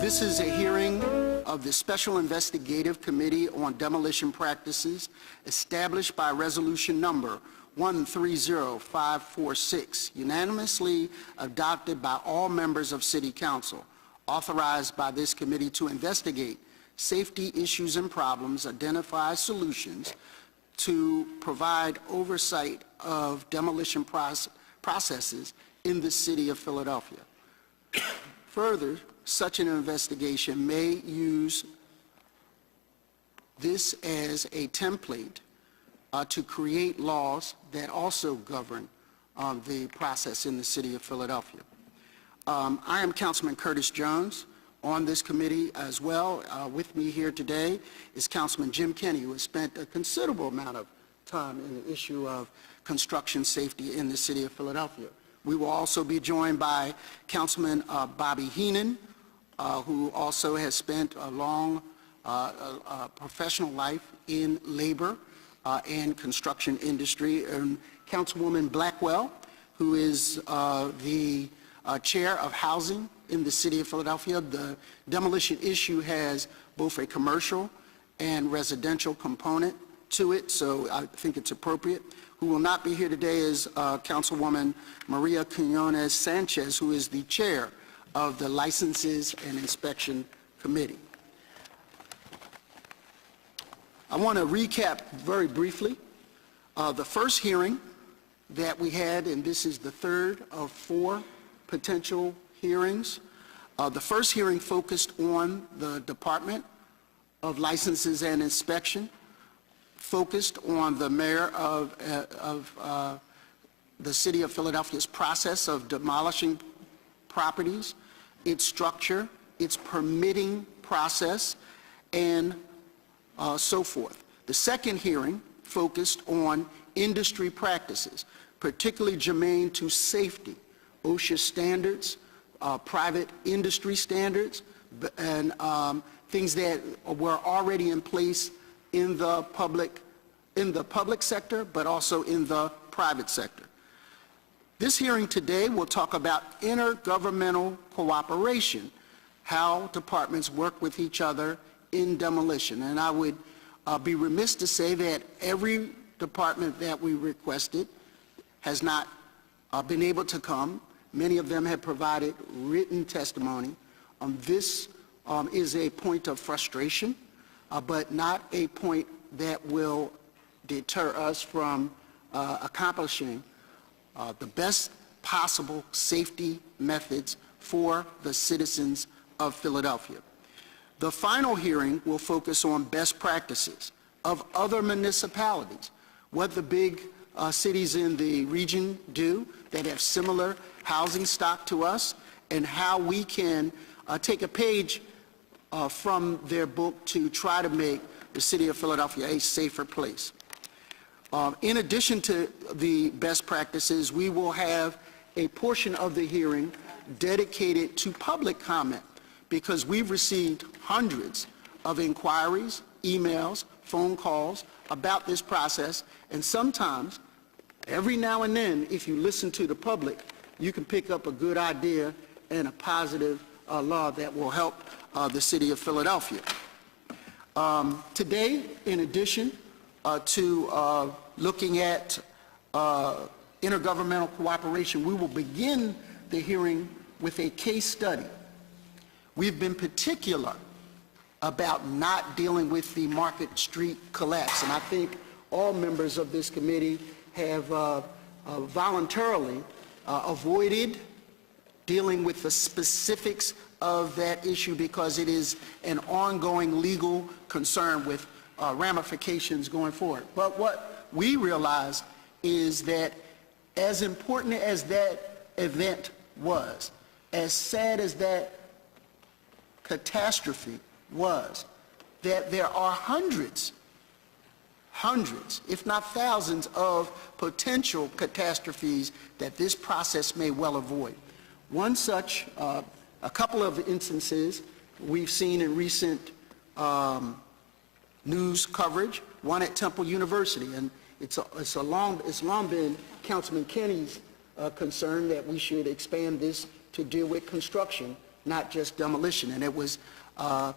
This is a hearing of the Special Investigative Committee on Demolition Practices established by Resolution Number 130546, unanimously adopted by all members of City Council, authorized by this committee to investigate safety issues and problems, identify solutions, to provide oversight of demolition processes in the city of Philadelphia. Further, such an investigation may use this as a template to create laws that also govern the process in the city of Philadelphia. I am Councilman Curtis Jones on this committee as well. With me here today is Councilman Jim Kenney, who has spent a considerable amount of time in the issue of construction safety in the city of Philadelphia. We will also be joined by Councilman Bobby Heenan, who also has spent a long professional life in labor and construction industry, and Councilwoman Blackwell, who is the chair of housing in the city of Philadelphia. The demolition issue has both a commercial and residential component to it, so I think it's appropriate. Who will not be here today is Councilwoman Maria Quinones Sanchez, who is the chair of the Licenses and Inspection Committee. I want to recap very briefly the first hearing that we had, and this is the third of 4 potential hearings. The first hearing focused on the Department of Licenses and Inspection, focused on the mayor of the city of Philadelphia's process of demolishing properties, its structure, its permitting process, and so forth. The second hearing focused on industry practices, particularly germane to safety, OSHA standards, private industry standards, and things that were already in place in the public sector, but also in the private sector. This hearing today will talk about intergovernmental cooperation, how departments work with each other in demolition. And I would be remiss to say that every department that we requested has not been able to come. Many of them have provided written testimony. This is a point of frustration, but not a point that will deter us from accomplishing the best possible safety methods for the citizens of Philadelphia. The final hearing will focus on best practices of other municipalities, what the big cities in the region do that have similar housing stock to us, and how we can take a page from their book to try to make the city of Philadelphia a safer place. In addition to the best practices, we will have a portion of the hearing dedicated to public comment, because we've received hundreds of inquiries, emails, phone calls about this process, and sometimes, every now and then, if you listen to the public, you can pick up a good idea and a positive law that will help the city of Philadelphia. Today, in addition to looking at intergovernmental cooperation, we will begin the hearing with a case study. We've been particular about not dealing with the Market Street collapse, and I think all members of this committee have voluntarily avoided dealing with the specifics of that issue, because it is an ongoing legal concern with ramifications going forward. But what we realize is that as important as that event was, as sad as that catastrophe was, that there are hundreds, if not thousands, of potential catastrophes that this process may well avoid. One such, a couple of instances we've seen in recent news coverage, one at Temple University, and it's long been Councilman Kenney's concern that we should expand this to deal with construction, not just demolition. And it was, an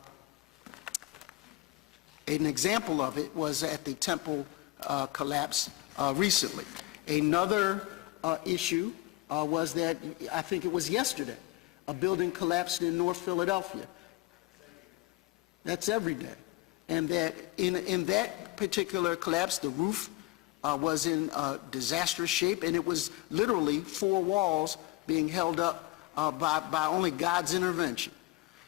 example of it was at the temple collapse recently. Another issue was that, I think it was yesterday, a building collapsed in North Philadelphia. That's every day. And that in that particular collapse, the roof was in disastrous shape, and it was literally 4 walls being held up by only God's intervention.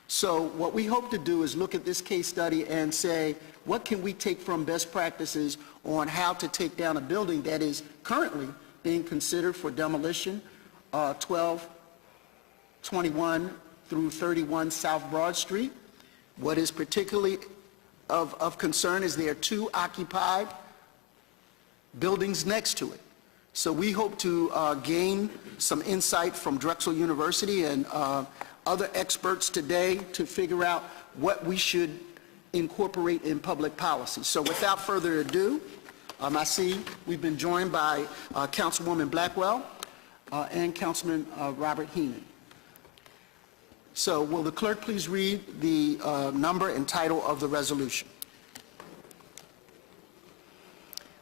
So what we hope to do is look at this case study and say, what can we take from best practices on how to take down a building that is currently being considered for demolition, 1221 through 31 South Broad Street. What is particularly of concern is there are 2 occupied buildings next to it. So we hope to gain some insight from Drexel University and other experts today to figure out what we should incorporate in public policy. So without further ado, I see we've been joined by Councilwoman Blackwell and Councilman Robert Heenan. So will the clerk please read the number and title of the resolution?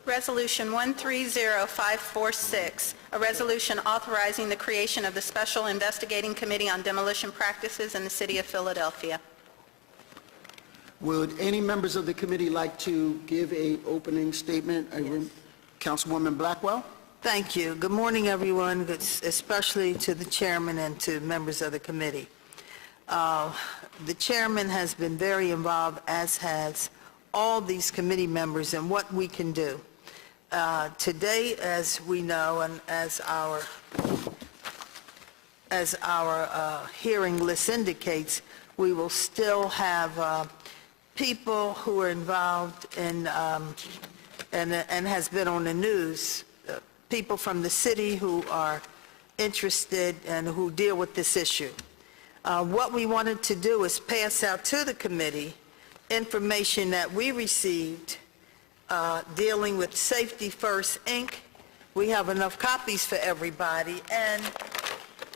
Resolution 130546, a resolution authorizing the creation of the Special Investigating Committee on Demolition Practices in the City of Philadelphia. Would any members of the committee like to give an opening statement? Yes. Councilwoman Blackwell? Thank you. Good morning, everyone, especially to the chairman and to members of the committee. The chairman has been very involved, as has all these committee members, in what we can do. Today, as we know, and as our hearing list indicates, we will still have people who are involved in and has been on the news, people from the city who are interested and who deal with this issue. What we wanted to do is pass out to the committee information that we received dealing with Safety First, Inc. We have enough copies for everybody, and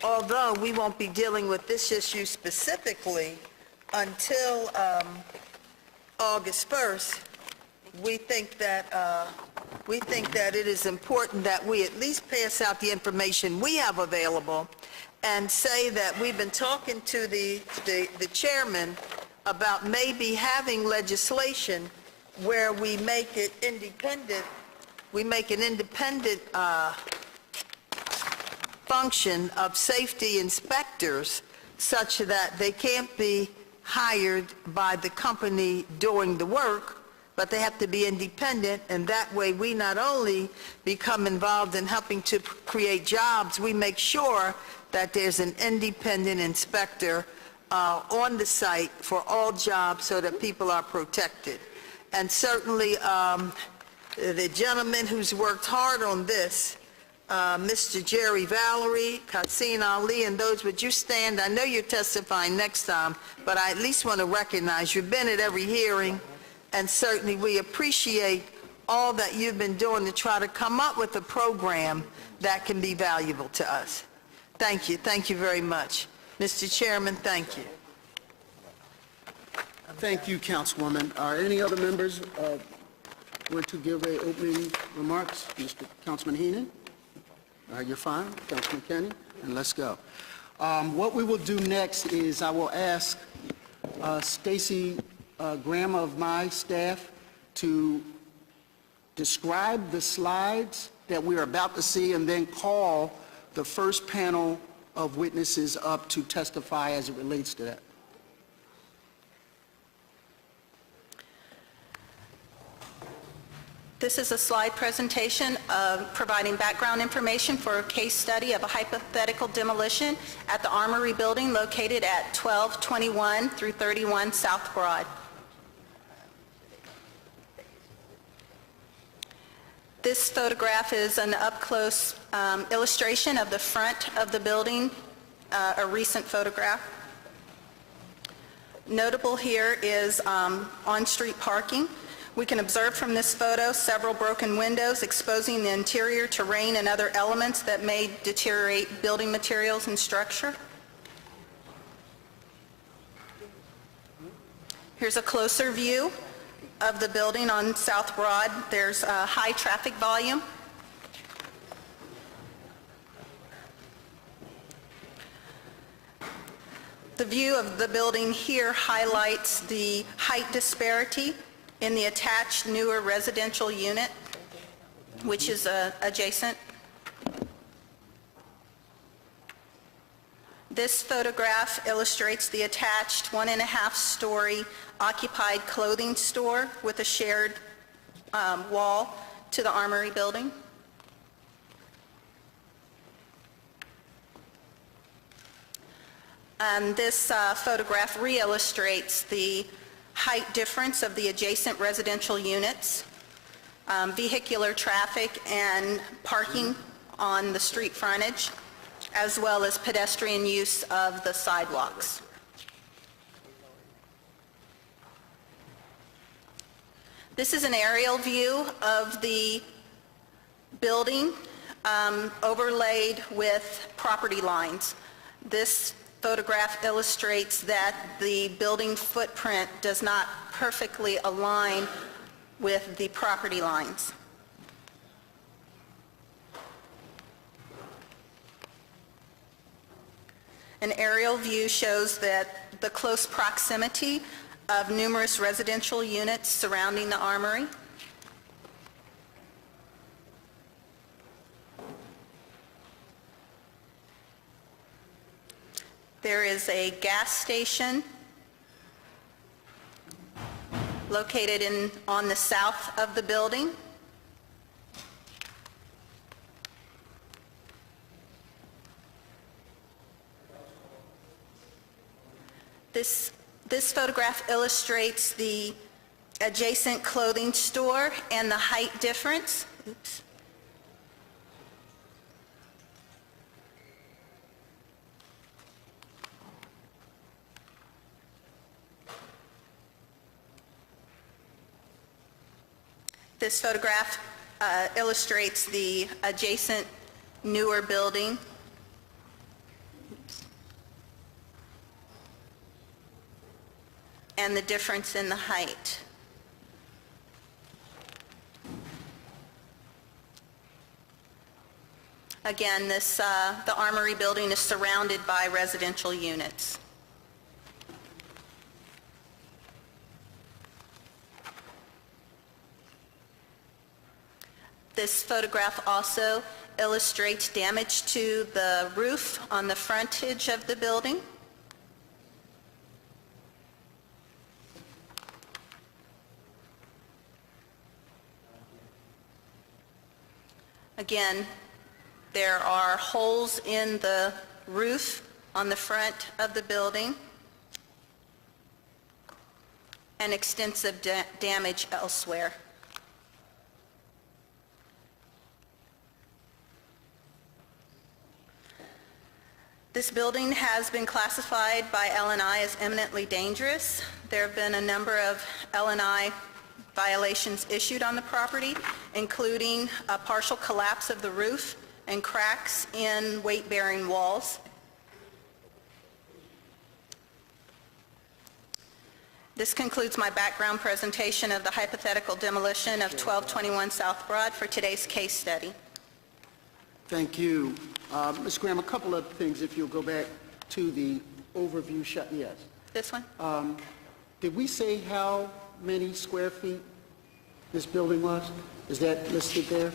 although we won't be dealing with this issue specifically until August 1st, we think that it is important that we at least pass out the information we have available and say that we've been talking to the chairman about maybe having legislation where we make it independent, function of safety inspectors such that they can't be hired by the company doing the work, but they have to be independent, and that way we not only become involved in helping to create jobs, we make sure that there's an independent inspector on the site for all jobs so that people are protected. And certainly the gentleman who's worked hard on this, Mr. Jerry Valerie, Kassim Ali, and those, would you stand? I know you're testifying next time, but I at least want to recognize you've been at every hearing, and certainly we appreciate all that you've been doing to try to come up with a program that can be valuable to us. Thank you. Thank you very much. Mr. Chairman, thank you. Thank you, Councilwoman. Are any other members want to give a opening remarks? Mr. Councilman Heenan? You're fine. Councilman Kenny? And let's go. What we will do next is I will ask Stacy Graham of my staff to describe the slides that we're about to see and then call the first panel of witnesses up to testify as it relates to that. This is a slide presentation providing background information for a case study of a hypothetical demolition at the Armory Building located at 1221 through 31 South Broad. This photograph is an up-close illustration of the front of the building, a recent photograph. Notable here is on-street parking. We can observe from this photo several broken windows exposing the interior to rain and other elements that may deteriorate building materials and structure. Here's a closer view of the building on South Broad. There's a high traffic volume. The view of the building here highlights the height disparity in the attached newer residential unit, which is adjacent. This photograph illustrates the attached 1.5-story occupied clothing store with a shared wall to the Armory building. This photograph re-illustrates the height difference of the adjacent residential units, vehicular traffic and parking on the street frontage, as well as pedestrian use of the sidewalks. This is an aerial view of the building overlaid with property lines. This photograph illustrates that the building footprint does not perfectly align with the property lines. An aerial view shows that the close proximity of numerous residential units surrounding the Armory. There is a gas station located on the south of the building. This photograph illustrates the adjacent clothing store and the height difference. Oops. This photograph illustrates the adjacent newer building. And the difference in the height. Again, the Armory building is surrounded by residential units. This photograph also illustrates damage to the roof on the frontage of the building. Again, there are holes in the roof on the front of the building and extensive damage elsewhere. This building has been classified by L&I as eminently dangerous. There have been a number of L&I violations issued on the property, including a partial collapse of the roof and cracks in weight-bearing walls. This concludes my background presentation of the hypothetical demolition of 1221 South Broad for today's case study. Thank you. Ms. Graham, a couple of things, if you'll go back to the overview shot. Yes. This one? Did we say how many square feet this building was? Is that listed there?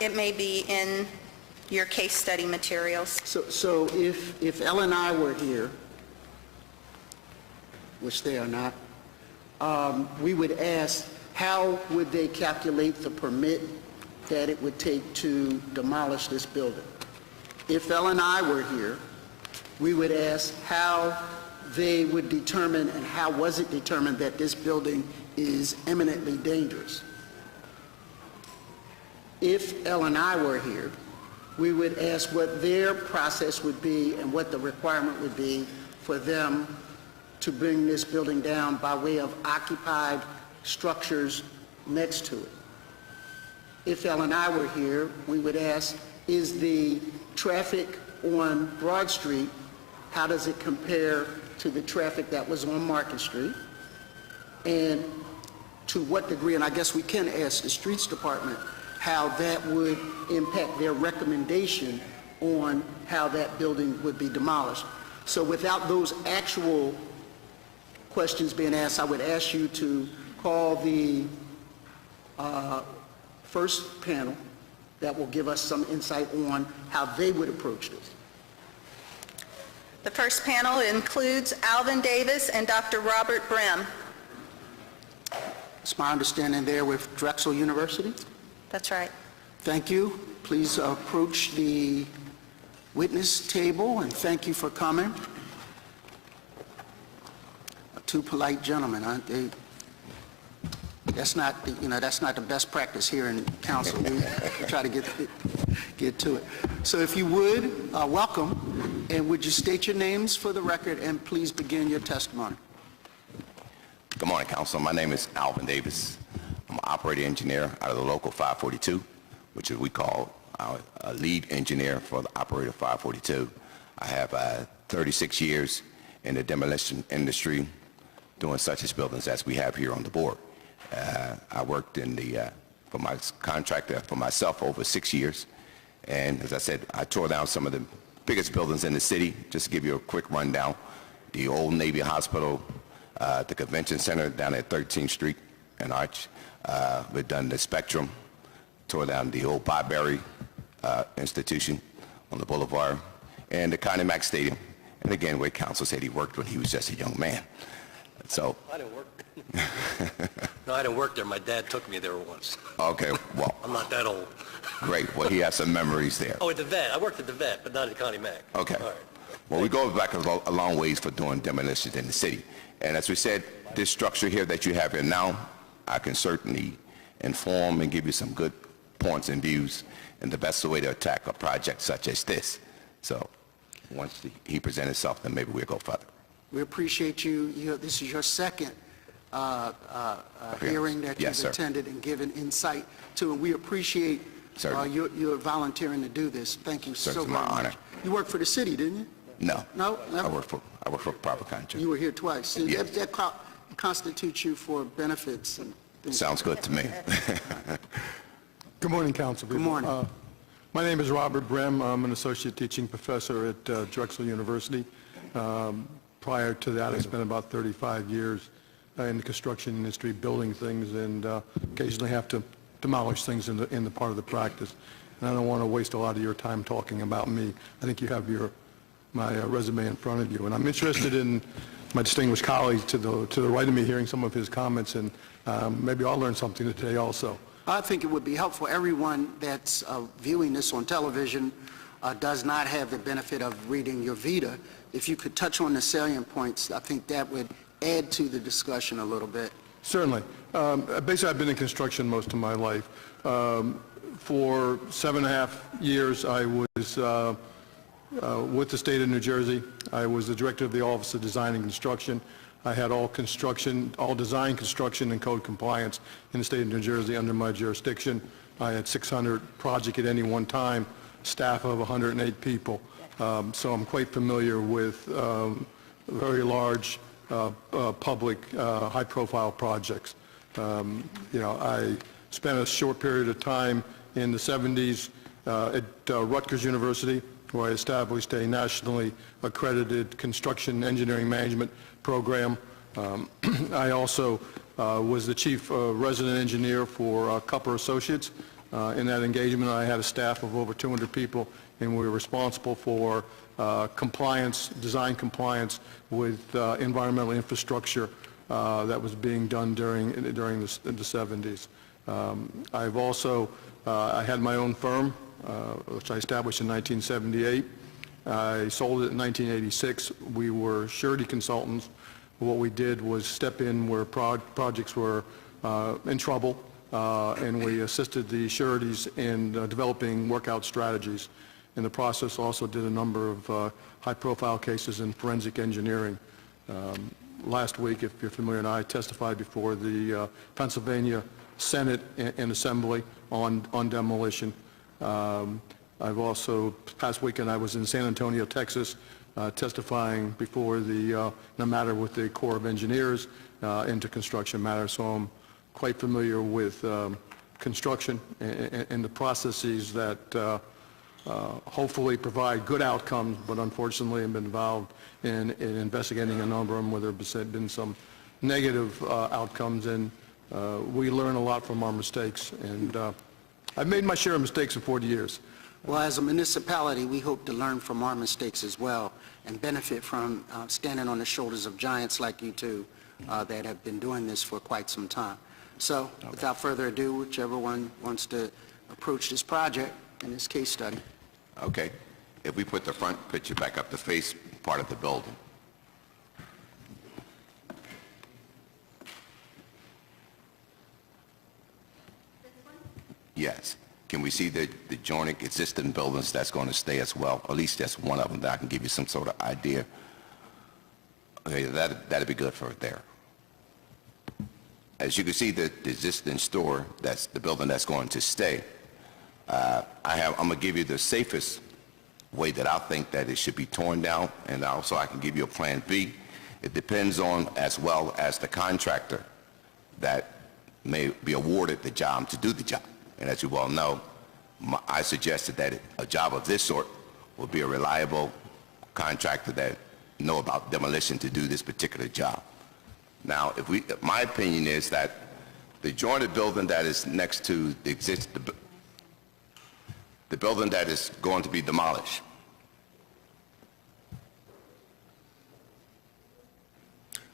It may be in your case study materials. So if L&I were here, which they are not, we would ask, how would they calculate the permit that it would take to demolish this building? If L&I were here, we would ask how they would determine and how was it determined that this building is eminently dangerous. If L&I were here, we would ask what their process would be and what the requirement would be for them to bring this building down by way of occupied structures next to it. If L&I were here, we would ask, is the traffic on Broad Street how does it compare to the traffic that was on Market Street? And to what degree, and I guess we can ask the Streets Department, how that would impact their recommendation on how that building would be demolished. So without those actual questions being asked, I would ask you to call the first panel that will give us some insight on how they would approach this. The first panel includes Alvin Davis and Dr. Robert Brehm. It's my understanding they're with Drexel University. That's right. Thank you. Please approach the witness table, and thank you for coming. Two polite gentlemen, aren't they? That's not, that's not the best practice here in council. We try to get to it. So if you would, welcome, and would you state your names for the record, and please begin your testimony. Good morning, Council. My name is Alvin Davis. I'm an operating engineer out of the local 542, which is we call a lead engineer for the operator 542. I have 36 years in the demolition industry doing such as buildings as we have here on the board. I worked in for my contractor for myself over 6 years, and as I said, I tore down some of the biggest buildings in the city. Just to give you a quick rundown: the old Navy Hospital, the Convention Center down at 13th Street and Arch. We've done the Spectrum, tore down the old Byberry institution on the boulevard, and the Connie Mack Stadium. And again, where council said he worked when he was just a young man. So. I didn't work. No, I didn't work there. My dad took me there once. Okay, well. I'm not that old. Great. Well, he has some memories there. Oh, at the vet. I worked at the vet, but not at Connie Mack. Okay. All right. Well, we go back a long ways for doing demolitions in the city. And as we said, this structure here that you have here now, I can certainly inform and give you some good points and views and the best way to attack a project such as this. So once he presents himself, then maybe we'll go further. We appreciate you. This is your second hearing that Yes, you've sir. attended and given insight to, and we appreciate your volunteering to do this. Thank you so Certainly very my much. honor. You work for the city, didn't you? No. No? I work for a proper contractor. You were here twice. So Yes. that constitutes you for benefits and things. Sounds good to me. Good morning, Council. Good morning. My name is Robert Brehm. I'm an associate teaching professor at Drexel University. Prior to that, I spent about 35 years in the construction industry building things, and occasionally have to demolish things in the part of the practice. And I don't want to waste a lot of your time talking about me. I think you have my resume in front of you, and I'm interested in my distinguished colleague to the right of me hearing some of his comments, and maybe I'll learn something today also. I think it would be helpful. Everyone that's viewing this on television does not have the benefit of reading your vita. If you could touch on the salient points, I think that would add to the discussion a little bit. Certainly. Basically, I've been in construction most of my life. For 7.5 years, I was with the state of New Jersey. I was the director of the Office of Design and Construction. I had all design, construction, and code compliance in the state of New Jersey under my jurisdiction. I had 600 projects at any one time, staff of 108 people. So I'm quite familiar with very large public, high-profile projects. I spent a short period of time in the 70s at Rutgers University, where I established a nationally accredited construction engineering management program. I also was the chief resident engineer for Cupper Associates. In that engagement, I had a staff of over 200 people, and we were responsible for compliance, design compliance with environmental infrastructure that was being done during the 70s. I've also, I had my own firm, which I established in 1978. I sold it in 1986. We were surety consultants. What we did was step in where projects were in trouble, and we assisted the sureties in developing workout strategies. In the process, also did a number of high-profile cases in forensic engineering. Last week, if you're familiar, and I testified before the Pennsylvania Senate and Assembly on demolition. I've also, past weekend, I was in San Antonio, Texas, testifying before the, no matter with the Corps of Engineers into construction matters, so I'm quite familiar with construction and the processes that hopefully provide good outcomes, but unfortunately have been involved in investigating a number of them where there have been some negative outcomes, and we learn a lot from our mistakes. And I've made my share of mistakes in 40 years. Well, as a municipality, we hope to learn from our mistakes as well and benefit from standing on the shoulders of giants like you two that have been doing this for quite some time. So, without further ado, whichever one wants to approach this project and this case study. Okay. If we put the front picture back up, the face part of the building. Yes. Can we see the joining existing buildings that's going to stay as well? At least that's one of them that I can give you some sort of idea. Okay, that'd be good for there. As you can see, the existing store, that's the building that's going to stay. I'm going to give you the safest way that I think that it should be torn down, and also I can give you a plan B. It depends on, as well as the contractor that may be awarded the job to do the job. And as you well know, I suggested that a job of this sort will be a reliable contractor that know about demolition to do this particular job. Now, my opinion is that the jointed building that is next to the building that is going to be demolished.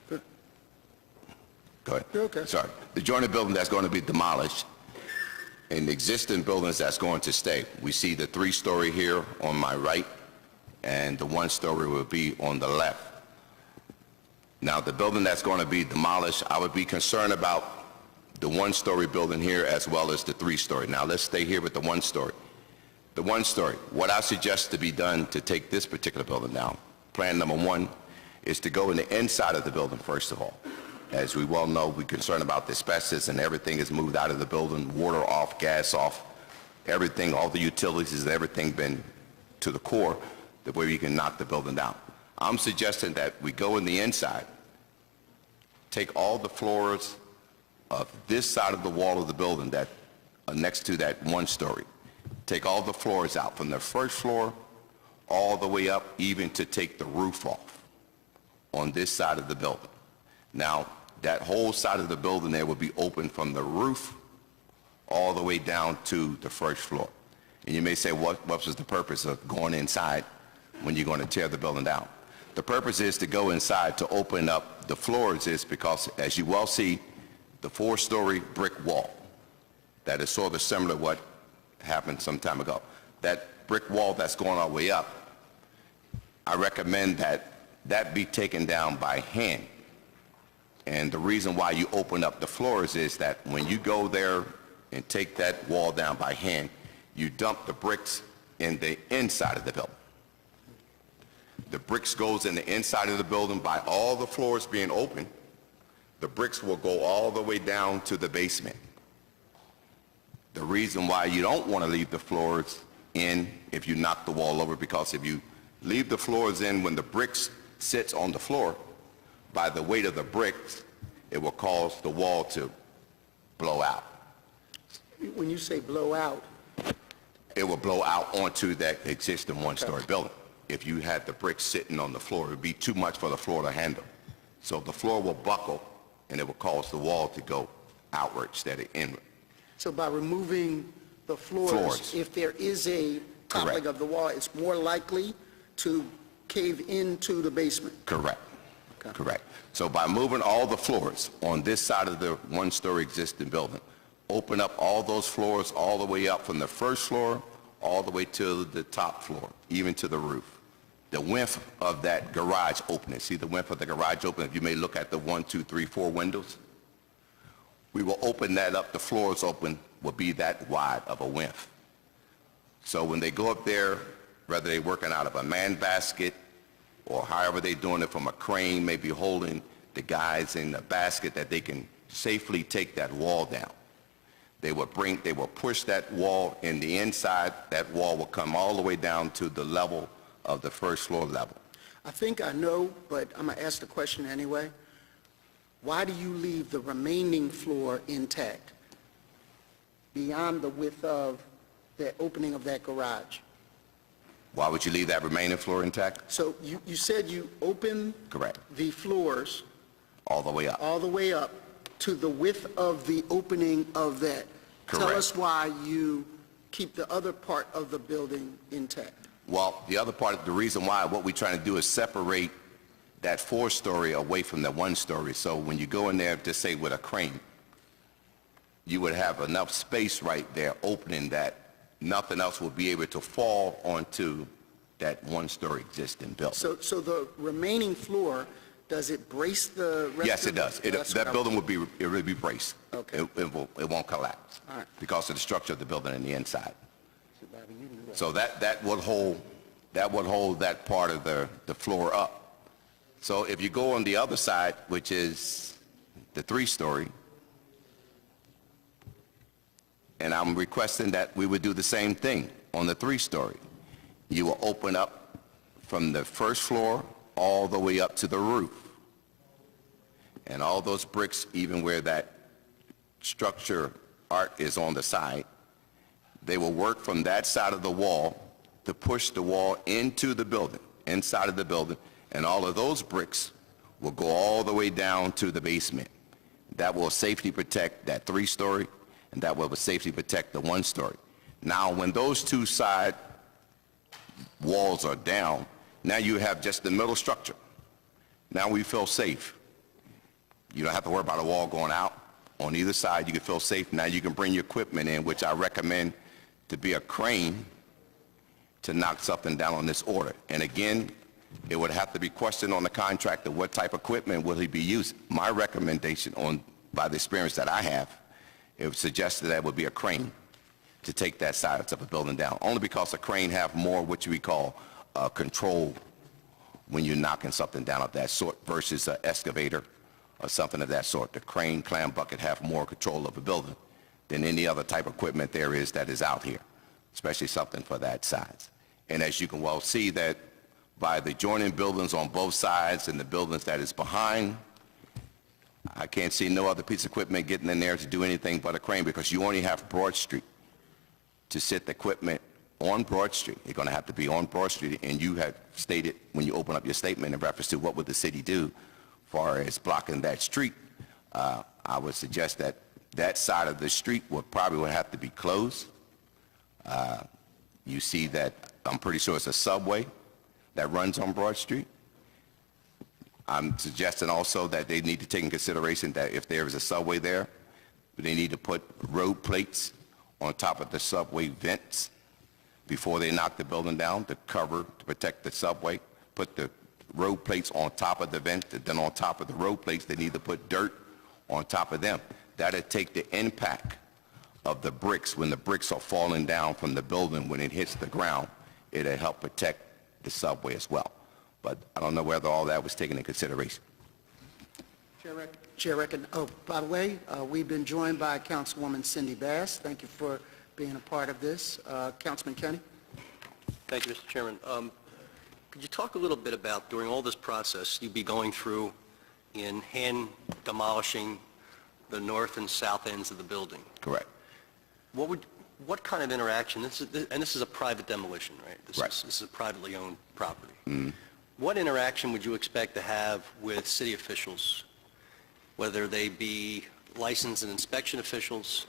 Go ahead. You're okay. Sorry. The jointed building that's going to be demolished and the existing buildings that's going to stay. We see the 3-story here on my right, and the 1-story will be on the left. Now, the building that's going to be demolished, I would be concerned about the 1-story building here as well as the 3-story. Now, let's stay here with the 1-story. The 1-story, what I suggest to be done to take this particular building down, plan number 1, is to go in the inside of the building, first of all. As we well know, we're concerned about the asbestos, and everything is moved out of the building, water off, gas off, everything, all the utilities, everything been to the core, the way we can knock the building down. I'm suggesting that we go in the inside, take all the floors of this side of the wall of the building that are next to that 1-story, take all the floors out from the first floor all the way up, even to take the roof off on this side of the building. Now, that whole side of the building there will be open from the roof all the way down to the first floor. And you may say, what was the purpose of going inside when you're going to tear the building down? The purpose is to go inside to open up the floors is because, as you well see, the 4-story brick wall that is sort of similar to what happened some time ago. That brick wall that's going all the way up, I recommend that that be taken down by hand. And the reason why you open up the floors is that when you go there and take that wall down by hand, you dump the bricks in the inside of the building. The bricks goes in the inside of the building by all the floors being open. The bricks will go all the way down to the basement. The reason why you don't want to leave the floors in if you knock the wall over, because if you leave the floors in when the bricks sits on the floor, by the weight of the bricks, it will cause the wall to blow out. When you say blow out, It will blow out onto that existing 1-story building. If you had the bricks sitting on the floor, it would be too much for the floor to handle. So the floor will buckle, and it will cause the wall to go outward instead of inward. so by removing the floors, if there is a toppling Correct. of the wall, it's more likely to cave into the basement. Correct. Okay. Correct. So by moving all the floors on this side of the 1-story existing building, open up all those floors all the way up from the first floor all the way to the top floor, even to the roof. The width of that garage opening, see the width of the garage opening, if you may look at the 1, 2, 3, 4 windows, we will open that up, the floors open will be that wide of a width. So when they go up there, whether they're working out of a man basket or however they're doing it from a crane, maybe holding the guys in the basket, that they can safely take that wall down. They will push that wall in the inside. That wall will come all the way down to the level of the first floor level. I think I know, but I'm going to ask the question anyway. Why do you leave the remaining floor intact beyond the width of the opening of that garage? Why would you leave that remaining floor intact? So you said you open Correct. the floors All the way up. all the way up to the width of the opening of that. Tell Correct. us why you keep the other part of the building intact. Well, the other part, the reason why, what we're trying to do is separate that 4-story away from the 1-story. So when you go in there, just say with a crane, you would have enough space right there opening that nothing else will be able to fall onto that 1-story existing building. So the remaining floor, does it brace the rest Yes, of it does. That's what That I- building it will be braced. Okay. It won't collapse. All right. Because of the structure of the building and the inside. So that would hold that part of the floor up. So if you go on the other side, which is the 3-story, and I'm requesting that we would do the same thing on the 3-story. You will open up from the first floor all the way up to the roof. And all those bricks, even where that structure art is on the side, they will work from that side of the wall to push the wall into the building, inside of the building, and all of those bricks will go all the way down to the basement. That will safely protect that 3-story, and that will safely protect the 1-story. Now, when those two side walls are down, now you have just the middle structure. Now we feel safe. You don't have to worry about a wall going out. On either side, you can feel safe. Now you can bring your equipment in, which I recommend to be a crane to knock something down on this order. And again, it would have to be questioned on the contractor, what type of equipment will he be using? My recommendation by the experience that I have, it would suggest that would be a crane to take that side of the building down, only because a crane have more what we call control when you're knocking something down of that sort versus an excavator or something of that sort. The crane, clam bucket have more control of a building than any other type of equipment there is that is out here, especially something for that size. And as you can well see that by the joining buildings on both sides and the buildings that is behind, I can't see no other piece of equipment getting in there to do anything but a crane, because you only have Broad Street to sit the equipment on Broad Street. You're going to have to be on Broad Street, and you have stated when you open up your statement in reference to what would the city do as far as blocking that street. I would suggest that that side of the street would have to be closed. You see that, I'm pretty sure it's a subway that runs on Broad Street. I'm suggesting also that they need to take in consideration that if there is a subway there, they need to put road plates on top of the subway vents before they knock the building down to protect the subway. Put the road plates on top of the vent, and then on top of the road plates, they need to put dirt on top of them. That'll take the impact of the bricks when the bricks are falling down from the building when it hits the ground. It'll help protect the subway as well. But I don't know whether all that was taken into consideration. Chair reckon, oh, by the way, we've been joined by Councilwoman Cindy Bass. Thank you for being a part of this. Councilman Kenny? Thank you, Mr. Chairman. Could you talk a little bit about, during all this process you'd be going through in hand demolishing the north and south ends of the building? Correct. What kind of interaction, this is a private demolition, right? This is a privately owned property. Mm-hmm. What interaction would you expect to have with city officials, whether they be license and inspection officials,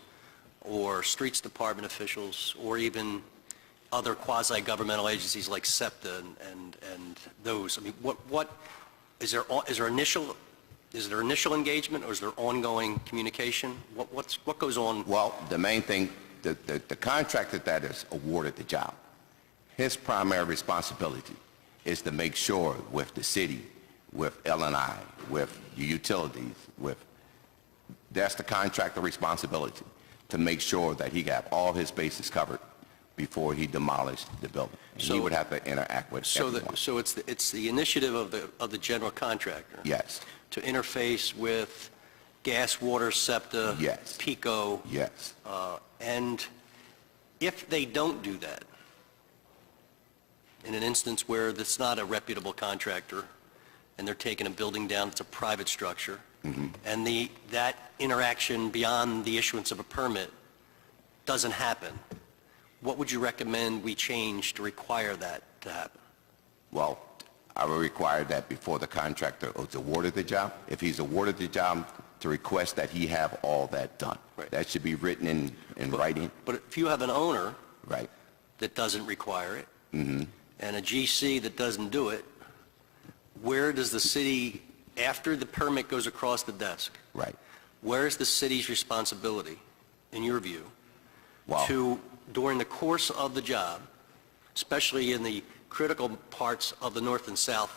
or streets department officials, or even other quasi-governmental agencies like SEPTA and those? I mean, what is there initial engagement, or is there ongoing communication? What goes on? Well, the main thing, the contractor that is awarded the job, his primary responsibility is to make sure with the city, with L&I, with utilities, that's the contractor responsibility, to make sure that he got all his bases covered before he demolished the building. So he would have to interact with everyone. So it's the initiative of the general contractor? Yes. To interface with gas, water, SEPTA? Yes. PICO? Yes. And if they don't do that, in an instance where it's not a reputable contractor, and they're taking a building down that's a private structure, and that interaction beyond the issuance of a permit doesn't happen, what would you recommend we change to require that to happen? Well, I would require that before the contractor is awarded the job, if he's awarded the job, to request that he have all that done. Right. That should be written in writing. But if you have an owner Right. that doesn't require it, and a GC that doesn't do it, where does the city, after the permit goes across the desk, Right. where's the city's responsibility, in your view, Well, to, during the course of the job, especially in the critical parts of the north and south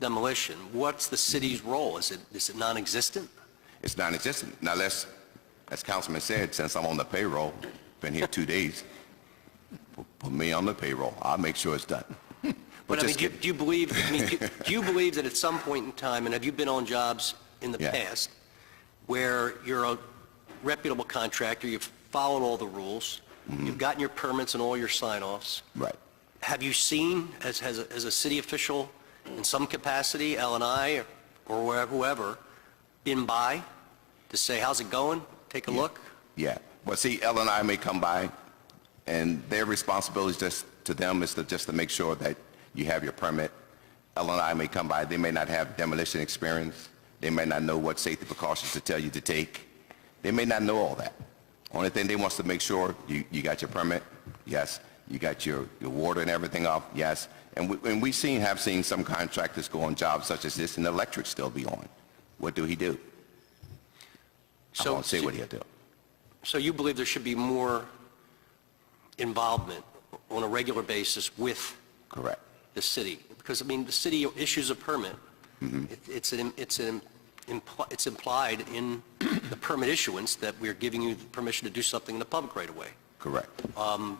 demolition, what's the city's role? Is it non-existent? it's non-existent. Now, let's, as Councilman said, since I'm on the payroll, been here 2 days, put me on the payroll. I'll make sure it's done. But I mean, just do kidding. you believe, do you believe that at some point in time, and have you been on jobs in the Yeah. past, where you're a reputable contractor, you've followed all the rules, you've gotten your permits and all your sign-offs, Right. have you seen, as a city official, in some capacity, L&I or whoever, been by to say, how's it going? Take a look? Yeah. Well, see, L&I may come by, and their responsibility just to them is to just to make sure that you have your permit. L&I may come by. They may not have demolition experience. They may not know what safety precautions to tell you to take. They may not know all that. Only thing they want to make sure you got your permit. Yes. You got your water and everything off. Yes. And we have seen some contractors go on jobs such as this, and the electric still be on. What do he do? I won't say what he'll do. So you believe there should be more involvement on a regular basis with Correct. the city? Because, I mean, the city issues a permit. It's implied in the permit issuance that we're giving you the permission to do something in the public right away. Correct.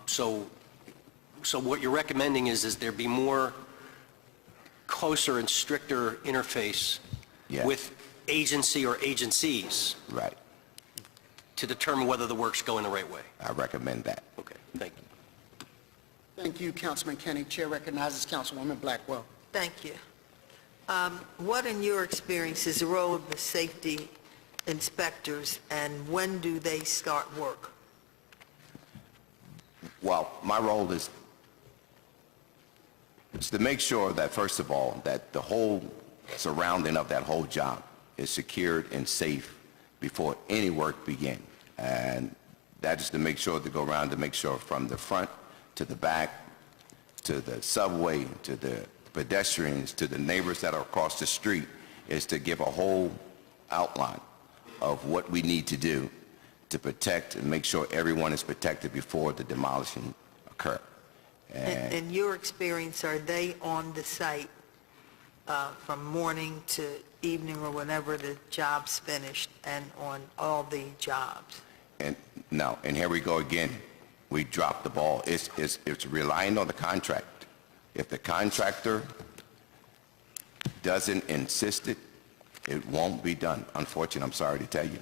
So what you're recommending is there be more closer and stricter interface Yeah. with agency or agencies Right. to determine whether the work's going the right way? I recommend that. Okay, thank you. Thank you, Councilman Kenny. Chair recognizes Councilwoman Blackwell. Thank you. What, in your experience, is the role of the safety inspectors, and when do they start work? Well, my role is to make sure that, first of all, that the whole surrounding of that whole job is secured and safe before any work begins. And that is to make sure, to go around to make sure from the front to the back, to the subway, to the pedestrians, to the neighbors that are across the street, is to give a whole outline of what we need to do to protect and make sure everyone is protected before the demolition occur. In your experience, are they on the site from morning to evening or whenever the job's finished, and on all the jobs? And no, and here we go again. We dropped the ball. It's relying on the contract. If the contractor doesn't insist it, it won't be done. Unfortunately, I'm sorry to tell you.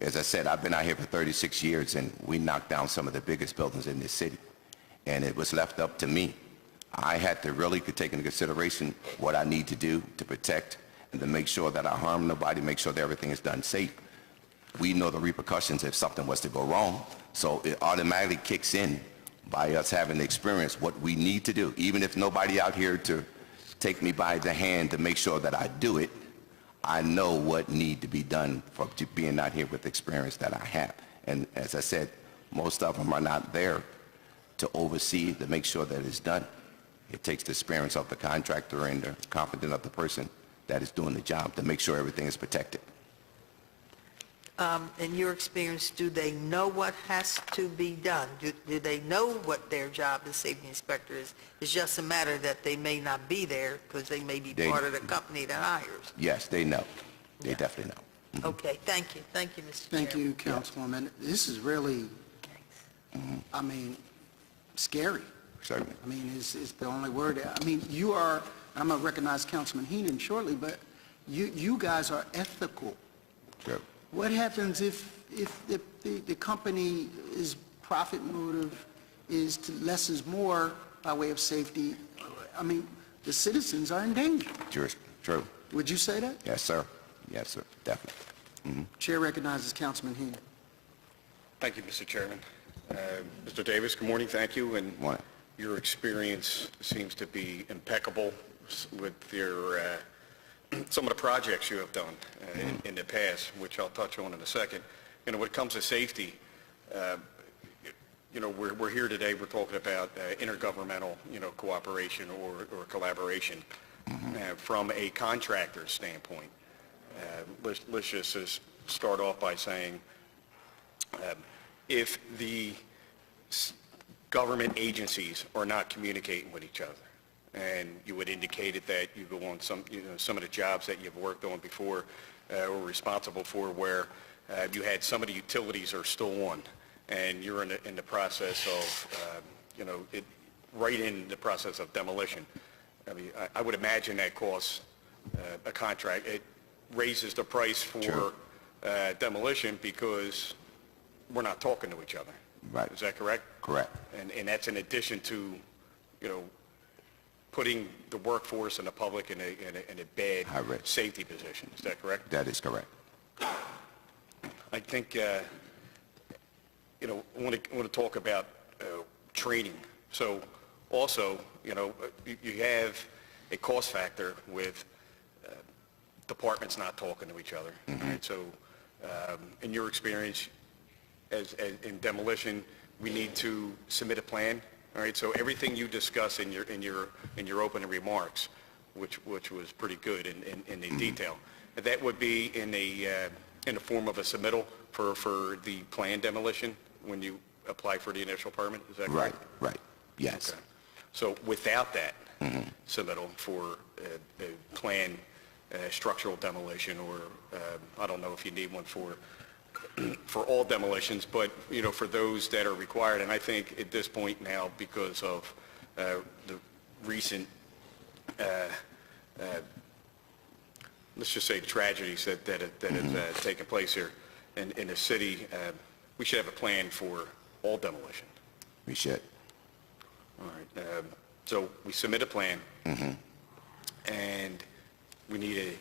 As I said, I've been out here for 36 years, and we knocked down some of the biggest buildings in this city. And it was left up to me. I had to really take into consideration what I need to do to protect and to make sure that I harm nobody, make sure that everything is done safe. We know the repercussions if something was to go wrong, so it automatically kicks in by us having the experience what we need to do. Even if nobody out here to take me by the hand to make sure that I do it, I know what need to be done for being out here with the experience that I have. And as I said, most of them are not there to oversee, to make sure that it's done. It takes the experience of the contractor and the confidence of the person that is doing the job to make sure everything is protected. In your experience, do they know what has to be done? Do they know what their job as safety inspector is? It's just a matter that they may not be there because they may be part of the company that hires. Yes, they know. They definitely know. Okay, thank you. Thank you, Mr. Chairman. Thank you, Councilwoman. This is really, I mean, scary. Certainly. I mean, is the only word. I mean, you are, I'm going to recognize Councilman Heenan shortly, but you guys are ethical. Sure. What happens if the company is profit motive is to less is more by way of safety? I mean, the citizens are in danger. True. Would you say that? Yes, sir. Yes, sir, definitely. Chair recognizes Councilman Heenan. Thank you, Mr. Chairman. Mr. Davis, good morning, thank you. And Morning. your experience seems to be impeccable with your, some of the projects you have done in the past, which I'll touch on in a second. You know, when it comes to safety, you know, we're here today, we're talking about intergovernmental, you know, cooperation or collaboration from a contractor standpoint. Let's just start off by saying, if the government agencies are not communicating with each other, and you had indicated that you go on some of the jobs that you've worked on before or responsible for where you had some of the utilities are still on, and you're in the process of, right in the process of demolition. I mean, I would imagine that costs a contract. It raises the price for demolition because we're not talking to each other. Right. Is that correct? Correct. And that's in addition to, putting the workforce and the public in a bad safety position. Is that correct? That is correct. I think, I want to talk about training. So also, you have a cost factor with departments not talking to each other. Right? So in your experience as in demolition, we need to submit a plan. All right, so everything you discuss in your opening remarks, which was pretty good in the detail, that would be in the form of a submittal for the planned demolition when you apply for the initial permit. Is that correct? Right. Yes. Okay. So without that submittal for a planned structural demolition, or I don't know if you need one for all demolitions, but, for those that are required. And I think at this point now, because of the recent, let's just say tragedies that have taken place here in the city, we should have a plan for all demolition. We should. All right. So we submit a plan, and we need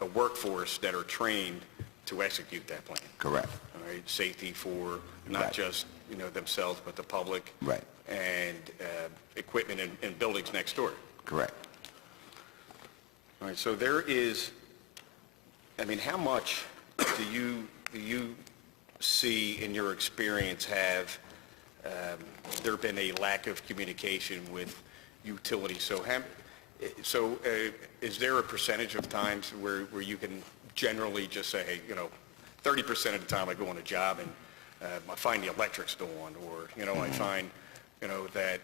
a workforce that are trained to execute that plan. Correct. All right, safety for not just, themselves, but the public. Right. And equipment and buildings next door. Correct. All right, so there is, how much do you see in your experience have there been a lack of communication with utilities? So is there a percentage of times where you can generally just say, hey, 30% of the time I go on a job and I find the electric's still on, or, I find, that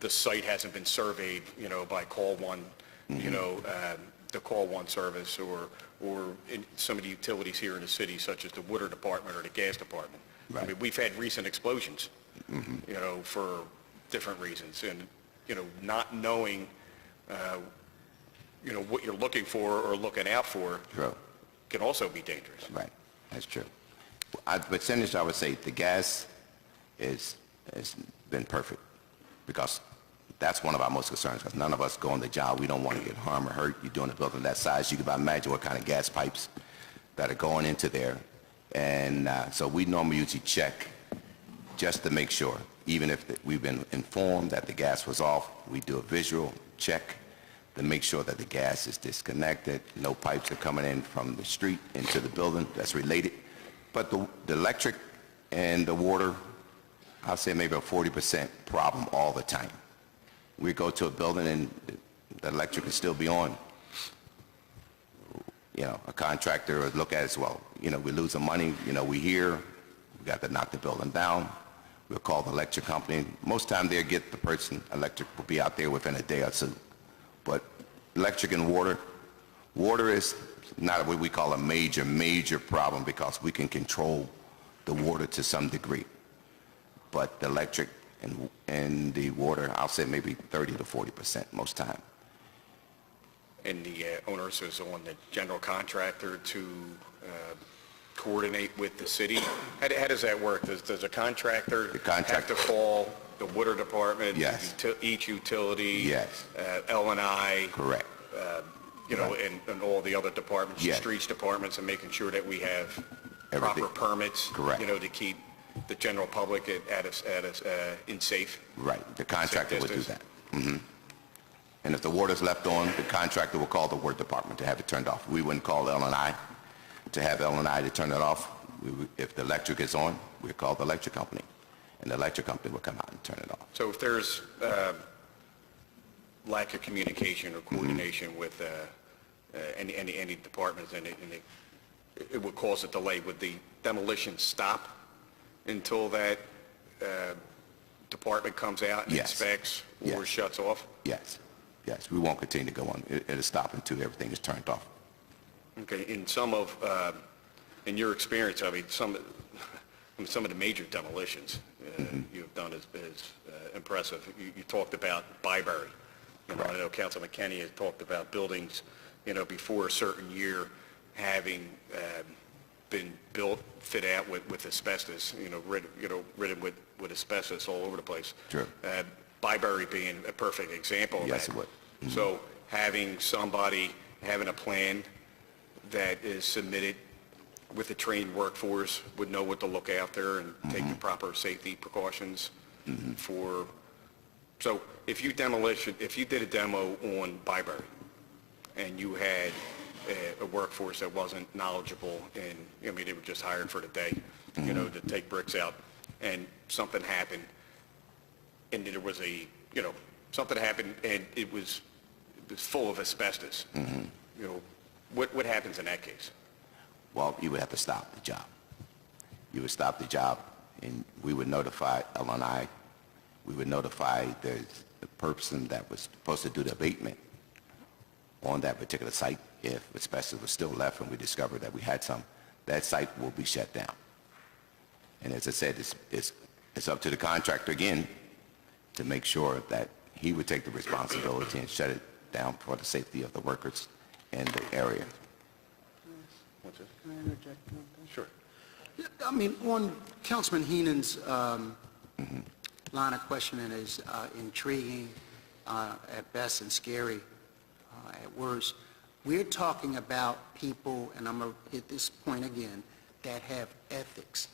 the site hasn't been surveyed, by call one, the call one service, or in some of the utilities here in the city, such as the water department or the gas department. Right. We've had recent explosions, for different reasons, and, not knowing, what you're looking for or looking out for. True. Can also be dangerous. Right. That's true. Percentage, I would say the gas has been perfect, because that's one of our most concerns, because none of us go on the job. We don't want to get harmed or hurt. You're doing a building that size. You can imagine what kind of gas pipes that are going into there. And so we normally usually check just to make sure. Even if we've been informed that the gas was off, we do a visual check to make sure that the gas is disconnected, no pipes are coming in from the street into the building that's related. But the electric and the water, I'll say maybe a 40% problem all the time. We go to a building and the electric will still be on. A contractor would look at it as well. We're losing money, we hear, we got to knock the building down. We'll call the electric company. Most time they'll get the person, electric will be out there within a day or two. But electric and water is not what we call a major problem, because we can control the water to some degree. But the electric and the water, I'll say maybe 30 to 40% most time. And the onus is on the general contractor to coordinate with the city. How does that work? Does a contractor have to call the water department? Yes. Each utility? Yes. L&I? Correct. You know, and all the other departments, the Yes. streets departments, and making sure that we have Everything. proper permits? Correct. You know, to keep the general public in safe? Right, the contractor would do distance. that. And if the water's left on, the contractor will call the water department to have it turned off. We wouldn't call L&I to have L&I to turn it off. If the electric is on, we'd call the electric company, and the electric company will come out and turn it off. So if there's lack of communication or coordination with any departments, and it would cause a delay, would the demolition stop until that department comes out and Yes. inspects or Yes. shuts off? Yes, yes, we won't continue to go on. It'll stop until everything is turned off. Okay, in your experience, I mean, some of the major demolitions you've done is impressive. You talked about Byberry. You know, I know Councilman Kenny has talked about buildings, you know, before a certain year having been built, fit out with asbestos, ridden with asbestos all over the place. True. Byberry being a perfect example of that. Yes, it would. So having a plan that is submitted with a trained workforce would know what to look after and take the proper safety precautions for, so if you did a demo on Byberry and you had a workforce that wasn't knowledgeable and, I mean, they were just hired for the day, you know, to take bricks out, and something happened and there was something happened and it was full of asbestos, you know, what happens in that case? Well, you would have to stop the job. You would stop the job, and we would notify L&I. We would notify the person that was supposed to do the abatement on that particular site. If asbestos was still left and we discovered that we had some, that site will be shut down. And as I said, it's up to the contractor again to make sure that he would take the responsibility and shut it down for the safety of the workers in the area. Can I interject one thing? Sure. I mean, on Councilman Heenan's line of questioning is intriguing at best and scary at worst. We're talking about people, and I'm going to hit this point again, that have ethics.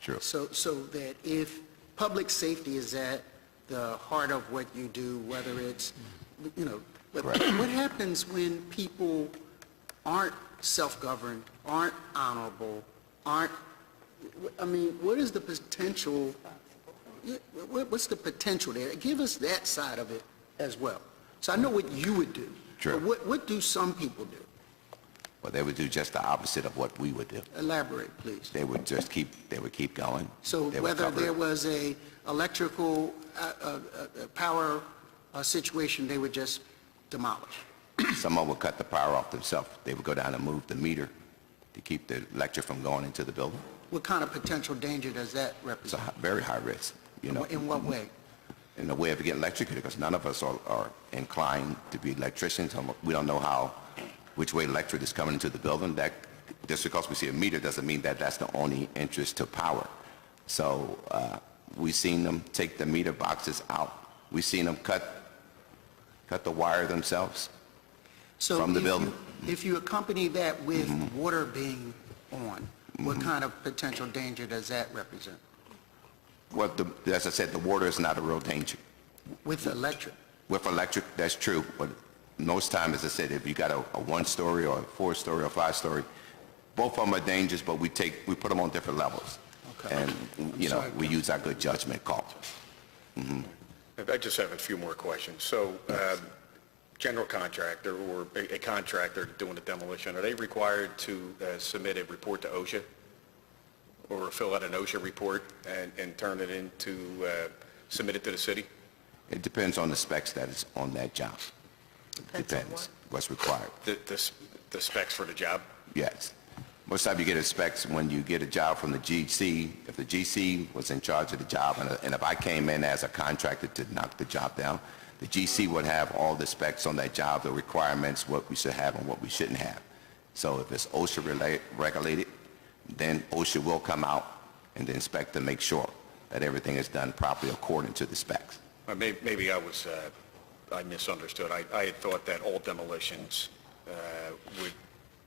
Sure. So that if public safety is at the heart of what you do, whether it's, you know, what happens when people aren't self-governed, aren't honorable, I mean, what is the potential, what's the potential there? Give us that side of it as well. So I know what you would do. Sure. But what do some people do? Well, they would do just the opposite of what we would do. Elaborate, please. They would just keep going. So They would whether cover there it. was a electrical power situation, they would just demolish. Someone would cut the power off themselves. They would go down and move the meter to keep the electric from going into the building. What kind of potential danger does that It's a represent? very high risk, you know. In what way? In the way of getting electrocuted, because none of us are inclined to be electricians. We don't know which way electric is coming into the building. That just because we see a meter doesn't mean that that's the only interest to power. So we've seen them take the meter boxes out. We've seen them cut the wire themselves So from the if building. If you accompany that with water being on, what kind of potential danger does that represent? Well, as I said, the water is not a real danger. With electric? With electric, that's true, but most times, as I said, if you got a one-story or a four-story or five-story, both of them are dangerous, but we put them on different levels. Okay. And, you know, we use our good judgment call. I just have a few more questions. So, general contractor or a contractor doing the demolition, are they required to submit a report to OSHA or fill out an OSHA report and turn it into, submit it to the city? It depends on the specs that is on that job. Depends what's required. The specs for the job? Yes. Most time you get a specs when you get a job from the GC. If the GC was in charge of the job, and if I came in as a contractor to knock the job down, the GC would have all the specs on that job, the requirements, what we should have and what we shouldn't have. So if it's OSHA regulated, then OSHA will come out and inspect to make sure. that everything is done properly according to the specs. Maybe I misunderstood. I had thought that all demolitions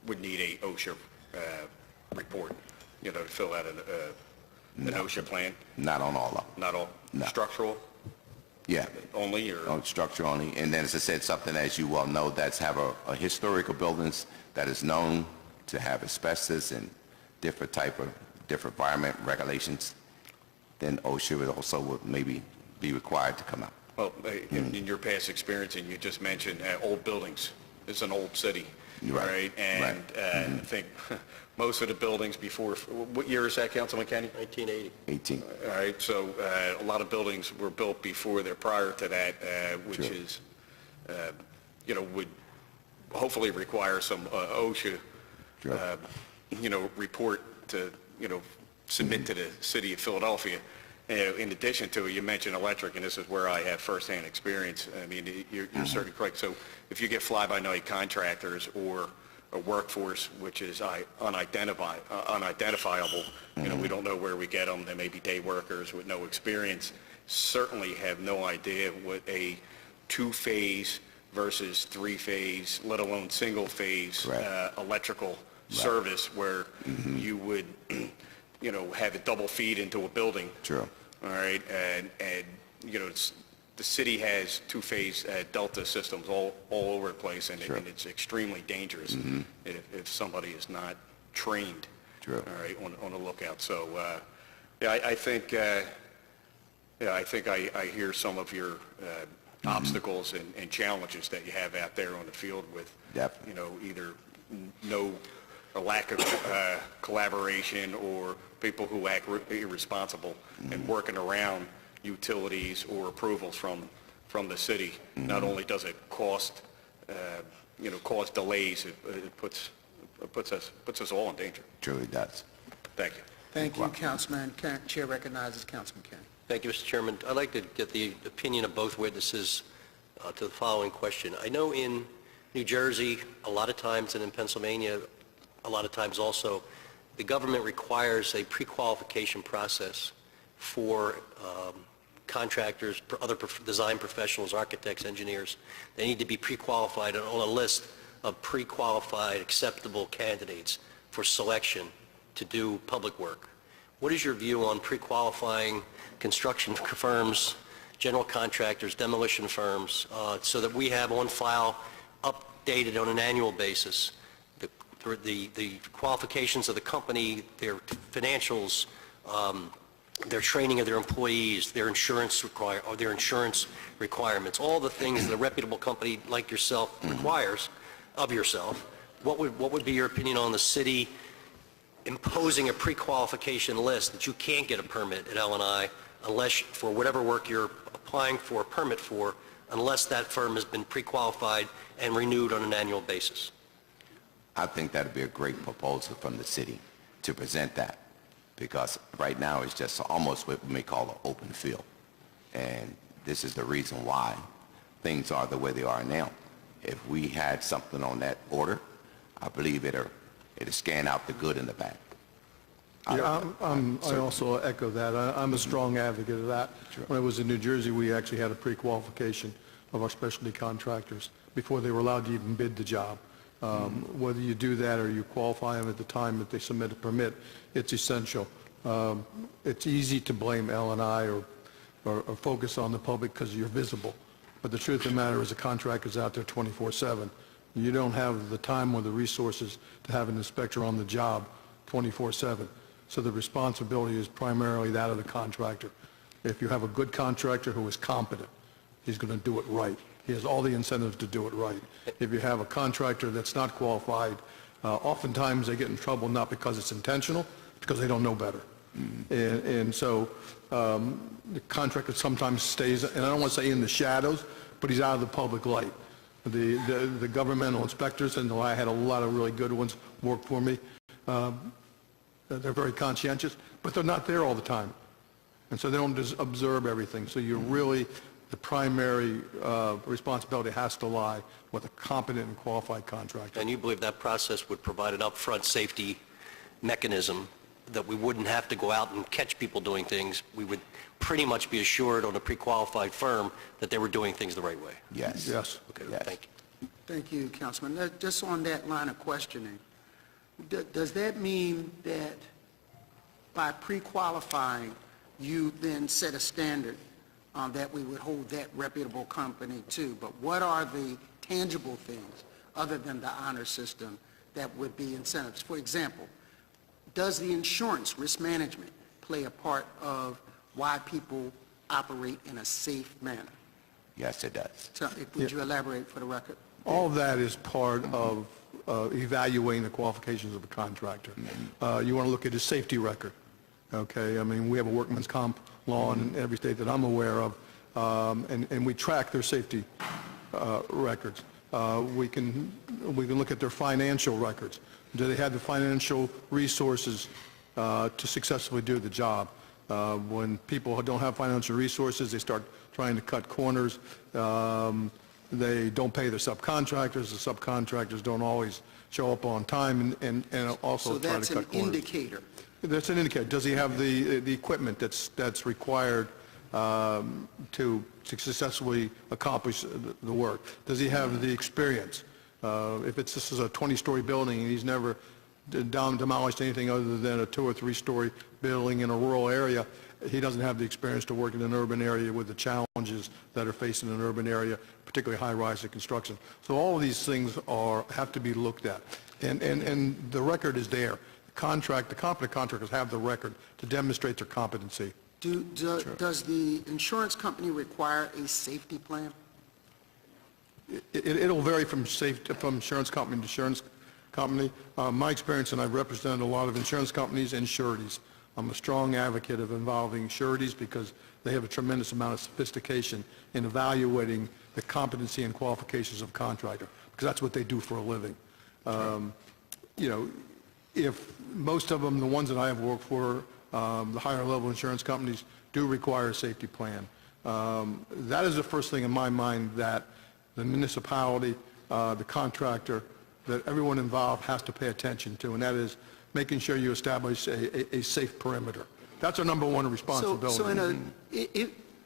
would need a OSHA report, to fill out an OSHA plan? Not on all of them. Not all? No. Structural Yeah. only, or? On structure only. And then, as I said, something, as you well know, that's have a historical buildings that is known to have asbestos and different environment regulations, then OSHA would maybe be required to come out. Well, in your past experience, and you just mentioned old buildings, it's an old city, right? And I think most of the buildings before, what year is that, Councilman Kenny? 1980. 18. All right, so a lot of buildings were built prior to that, which Sure. is, would hopefully require some OSHA, Sure. report to, submit to the city of Philadelphia. In addition to it, you mentioned electric, and this is where I have firsthand experience. I mean, you're certainly correct. So if you get fly-by-night contractors or a workforce which is unidentifiable, we don't know where we get them. They may be day workers with no experience, certainly have no idea what a two-phase versus three-phase, let alone single-phase electrical service where you would have a double feed into a building. True. All right, and the city has two-phase Delta systems all over the place, and it's extremely dangerous if somebody is not trained. True. All right, on the lookout. So, I think I hear some of your obstacles and challenges that you have out there on the field with, either a lack of collaboration or people who act irresponsible and working around utilities or approvals from the city. Not only does it cause delays, it puts us all in danger. Truly does. Thank you. Thank you, Councilman. Chair recognizes Councilman Kenny. Thank you, Mr. Chairman. I'd like to get the opinion of both witnesses to the following question. I know in New Jersey, a lot of times, and in Pennsylvania, a lot of times also, the government requires a pre-qualification process for contractors, other design professionals, architects, engineers. They need to be pre-qualified on a list of pre-qualified acceptable candidates for selection to do public work. What is your view on pre-qualifying construction firms, general contractors, demolition firms, so that we have on file, updated on an annual basis, the qualifications of the company, their financials, their training of their employees, their insurance requirements, all the things that a reputable company like yourself requires of yourself? What would be your opinion on the city imposing a pre-qualification list that you can't get a permit at L&I unless, for whatever work you're applying for a permit for, unless that firm has been pre-qualified and renewed on an annual basis? I think that would be a great proposal from the city to present that, because right now it's just almost what we may call an open field. And this is the reason why things are the way they are now. If we had something on that order, I believe it'll scan out the good and the bad. Yeah, I also echo that. I'm a strong advocate of that. Sure. When I was in New Jersey, we actually had a pre-qualification of our specialty contractors before they were allowed to even bid the job. Whether you do that or you qualify them at the time that they submit a permit, it's essential. It's easy to blame L&I or focus on the public because you're visible. But the truth of the matter is the contractor's out there 24/7. You don't have the time or the resources to have an inspector on the job 24/7. So the responsibility is primarily that of the contractor. If you have a good contractor who is competent, he's going to do it right. He has all the incentives to do it right. If you have a contractor that's not qualified, oftentimes they get in trouble not because it's intentional, because they don't know better. And so the contractor sometimes stays, and I don't want to say in the shadows, but he's out of the public light. The governmental inspectors, and I had a lot of really good ones work for me, they're very conscientious, but they're not there all the time. And so they don't just observe everything. So you're really, the primary responsibility has to lie with a competent and qualified contractor. And you believe that process would provide an upfront safety mechanism that we wouldn't have to go out and catch people doing things. We would pretty much be assured on a pre-qualified firm that they were doing things the right way. Yes. Yes. Okay, Yes. thank you. Thank you, Councilman. Just on that line of questioning, does that mean that by pre-qualifying, you then set a standard that we would hold that reputable company to? But what are the tangible things, other than the honor system, that would be incentives? For example, does the insurance risk management play a part of why people operate in a safe manner? Yes, it does. So, would you elaborate for the record? All of that is part of evaluating the qualifications of a contractor. You want to look at his safety record, okay? I mean, we have a workman's comp law in every state that I'm aware of, and we track their safety records. We can look at their financial records. Do they have the financial resources to successfully do the job? When people don't have financial resources, they start trying to cut corners. They don't pay their subcontractors. The subcontractors don't always show up on time and also try to cut corners. So that's an indicator. That's an indicator. Does he have the equipment that's required to successfully accomplish the work? Does he have the experience? If this is a 20-story building and he's never demolished anything other than a 2 or 3-story building in a rural area, he doesn't have the experience to work in an urban area with the challenges that are faced in an urban area, particularly high-rise construction. So all of these things have to be looked at. And the record is there. The competent contractors have the record to demonstrate their competency. Does the insurance company require a safety plan? It'll vary from insurance company to insurance company. My experience, and I've represented a lot of insurance companies and sureties. I'm a strong advocate of involving sureties because they have a tremendous amount of sophistication in evaluating the competency and qualifications of a contractor, because that's what they do for a living. You know, if most of them, the ones that I have worked for, the higher level insurance companies do require a safety plan. That is the first thing in my mind that the municipality, the contractor, that everyone involved has to pay attention to, and that is making sure you establish a safe perimeter. That's our number one responsibility. So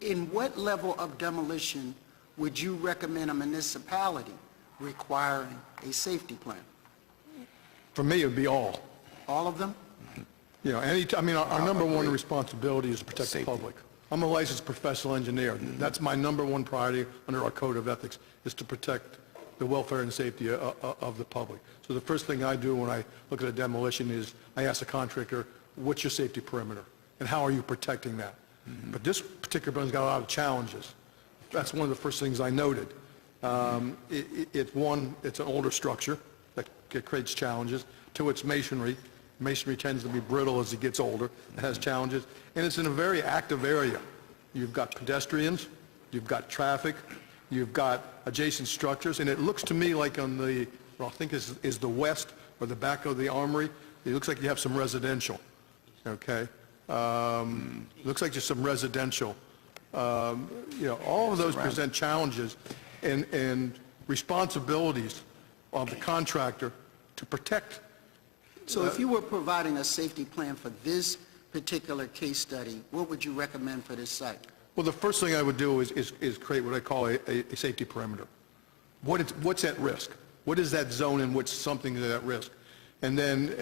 in what level of demolition would you recommend a municipality requiring a safety plan? For me, it would be all. All of them? You know, our number one responsibility is to protect the public. I'm a licensed professional engineer. That's my number one priority under our code of ethics, is to protect the welfare and safety of the public. So the first thing I do when I look at a demolition is I ask the contractor, what's your safety perimeter? And how are you protecting that? But this particular building's got a lot of challenges. That's one of the first things I noted. It's an older structure that creates challenges. Two, it's masonry. Masonry tends to be brittle as it gets older. It has challenges. And it's in a very active area. You've got pedestrians, you've got traffic, you've got adjacent structures, and it looks to me like on what I think is the west or the back of the armory, it looks like you have some residential, okay? Looks like just some residential. You know, all of those present challenges and responsibilities of the contractor to protect. So if you were providing a safety plan for this particular case study, what would you recommend for this site? Well, the first thing I would do is create what I call a safety perimeter. What's at risk? What is that zone in which something is at risk? And then,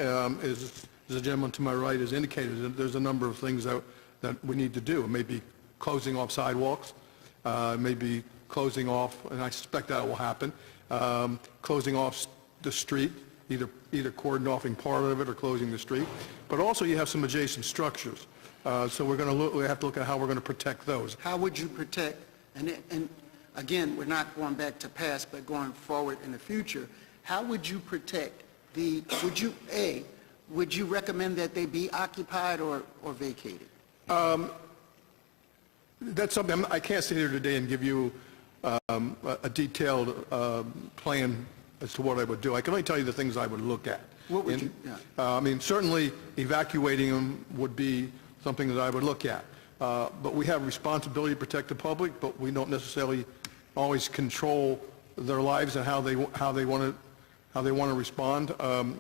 as the gentleman to my right has indicated, there's a number of things that we need to do. It may be closing off sidewalks, it may be closing off, and I suspect that will happen, closing off the street, either cordon offing part of it or closing the street. But also you have some adjacent structures. So we have to look at how we're going to protect those. How would you protect, and again, we're not going back to past, but going forward in the future, how would you protect would you recommend that they be occupied or vacated? That's something, I can't sit here today and give you a detailed plan as to what I would do. I can only tell you the things I would look at. What would you? I mean, certainly evacuating them would be something that I would look at. But we have responsibility to protect the public, but we don't necessarily always control their lives and how they want to respond.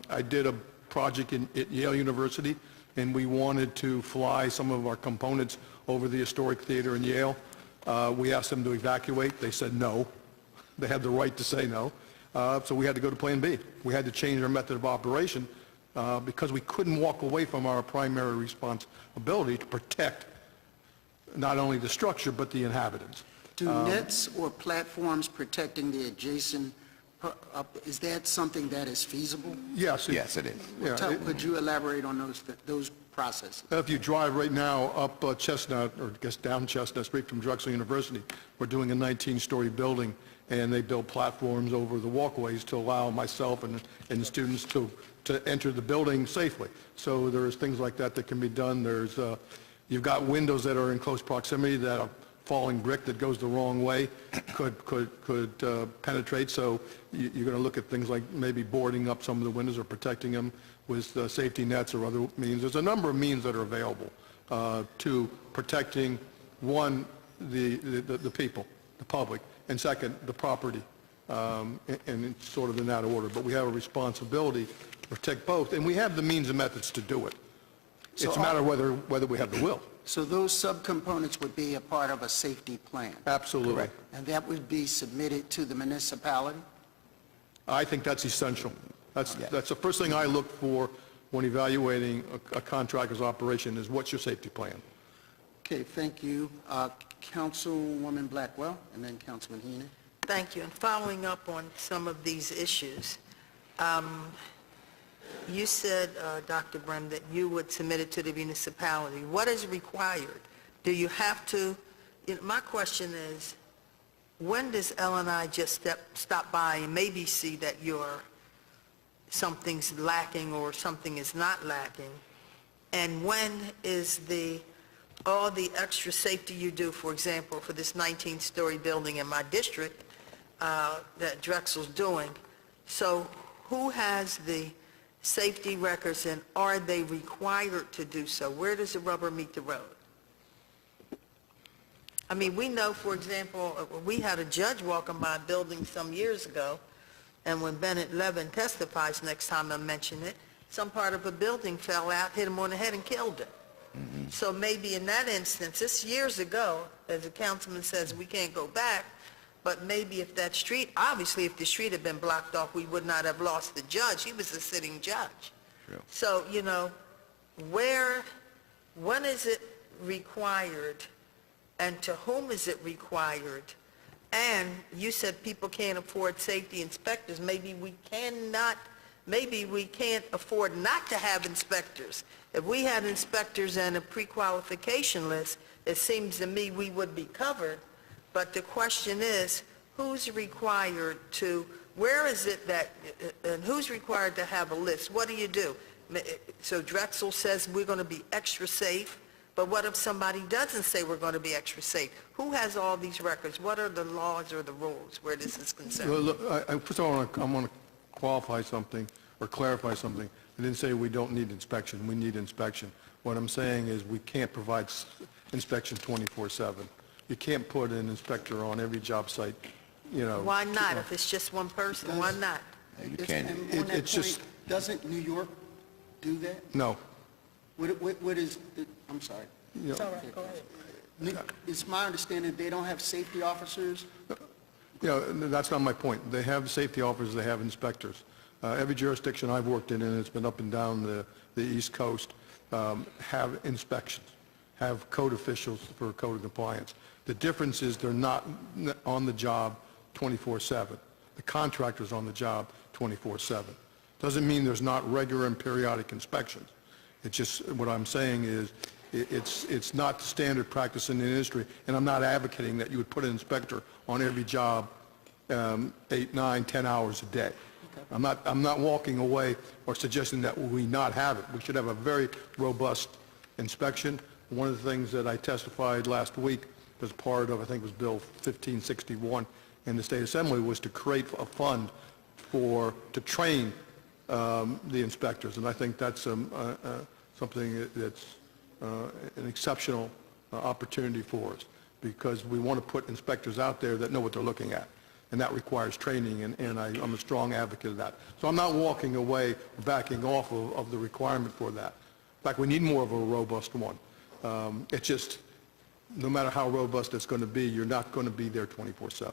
I did a project at Yale University and we wanted to fly some of our components over the historic theater in Yale. We asked them to evacuate. They said no. They had the right to say no. So we had to go to Plan B. We had to change our method of operation because we couldn't walk away from our primary responsibility to protect not only the structure but the inhabitants. Do nets or platforms protecting the adjacent, is that something that is feasible? Yes. Yes, it is. Yeah, Could you elaborate on those processes? if you drive right now up Chestnut, or I guess down Chestnut Street from Drexel University, we're doing a 19-story building, and they build platforms over the walkways to allow myself and the students to enter the building safely. So there's things like that that can be done. There's, you've got windows that are in close proximity that a falling brick that goes the wrong way could penetrate. So you're going to look at things like maybe boarding up some of the windows or protecting them with safety nets or other means. There's a number of means that are available to protecting, one, the people, the public, and second, the property, and it's sort of in that order. But we have a responsibility to protect both, and we have the means and methods to do it. It's a matter of whether we have the will. So those subcomponents would be a part of a safety plan? Absolutely. And that would be submitted to the municipality? I think that's essential. That's the first thing I look for when evaluating a contractor's operation is what's your safety plan? Okay, thank you. Councilwoman Blackwell, and then Councilman Heenan. Thank you. And following up on some of these issues, you said, Dr. Brehm, that you would submit it to the municipality. What is required? Do you have to, my question is, when does L&I just stop by and maybe see that something's lacking or something is not lacking? And when is all the extra safety you do, for example, for this 19-story building in my district that Drexel's doing, so who has the safety records, and are they required to do so? Where does the rubber meet the road? I mean, we know, for example, we had a judge walking by a building some years ago, and when Bennett Levin testifies next time I mention it, some part of a building fell out, hit him on the head, and killed him. Mm-hmm. So maybe in that instance, this years ago, as the councilman says, we can't go back, but maybe if that street, obviously if the street had been blocked off, we would not have lost the judge. He was a sitting judge. True. So, when is it required, and to whom is it required? And you said people can't afford safety inspectors. Maybe we can't afford not to have inspectors. If we had inspectors and a pre-qualification list, it seems to me we would be covered. But the question is, who's required to, where is it that, and who's required to have a list? What do you do? So Drexel says we're going to be extra safe, but what if somebody doesn't say we're going to be extra safe? Who has all these records? What are the laws or the rules where this is concerned? Well, look, first of all, I want to qualify something or clarify something. I didn't say we don't need inspection. We need inspection. What I'm saying is we can't provide inspection 24/7. You can't put an inspector on every job site, Why not? If it's just one person, why not? You can't. And on that It's just- point, doesn't New York do that? No. What is, I'm sorry. It's all right, go ahead. It's my understanding they don't have safety officers? That's not my point. They have safety officers, they have inspectors. Every jurisdiction I've worked in, and it's been up and down the East Coast, have inspections, have code officials for code of compliance. The difference is they're not on the job 24/7. The contractor's on the job 24/7. Doesn't mean there's not regular and periodic inspections. It's just, what I'm saying is, it's not the standard practice in the industry, and I'm not advocating that you would put an inspector on every job 8, 9, 10 hours a day. Okay. I'm not walking away or suggesting that we not have it. We should have a very robust inspection. One of the things that I testified last week as part of, I think it was Bill 1561 in the State Assembly, was to create a fund to train the inspectors, and I think that's something that's an exceptional opportunity for us, because we want to put inspectors out there that know what they're looking at, and that requires training, and I'm a strong advocate of that. So I'm not walking away, backing off of the requirement for that. fact, we need more of a robust one. It's just, no matter how robust it's going to be, you're not going to be there 24/7.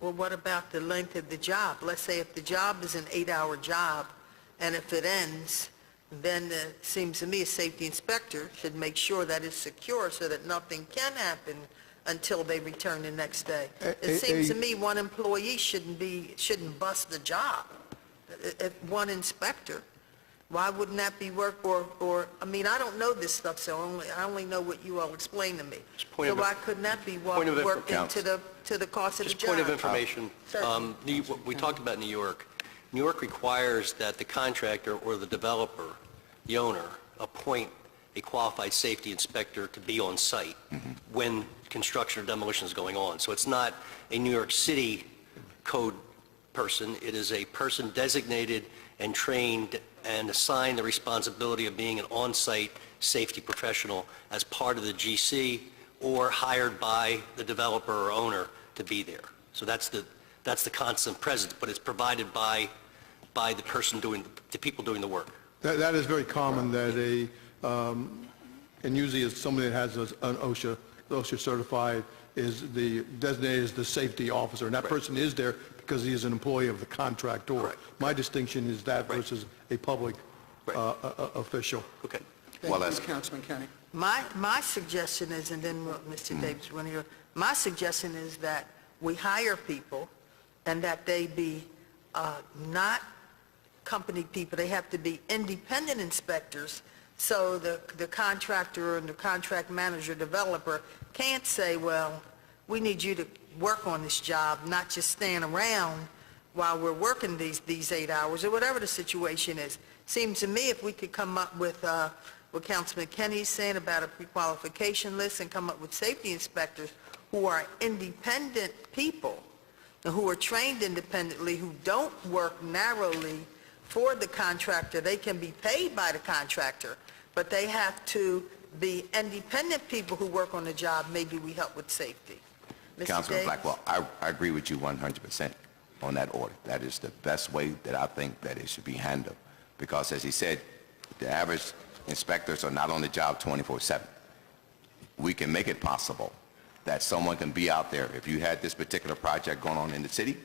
Well, what about the length of the job? Let's say if the job is an 8-hour job, and if it ends, then it seems to me a safety inspector should make sure that it's secure so that nothing can happen until they return the next day. It seems to me one employee shouldn't bust the job. If one inspector, why wouldn't that be work, or, I mean, I don't know this stuff, so I only know what you all explained to me. So why couldn't that be worked into the cost of the Just job? point of information. Certainly. We talked about New York. New York requires that the contractor or the developer, the owner, appoint a qualified safety inspector to be on site when construction or demolition is going on. So it's not a New York City code person. It is a person designated and trained and assigned the responsibility of being an on-site safety professional as part of the GC or hired by the developer or owner to be there. So that's the constant presence, but it's provided by the person the people doing the work. That is very common, that and usually it's somebody that has an OSHA certified, is designated as the safety officer, and that person is there because he is an employee of the contractor. Correct. My distinction is that versus a public official. Okay. Thank you, Councilman Kenny. My suggestion is, and then Mr. Davis, my suggestion is that we hire people and that they be not company people. They have to be independent inspectors, so the contractor and the contract manager, developer can't say, well, we need you to work on this job, not just stand around while we're working these 8 hours, or whatever the situation is. Seems to me if we could come up with what Councilman Kenny's saying about a pre-qualification list and come up with safety inspectors who are independent people and who are trained independently, who don't work narrowly for the contractor. They can be paid by the contractor, but they have to be independent people who work on the job. Maybe we help with safety. Mr. Councilman Davis? Blackwell, I agree with you 100% on that order. That is the best way that I think that it should be handled. Because as he said, the average inspectors are not on the job 24/7. We can make it possible that someone can be out there. If you had this particular project going on in the city,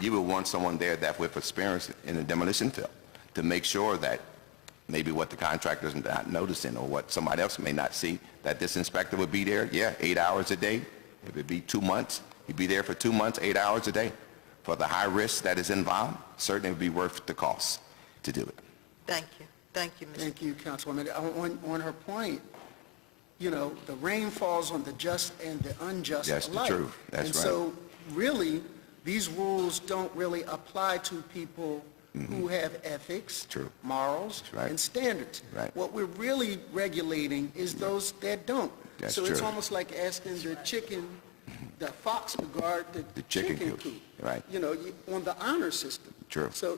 you would want someone there that with experience in the demolition field to make sure that maybe what the contractor's not noticing or what somebody else may not see, that this inspector would be there, 8 hours a day. If it'd be 2 months, he'd be there for 2 months, 8 hours a day. For the high risk that is involved, certainly it would be worth the cost to do it. Thank you. Thank you, Mr. Thank you, Councilwoman. On her point, you know, the rain falls on the just and the unjust That's alike. the truth. That's and right. so, really, these rules don't really apply to people who have ethics, True. morals, That's right. and standards. Right. What we're really regulating is those that don't. That's so it's true. almost like asking the fox to guard the chicken chicken coop. coop. Right. You know, on the honor system. True. So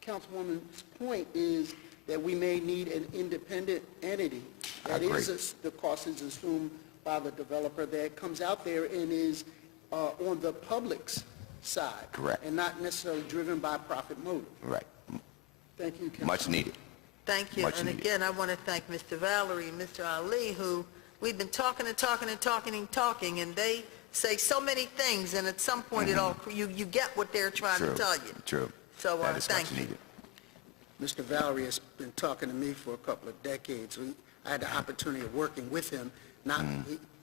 Councilwoman's point is that we may need an independent entity. That agree. is, the cost is assumed by the developer, that comes out there and is on the public's side. Correct. And not necessarily driven by profit motive. Right. Thank you, Councilwoman. Much needed. Thank you. Much And needed. again, I want to thank Mr. Valerie and Mr. Ali, who we've been talking and talking and talking and talking, and they say so many things, and at some point it all, you get what they're trying to True. tell you. True. So That is thank much you. needed. Mr. Valerie has been talking to me for a couple of decades. I had the opportunity of working with him. Not,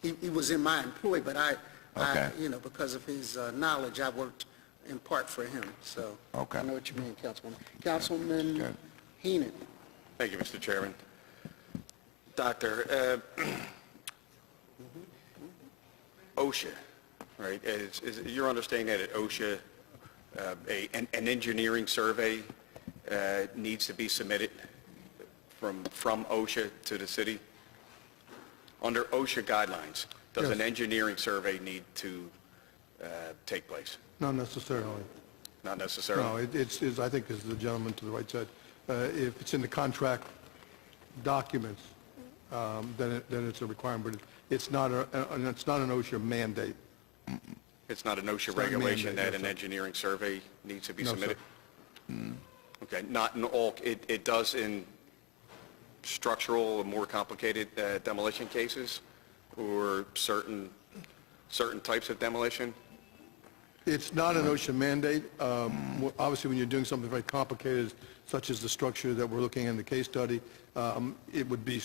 he was in my employ, but I Okay. you know, because of his knowledge, I worked in part for him. So Okay. I know what you mean, Councilwoman. Councilman Okay. Heenan. Thank you, Mr. Chairman. Doctor, OSHA, right, is your understanding that at OSHA, an engineering survey needs to be submitted from OSHA to the city? Under OSHA guidelines, does Yes. an engineering survey need to take place? Not necessarily. Not necessarily? No, it's, I think as the gentleman to the right said, if it's in the contract documents, then it's a requirement, but it's not an OSHA mandate. It's not an OSHA not a regulation mandate, that no, an sir. engineering survey needs to be No, sir. submitted? Okay, not in all, it does in structural or more complicated demolition cases, or certain types of demolition? It's not an OSHA mandate. Obviously, when you're doing something very complicated, such as the structure that we're looking at in the case study, it would be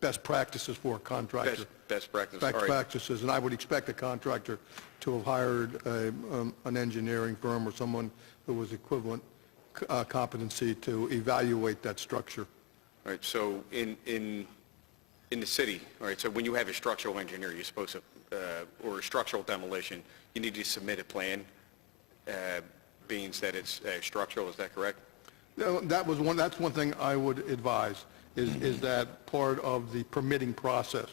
best practices for a contractor. Best practice. Best All right. practices, and I would expect a contractor to have hired an engineering firm or someone who was equivalent competency to evaluate that structure. All right, so in the city, all right, so when you have a structural engineer, you're supposed to, or a structural demolition, you need to submit a plan, being that it's structural, is that correct? No, that's one thing I would advise, is that part of the permitting process,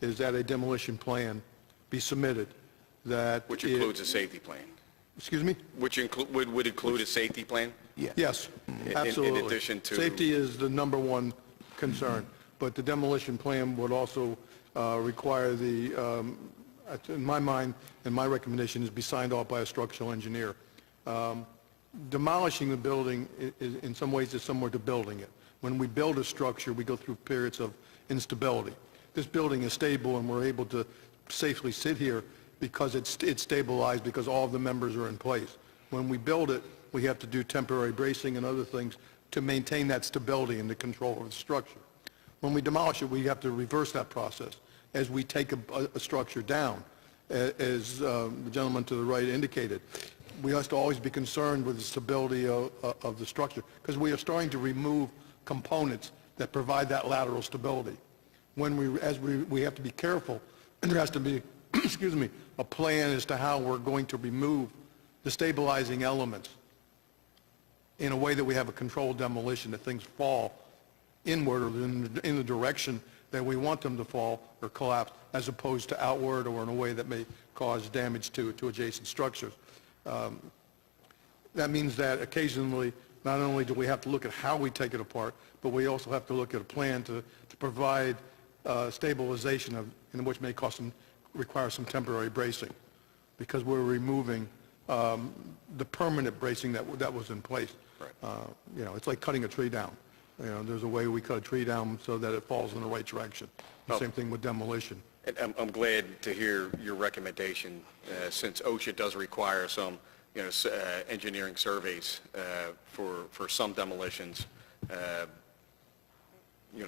is that a demolition plan be submitted that... Which includes a safety plan? Excuse me? Which would include a safety plan? Yes, absolutely. In addition to... Safety is the number one concern, but the demolition plan would also require in my mind, and my recommendation is be signed off by a structural engineer. Demolishing the building in some ways is similar to building it. When we build a structure, we go through periods of instability. This building is stable, and we're able to safely sit here because it's stabilized, because all of the members are in place. When we build it, we have to do temporary bracing and other things to maintain that stability and the control of the structure. When we demolish it, we have to reverse that process as we take a structure down. As the gentleman to the right indicated, we have to always be concerned with the stability of the structure, because we are starting to remove components that provide that lateral stability. We have to be careful, and there has to be, excuse me, a plan as to how we're going to remove the stabilizing elements in a way that we have a controlled demolition, that things fall inward or in the direction that we want them to fall or collapse, as opposed to outward or in a way that may cause damage to adjacent structures. That means that occasionally, not only do we have to look at how we take it apart, but we also have to look at a plan to provide stabilization in which may require some temporary bracing, because we're removing the permanent bracing that was in place. Right. It's like cutting a tree down. There's a way we cut a tree down so that it falls in the right direction. The same thing with demolition. And I'm glad to hear your recommendation, since OSHA does require some, engineering surveys for some demolitions.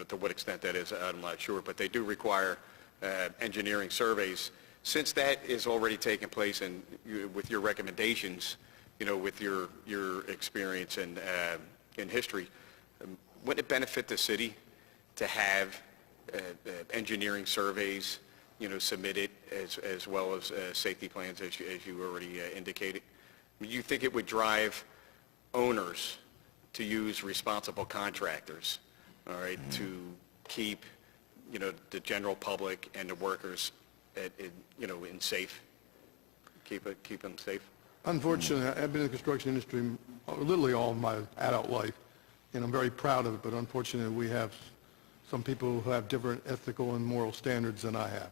To what extent that is, I'm not sure, but they do require engineering surveys. Since that is already taking place, and with your recommendations, with your experience and in history, wouldn't it benefit the city to have engineering surveys, submitted as well as safety plans, as you already indicated? You think it would drive owners to use responsible contractors, all right, to keep, the general public and the workers, in safe, keep them safe? Unfortunately, I've been in the construction industry literally all of my adult life, and I'm very proud of it, but unfortunately we have some people who have different ethical and moral standards than I have.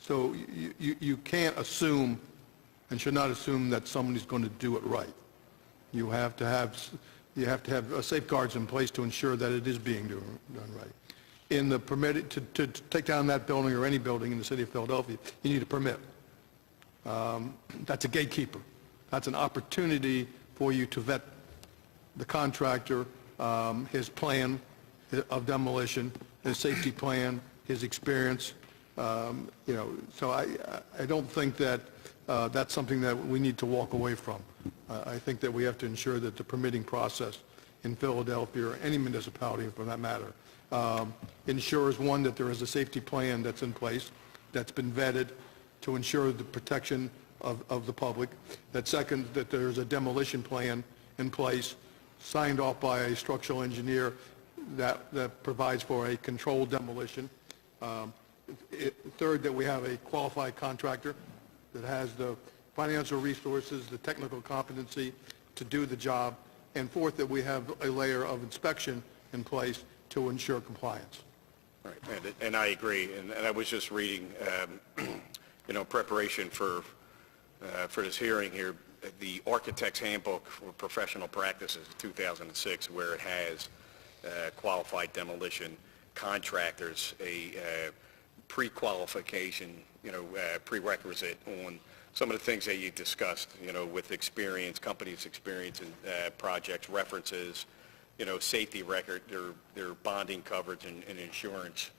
So you can't assume and should not assume that somebody's going to do it right. You have to have safeguards in place to ensure that it is being done right. In the permit to take down that building or any building in the city of Philadelphia, you need a permit. That's a gatekeeper. That's an opportunity for you to vet the contractor, his plan of demolition, his safety plan, his experience. So I don't think that that's something that we need to walk away from. I think that we have to ensure that the permitting process in Philadelphia, or any municipality for that matter, ensures, one, that there is a safety plan that's in place, that's been vetted to ensure the protection of the public. That second, that there's a demolition plan in place, signed off by a structural engineer that provides for a controlled demolition. Third, that we have a qualified contractor that has the financial resources, the technical competency to do the job. And fourth, that we have a layer of inspection in place to ensure compliance. Right, and I agree. And I was just reading, preparation for this hearing here, the Architect's Handbook for Professional Practices, 2006, where it has, qualified demolition contractors a pre-qualification, prerequisite on some of the things that you discussed, with experience, companies' experience in projects, references, safety record, their bonding coverage and insurance,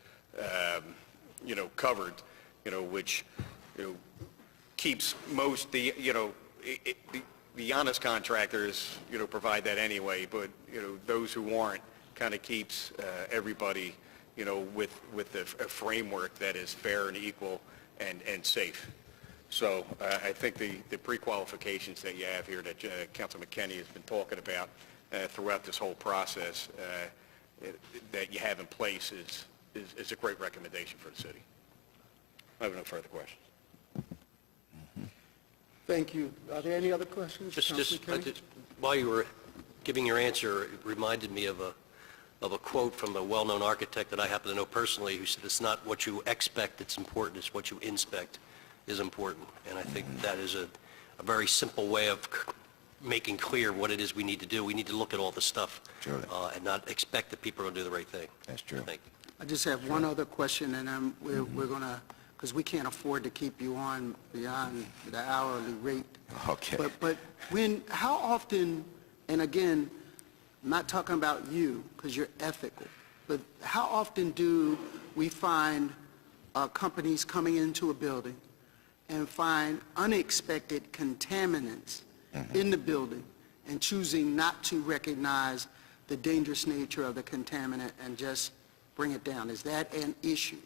covered, which, keeps most, the honest contractors, provide that anyway, but, those who aren't kind of keeps everybody, with a framework that is fair and equal and safe. So I think the pre-qualifications that you have here that Councilman Kenny has been talking about throughout this whole process that you have in place is a great recommendation for the city. I have no further questions. Thank you. Are there any other questions? Councilman Kenny? While you were giving your answer, it reminded me of a quote from a well-known architect that I happen to know personally, who said, "It's not what you expect that's important, it's what you inspect is important." And I think that is a very simple way of making clear what it is we need to do. We need to look at all the stuff and not expect that people are going to do the right thing. That's true. Thank you. I just have one other question, and we're going to, because we can't afford to keep you on beyond the hourly rate. Okay. But how often, and again, I'm not talking about you because you're ethical, but how often do we find companies coming into a building and find unexpected contaminants in the building and choosing not to recognize the dangerous nature of the contaminant and just bring it down? Is that an issue?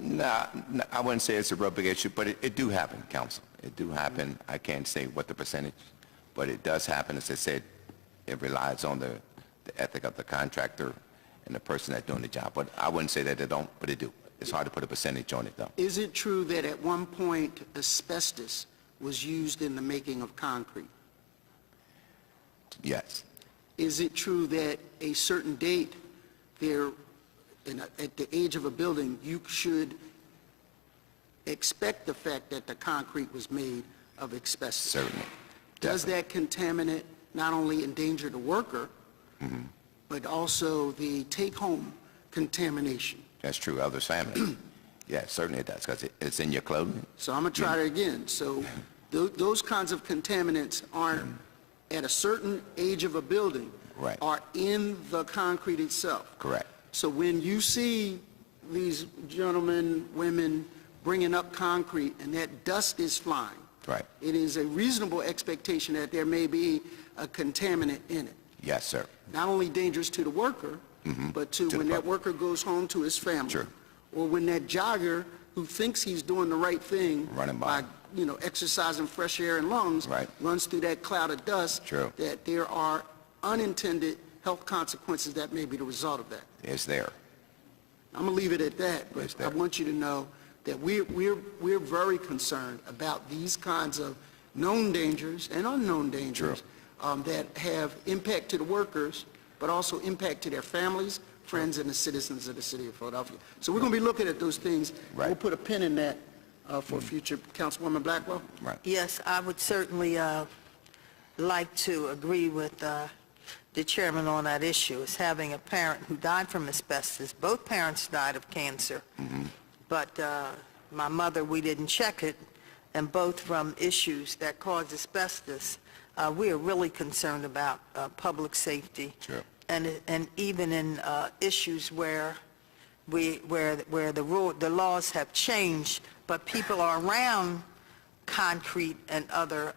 No, I wouldn't say it's a real big issue, but it do happen, Council. It do happen. I can't say what the percentage, but it does happen. As I said, it relies on the ethic of the contractor and the person that's doing the job. But I wouldn't say that they don't, but they do. It's hard to put a percentage on it, though. Is it true that at one point asbestos was used in the making of concrete? Yes. Is it true that a certain date there, at the age of a building, you should expect the fact that the concrete was made of asbestos? Certainly. Does that contaminant not only endanger the worker, but also the take-home contamination? That's true. Others' family. Yeah, certainly it does, because it's in your clothing. So I'm going to try it again. So those kinds of contaminants aren't at a certain age of a building, Right. are in the concrete itself. Correct. So when you see these gentlemen, women bringing up concrete and that dust is flying, Right. it is a reasonable expectation that there may be a contaminant in it. Yes, sir. Not only dangerous to the worker, but to the when that public. worker goes home to his family. Sure. Or when that jogger who thinks he's doing the right thing Running by. exercising fresh air and lungs, Right. runs through that cloud of dust, True. that there are unintended health consequences that may be the result of that. It's there. I'm going to leave it at that, It's but there. I want you to know that we're very concerned about these kinds of known dangers and unknown dangers that have impact to the workers, but also impact to their families, friends, and the citizens of the city of Philadelphia. So we're going to be looking at those things. Right. We'll put a pin in that for future. Councilwoman Blackwell? Right. Yes, I would certainly like to agree with the chairman on that issue. Is having a parent who died from asbestos. Both parents died of cancer, but my mother, we didn't check it, and both from issues that caused asbestos. We are really concerned about public safety. Sure. And even in issues where the laws have changed, but people are around concrete and other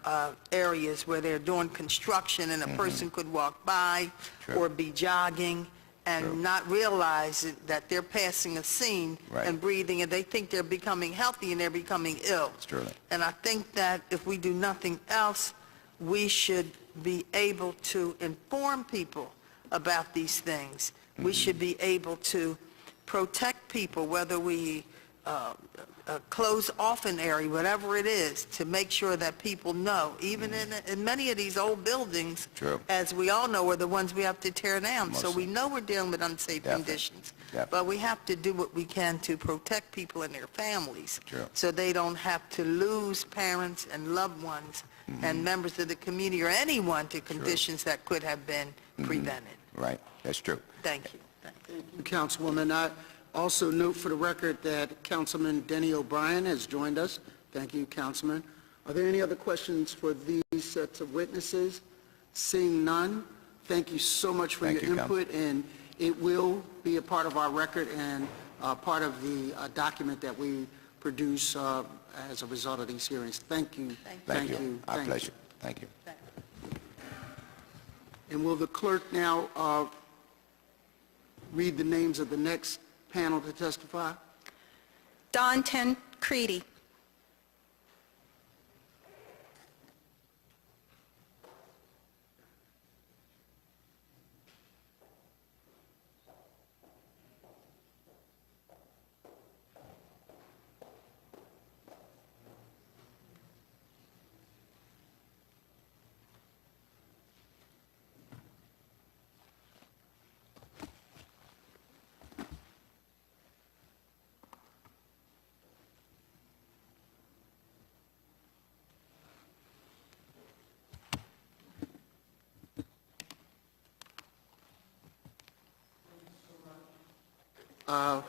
areas where they're doing construction and a person could walk by Sure. or be jogging and not realize that they're passing a scene Right. and breathing, and they think they're becoming healthy and they're becoming ill. True. And I think that if we do nothing else, we should be able to inform people about these things. We should be able to protect people, whether we close off an area, whatever it is, to make sure that people know. Even in many of these old buildings, True. as we all know, are the ones we have to tear down. Most So we know we're dealing with unsafe Definitely. conditions. Definitely. But we have to do what we can to protect people and their families, True. so they don't have to lose parents and loved ones and members of the community or anyone to conditions that could have been prevented. right? That's true. Thank you. Councilwoman, I also note for the record that Councilman Denny O'Brien has joined us. Thank you, Councilman. Are there any other questions for these sets of witnesses? Seeing none, thank you so much for Thank your you, input, and it will be a part of our record and part of the document that we produce as a result of these hearings. Thank you. Thank you. Our Thank pleasure. you. Thank you. And will the clerk now read the names of the next panel to testify? Don Tancredi.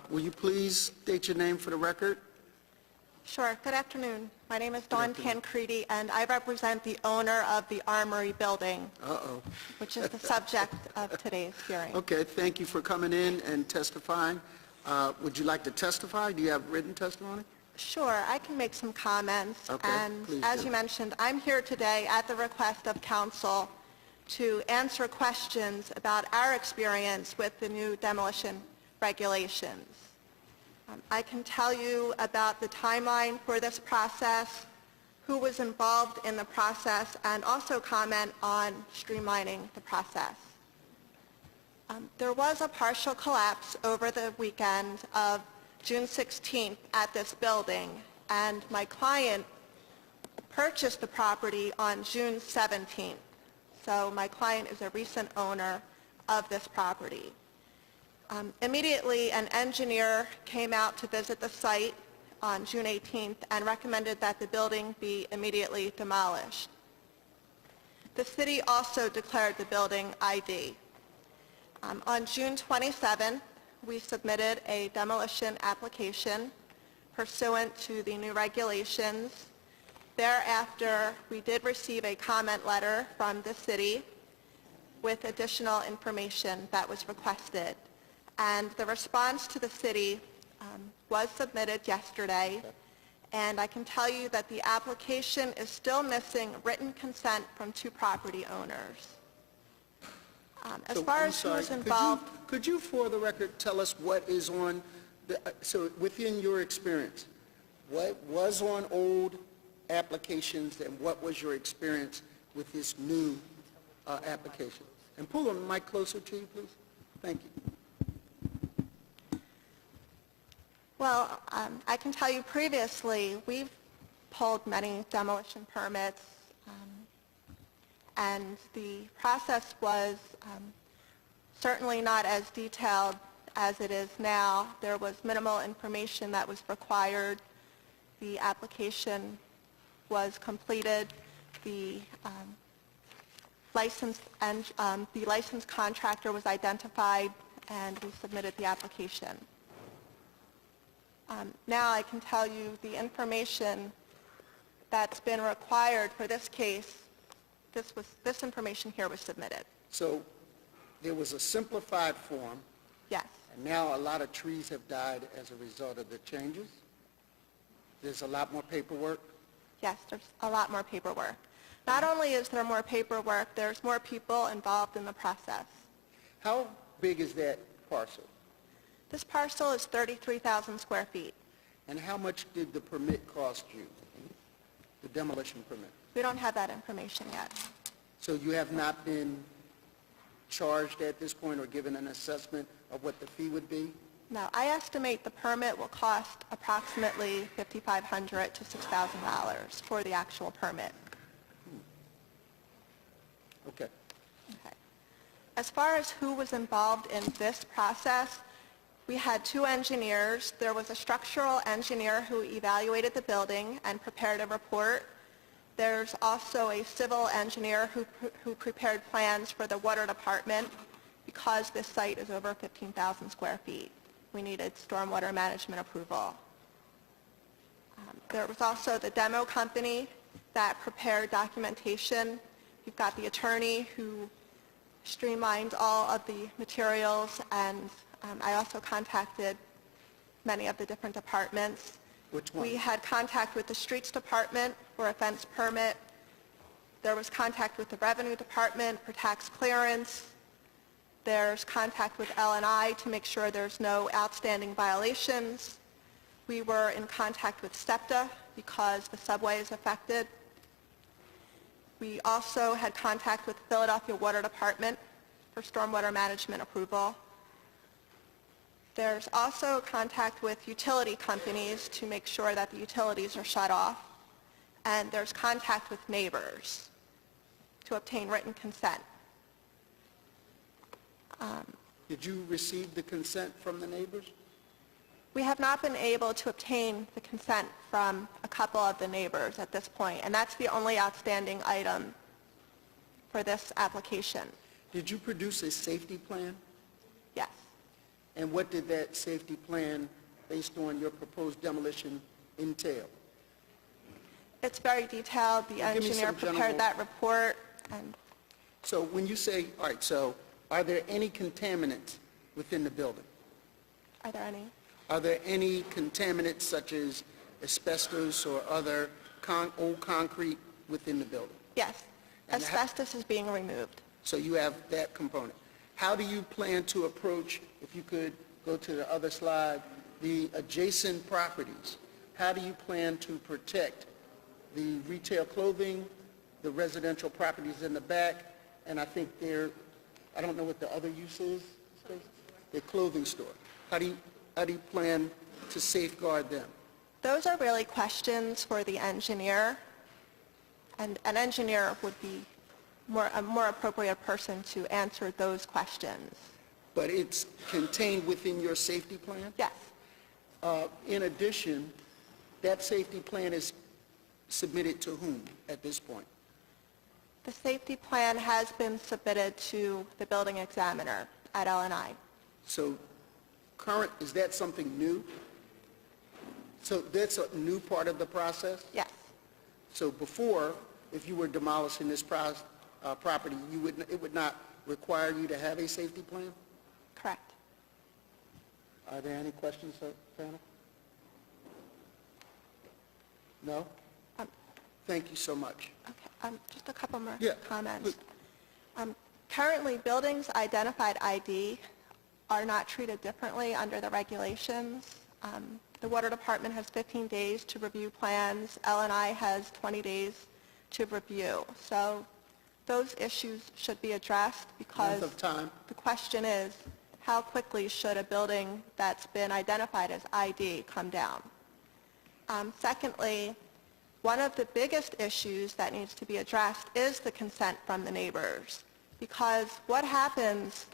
Will you please state your name for the record? Sure. Good afternoon. My name is Dawn Tancredi, and I represent the owner of the Armory building, which is the subject of today's hearing. Okay, thank you for coming in and testifying. Would you like to testify? Do you have written testimony? Sure. I can make some comments. Okay, And please as do. you mentioned, I'm here today at the request of council to answer questions about our experience with the new demolition regulations. I can tell you about the timeline for this process, who was involved in the process, and also comment on streamlining the process. There was a partial collapse over the weekend of June 16th at this building, and my client purchased the property on June 17th. So my client is a recent owner of this property. Immediately, an engineer came out to visit the site on June 18th and recommended that the building be immediately demolished. The city also declared the building ID. On June 27th, we submitted a demolition application pursuant to the new regulations. Thereafter, we did receive a comment letter from the city with additional information that was requested. And the response to the city was submitted yesterday, and I can tell you that the application is still missing written consent from 2 property owners. As So, far I'm as who sorry, was involved, Could you, for the record, tell us what is on, so within your experience, what was on old applications and what was your experience with this new application? And pull the mic closer to you, please. Thank you. well, I can tell you previously, we've pulled many demolition permits, and the process was certainly not as detailed as it is now. There was minimal information that was required. The application was completed. The licensed contractor was identified, and we submitted the application. Now I can tell you the information that's been required for this case, this information here was submitted. So there was a simplified form, Yes. and now a lot of trees have died as a result of the changes. There's a lot more paperwork. Yes, there's a lot more paperwork. Not only is there more paperwork, there's more people involved in the process. How big is that parcel? This parcel is 33,000 square feet. And how much did the permit cost you, the demolition permit? We don't have that information yet. So you have not been charged at this point or given an assessment of what the fee would be? No, I estimate the permit will cost approximately $5,500 to $6,000 for the actual permit. Okay. Okay. As far as who was involved in this process, we had 2 engineers. There was a structural engineer who evaluated the building and prepared a report. There's also a civil engineer who prepared plans for the water department. because this site is over 15,000 square feet. We needed stormwater management approval. There was also the demo company that prepared documentation. You've got the attorney who streamlined all of the materials, and I also contacted many of the different departments. Which one? We had contact with the streets department for a fence permit. There was contact with the revenue department for tax clearance. There's contact with L&I to make sure there's no outstanding violations. We were in contact with SEPTA because the subway is affected. We also had contact with the Philadelphia Water Department for stormwater management approval. There's also contact with utility companies to make sure that the utilities are shut off. And there's contact with neighbors to obtain written consent. Did you receive the consent from the neighbors? We have not been able to obtain the consent from a couple of the neighbors at this point, and that's the only outstanding item for this application. Did you produce a safety plan? Yes. And what did that safety plan, based on your proposed demolition, entail? It's very detailed. The Well, give me engineer some general- prepared that report, and So when you say, all right, so are there any contaminants within the building? are there any? Are there any contaminants such as asbestos or other old concrete within the building? Yes. And Asbestos is being removed. So you have that component. How do you plan to approach, if you could go to the other slide, the adjacent properties? How do you plan to protect the retail clothing, the residential properties in the back, and I think I don't know what the other use is, the clothing store? How do you plan to safeguard them? Those are really questions for the engineer, and an engineer would be a more appropriate person to answer those questions. But it's contained within your safety plan? Yes. In addition, that safety plan is submitted to whom at this point? The safety plan has been submitted to the building examiner at L&I. So is that something new? So that's a new part of the process? Yes. So before, if you were demolishing this property, it would not require you to have a safety plan? Correct. Are there any questions, panel? No? Thank you so much. Okay. Just a couple more Yeah, comments. Currently, buildings identified ID are not treated differently under the regulations. The Water Department has 15 days to review plans. L&I has 20 days to review. So those issues should be addressed because Length of time? the question is, how quickly should a building that's been identified as ID come down? Secondly, one of the biggest issues that needs to be addressed is the consent from the neighbors. Because what happens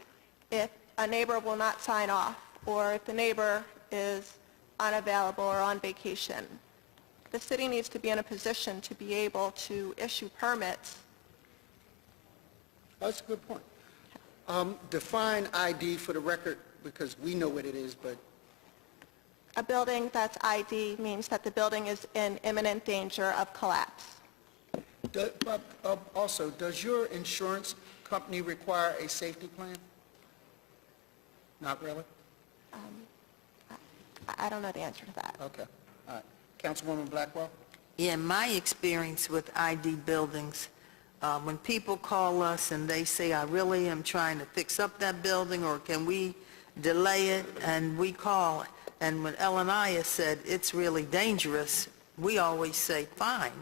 if a neighbor will not sign off, or if the neighbor is unavailable or on vacation? The city needs to be in a position to be able to issue permits. That's a good point. Define ID for the record, because we know what it is, but A building that's ID means that the building is in imminent danger of collapse. also, does your insurance company require a safety plan? Not really? I don't know the answer to that. Okay, all right. Councilwoman Blackwell? Yeah, my experience with ID buildings, when people call us and they say, I really am trying to fix up that building, or can we delay it, and we call, and when L&I has said it's really dangerous, we always say, fine.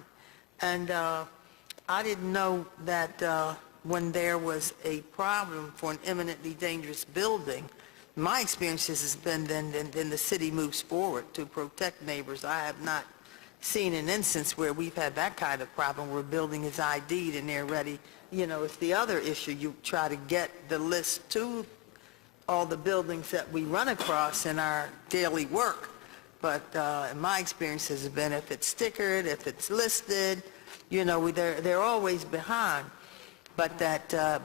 And I didn't know that when there was a problem for an imminently dangerous building, my experience has been then the city moves forward to protect neighbors. I have not seen an instance where we've had that kind of problem where a building is ID'd and they're ready. You know, it's the other issue. You try to get the list to all the buildings that we run across in our daily work. But in my experience has been if it's stickered, if it's listed, you know, they're always behind. but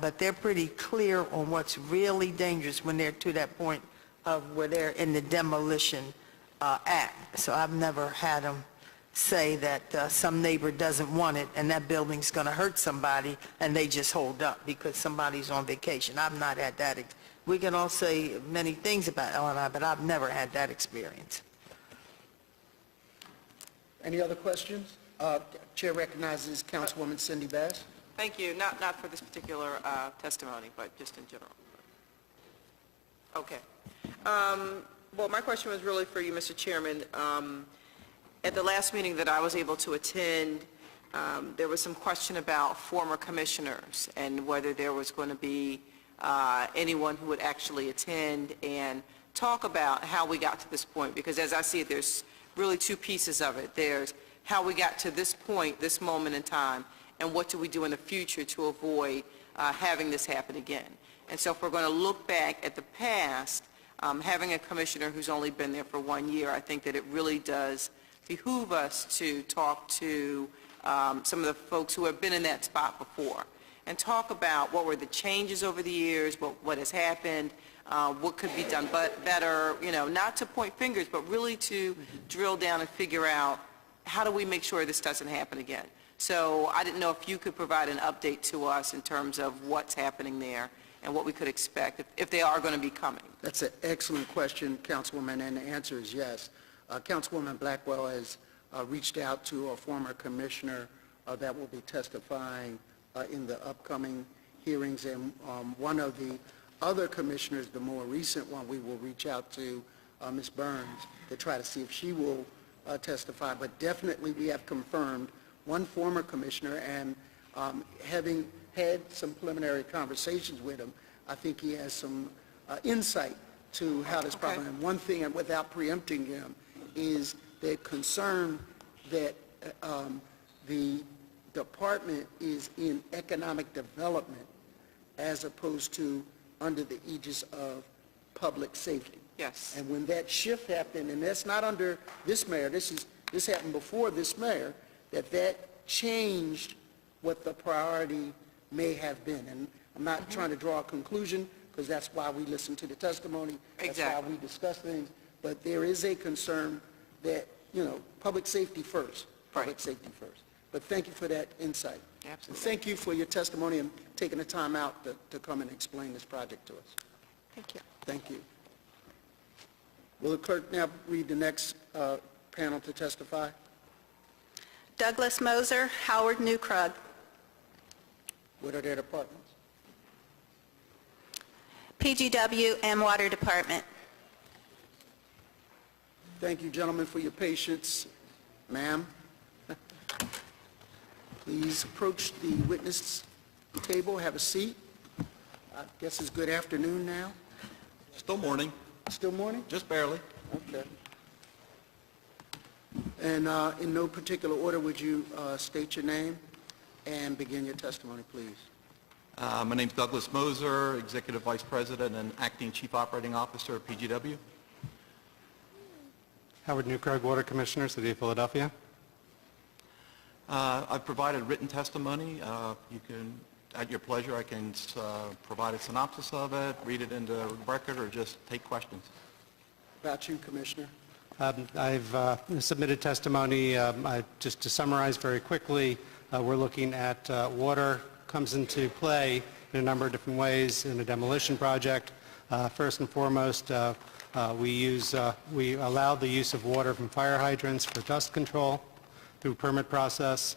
but they're pretty clear on what's really dangerous when they're to that point of where they're in the demolition act. So I've never had them say that some neighbor doesn't want it and that building's going to hurt somebody and they just hold up because somebody's on vacation. I've not had that. We can all say many things about L&I, but I've never had that experience. Any other questions? Chair recognizes Councilwoman Cindy Bass. Thank you. Not for this particular testimony, but just in general. Okay. Well, my question was really for you, Mr. Chairman. At the last meeting that I was able to attend, there was some question about former commissioners and whether there was going to be anyone who would actually attend and talk about how we got to this point. Because as I see it, there's really two pieces of it. There's how we got to this point, this moment in time, and what do we do in the future to avoid having this happen again. And so if we're going to look back at the past, having a commissioner who's only been there for 1 year, I think that it really does behoove us to talk to some of the folks who have been in that spot before and talk about what were the changes over the years, what has happened, what could be done better, you know, not to point fingers, but really to drill down and figure out how do we make sure this doesn't happen again. So I didn't know if you could provide an update to us in terms of what's happening there and what we could expect if they are going to be coming. That's an excellent question, Councilwoman, and the answer is yes. Councilwoman Blackwell has reached out to a former commissioner that will be testifying in the upcoming hearings, and one of the other commissioners, the more recent one, we will reach out to Ms. Burns to try to see if she will testify. But definitely we have confirmed one former commissioner, and having had some preliminary conversations with him, I think he has some insight to how this problem, and one thing, and without preempting him, is the concern that the department is in economic development as opposed to under the aegis of public safety. Yes. And when that shift happened, and that's not under this mayor, this happened before this mayor, that changed what the priority may have been. And I'm not trying to draw a conclusion, because that's why we listen to the testimony. Exactly. That's why we discuss things. But there is a concern that, you know, public safety first. Public Right. safety first. But thank you for that insight. Absolutely. And thank you for your testimony and taking the time out to come and explain this project to us. Thank you. Thank you. Will the clerk now read the next panel to testify? Douglas Moser, Howard Neukrug. What are their departments? PGW and Water Department. Thank you, gentlemen, for your patience. Ma'am, please approach the witness table, have a seat. I guess it's good afternoon now. Still morning, Still morning? just barely. Okay. And in no particular order, would you state your name and begin your testimony, please? My name's Douglas Moser, Executive Vice President and Acting Chief Operating Officer of PGW. Howard Neukrug, Water Commissioner, City of Philadelphia. I've provided written testimony. You can, at your pleasure, I can provide a synopsis of it, read it into the record, or just take questions. About you, Commissioner. I've submitted testimony. Just to summarize very quickly, we're looking at water comes into play in a number of different ways in a demolition project. First and foremost, we allow the use of water from fire hydrants for dust control through permit process.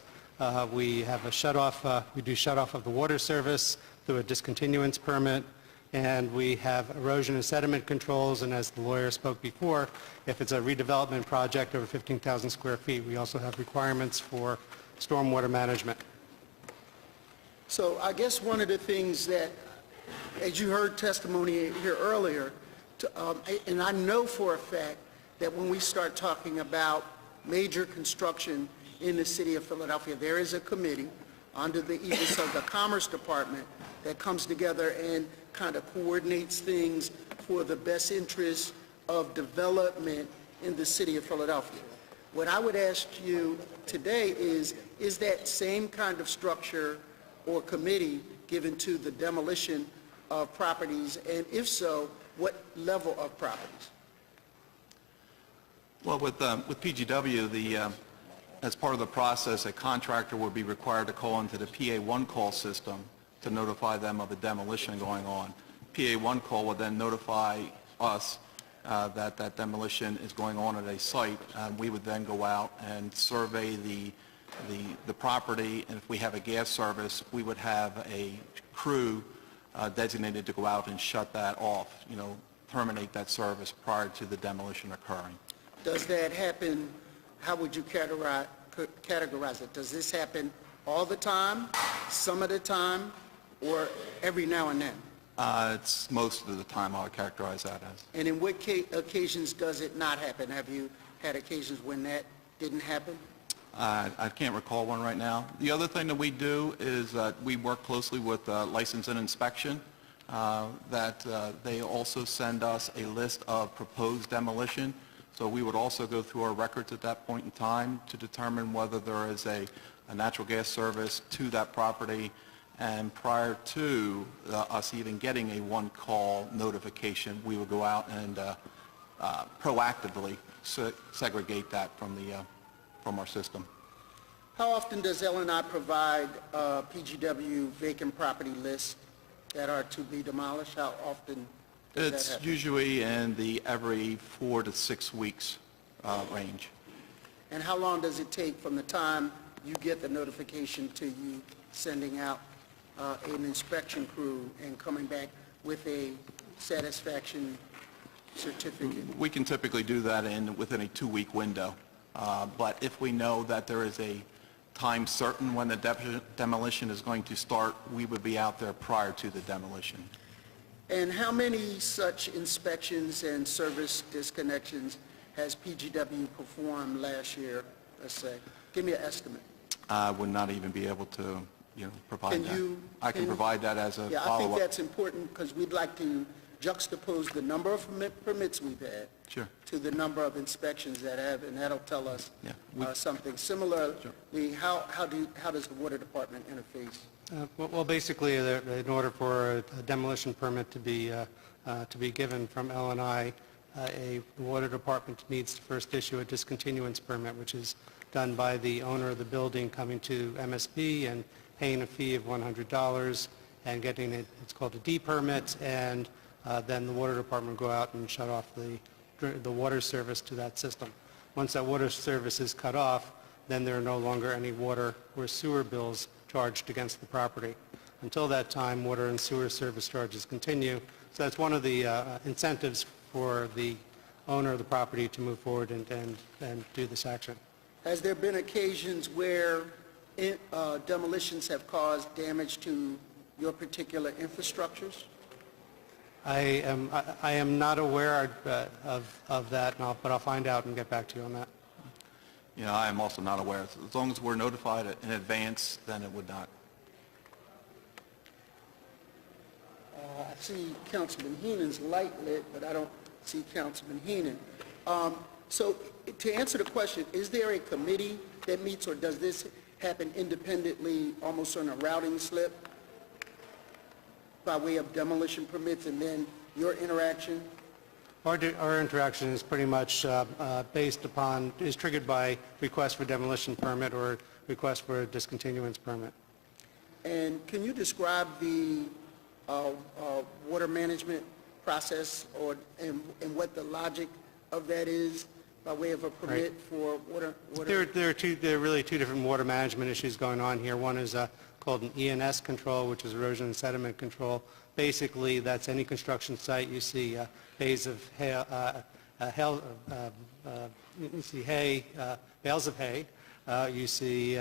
We have a shut-off, we do shut-off of the water service through a discontinuance permit, and we have erosion and sediment controls, and as the lawyer spoke before, if it's a redevelopment project over 15,000 square feet, we also have requirements for stormwater management. So I guess one of the things that, as you heard testimony here earlier, and I know for a fact that when we start talking about major construction in the city of Philadelphia, there is a committee under the aegis of the Commerce Department that comes together and kind of coordinates things for the best interest of development in the city of Philadelphia. What I would ask you today is that same kind of structure or committee given to the demolition of properties, and if so, what level of properties? Well, with PGW, as part of the process, a contractor would be required to call into the PA1 call system to notify them of a demolition going on. PA1 call would then notify us that that demolition is going on at a site. We would then go out and survey the property, and if we have a gas service, we would have a crew designated to go out and shut that off, terminate that service prior to the demolition occurring. Does that happen, how would you categorize it? Does this happen all the time, some of the time, or every now and then? It's most of the time I would characterize that as. And in what occasions does it not happen? Have you had occasions when that didn't happen? I can't recall one right now. The other thing that we do is we work closely with License and Inspection, that they also send us a list of proposed demolition. So we would also go through our records at that point in time to determine whether there is a natural gas service to that property. And prior to us even getting a one-call notification, we would go out and proactively segregate that from our system. How often does L&I provide PGW vacant property lists that are to be demolished? How often does that It's happen? usually in the every 4 to 6 weeks range. And how long does it take from the time you get the notification to you sending out an inspection crew and coming back with a satisfaction certificate? We can typically do that within a 2-week window. But if we know that there is a time certain when the demolition is going to start, we would be out there prior to the demolition. And how many such inspections and service disconnections has PGW performed last year, let's say? Give me an estimate. I would not even be able to, provide Can that. you- I can provide that as a Yeah, I follow-up. think that's important because we'd like to juxtapose the number of permits we've had Sure. to the number of inspections that have, and that'll tell us Yeah, something. Similarly, how does the water department interface? Well, basically, in order for a demolition permit to be given from L&I, the water department needs to first issue a discontinuance permit, which is done by the owner of the building coming to MSP and paying a fee of $100 and getting it, it's called a D permit, and then the water department will go out and shut off the water service to that system. Once that water service is cut off, then there are no longer any water or sewer bills charged against the property. Until that time, water and sewer service charges continue. So that's one of the incentives for the owner of the property to move forward and do this action. Has there been occasions where demolitions have caused damage to your particular infrastructures? I am not aware of that, but I'll find out and get back to you on that. I am also not aware. As long as we're notified in advance, then it would not. I see Councilman Heenan's light lit, but I don't see Councilman Heenan. So to answer the question, is there a committee that meets, or does this happen independently, almost on a routing slip, by way of demolition permits, and then your interaction? Our interaction is pretty much is triggered by request for demolition permit or request for a discontinuance permit. And can you describe the water management process and what the logic of that is by way of a permit for water? There are really two different water management issues going on here. One is called an ENS control, which is erosion and sediment control. Basically, that's any construction site. You see bays of hay, you see hay, bales of hay. You see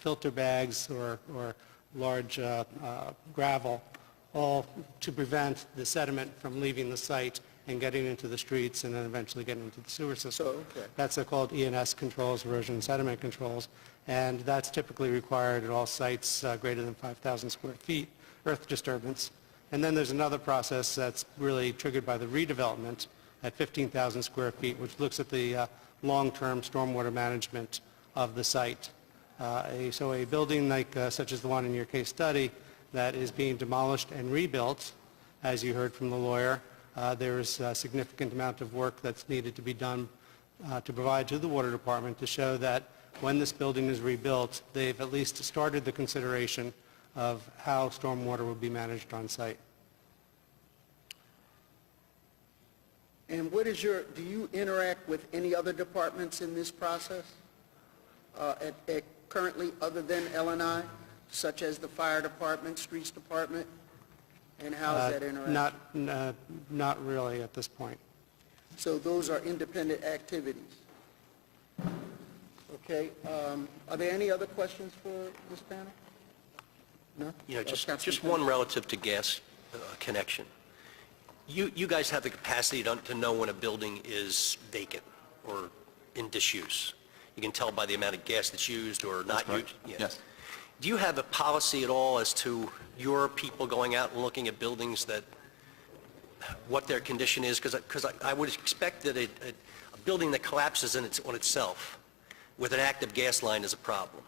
filter bags or large gravel, all to prevent the sediment from leaving the site and getting into the streets and then eventually getting into the sewer system. Okay. That's called ENS controls, erosion and sediment controls, and that's typically required at all sites greater than 5,000 square feet, earth disturbance. And then there's another process that's really triggered by the redevelopment at 15,000 square feet, which looks at the long-term stormwater management of the site. So a building like such as the one in your case study that is being demolished and rebuilt, as you heard from the lawyer. There's a significant amount of work that's needed to be done to provide to the Water Department to show that when this building is rebuilt, they've at least started the consideration of how stormwater will be managed on site. And what is do you interact with any other departments in this process currently other than L&I, such as the fire department, streets department? And how is that interaction? Not really at this point. So those are independent activities. Okay. Are there any other questions for this panel? No? Just one relative to gas connection. You guys have the capacity to know when a building is vacant or in disuse. You can tell by the amount of gas that's used or not used. Yeah. Yes. Do you have a policy at all as to your people going out and looking at buildings what their condition is? Because I would expect that a building that collapses on itself with an active gas line is a problem.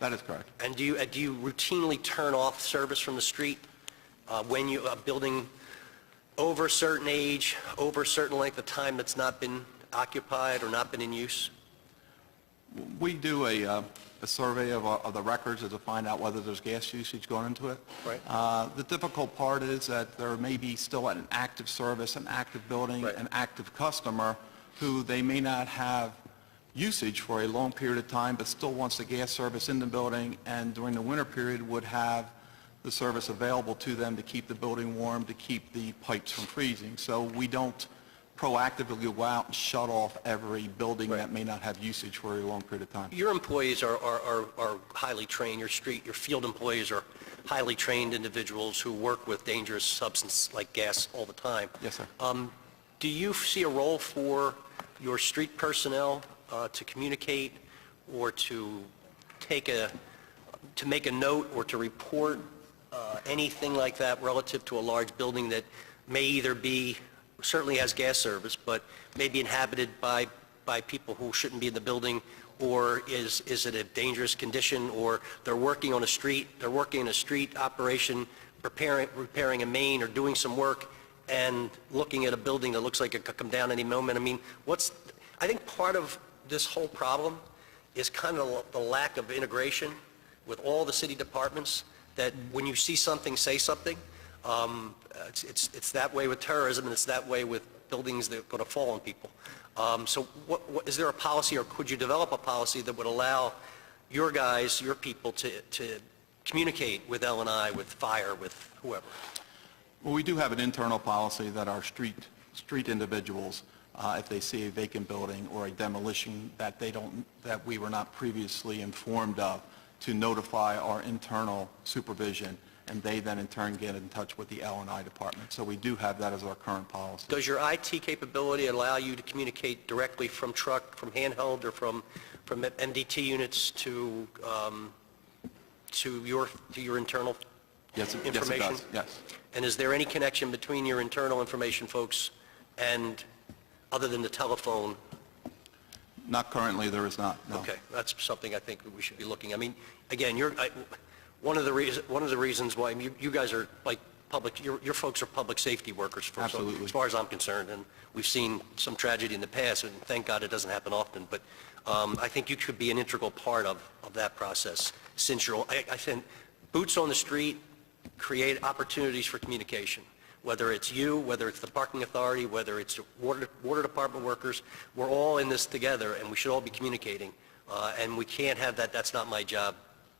That is correct. And do you routinely turn off service from the street when a building over a certain age, over a certain length of time that's not been occupied or not been in use? We do a survey of the records to find out whether there's gas usage going into it. Right. The difficult part is that there may be still an active service, an active building, Right. an active customer who they may not have usage for a long period of time, but still wants the gas service in the building, and during the winter period would have the service available to them to keep the building warm, to keep the pipes from freezing. So we don't proactively go out and shut off every building Right. that may not have usage for a long period of time. Your employees are highly trained. Your field employees are highly trained individuals who work with dangerous substances like gas all the time. Yes, sir. Do you see a role for your street personnel to communicate or to make a note or to report anything like that relative to a large building that may either certainly has gas service, but may be inhabited by people who shouldn't be in the building, or is it a dangerous condition, or they're working in a street operation, repairing a main or doing some work, and looking at a building that looks like it could come down any moment? I mean, I think part of this whole problem is kind of the lack of integration with all the city departments, that when you see something, say something. It's that way with terrorism, and it's that way with buildings that are going to fall on people. So is there a policy, or could you develop a policy that would allow your guys, your people, to communicate with L&I, with fire, with whoever? Well, we do have an internal policy that our street individuals, if they see a vacant building or a demolition that we were not previously informed of, to notify our internal supervision, and they then in turn get in touch with the L&I department. So we do have that as our current policy. Does your IT capability allow you to communicate directly from truck, from handheld, or from MDT units to your internal information? Yes, it does. Yes. And is there any connection between your internal information folks and, other than the telephone? Not currently, there is not, no. Okay, that's something I think we should be looking. I mean, again, one of the reasons why you guys are like your folks are public safety workers, Absolutely. as far as I'm concerned, and we've seen some tragedy in the past, and thank God it doesn't happen often. But I think you could be an integral part of that process, since I think boots on the street create opportunities for communication. Whether it's you, whether it's the parking authority, whether it's water department workers, we're all in this together, and we should all be communicating. And we can't have that's not my job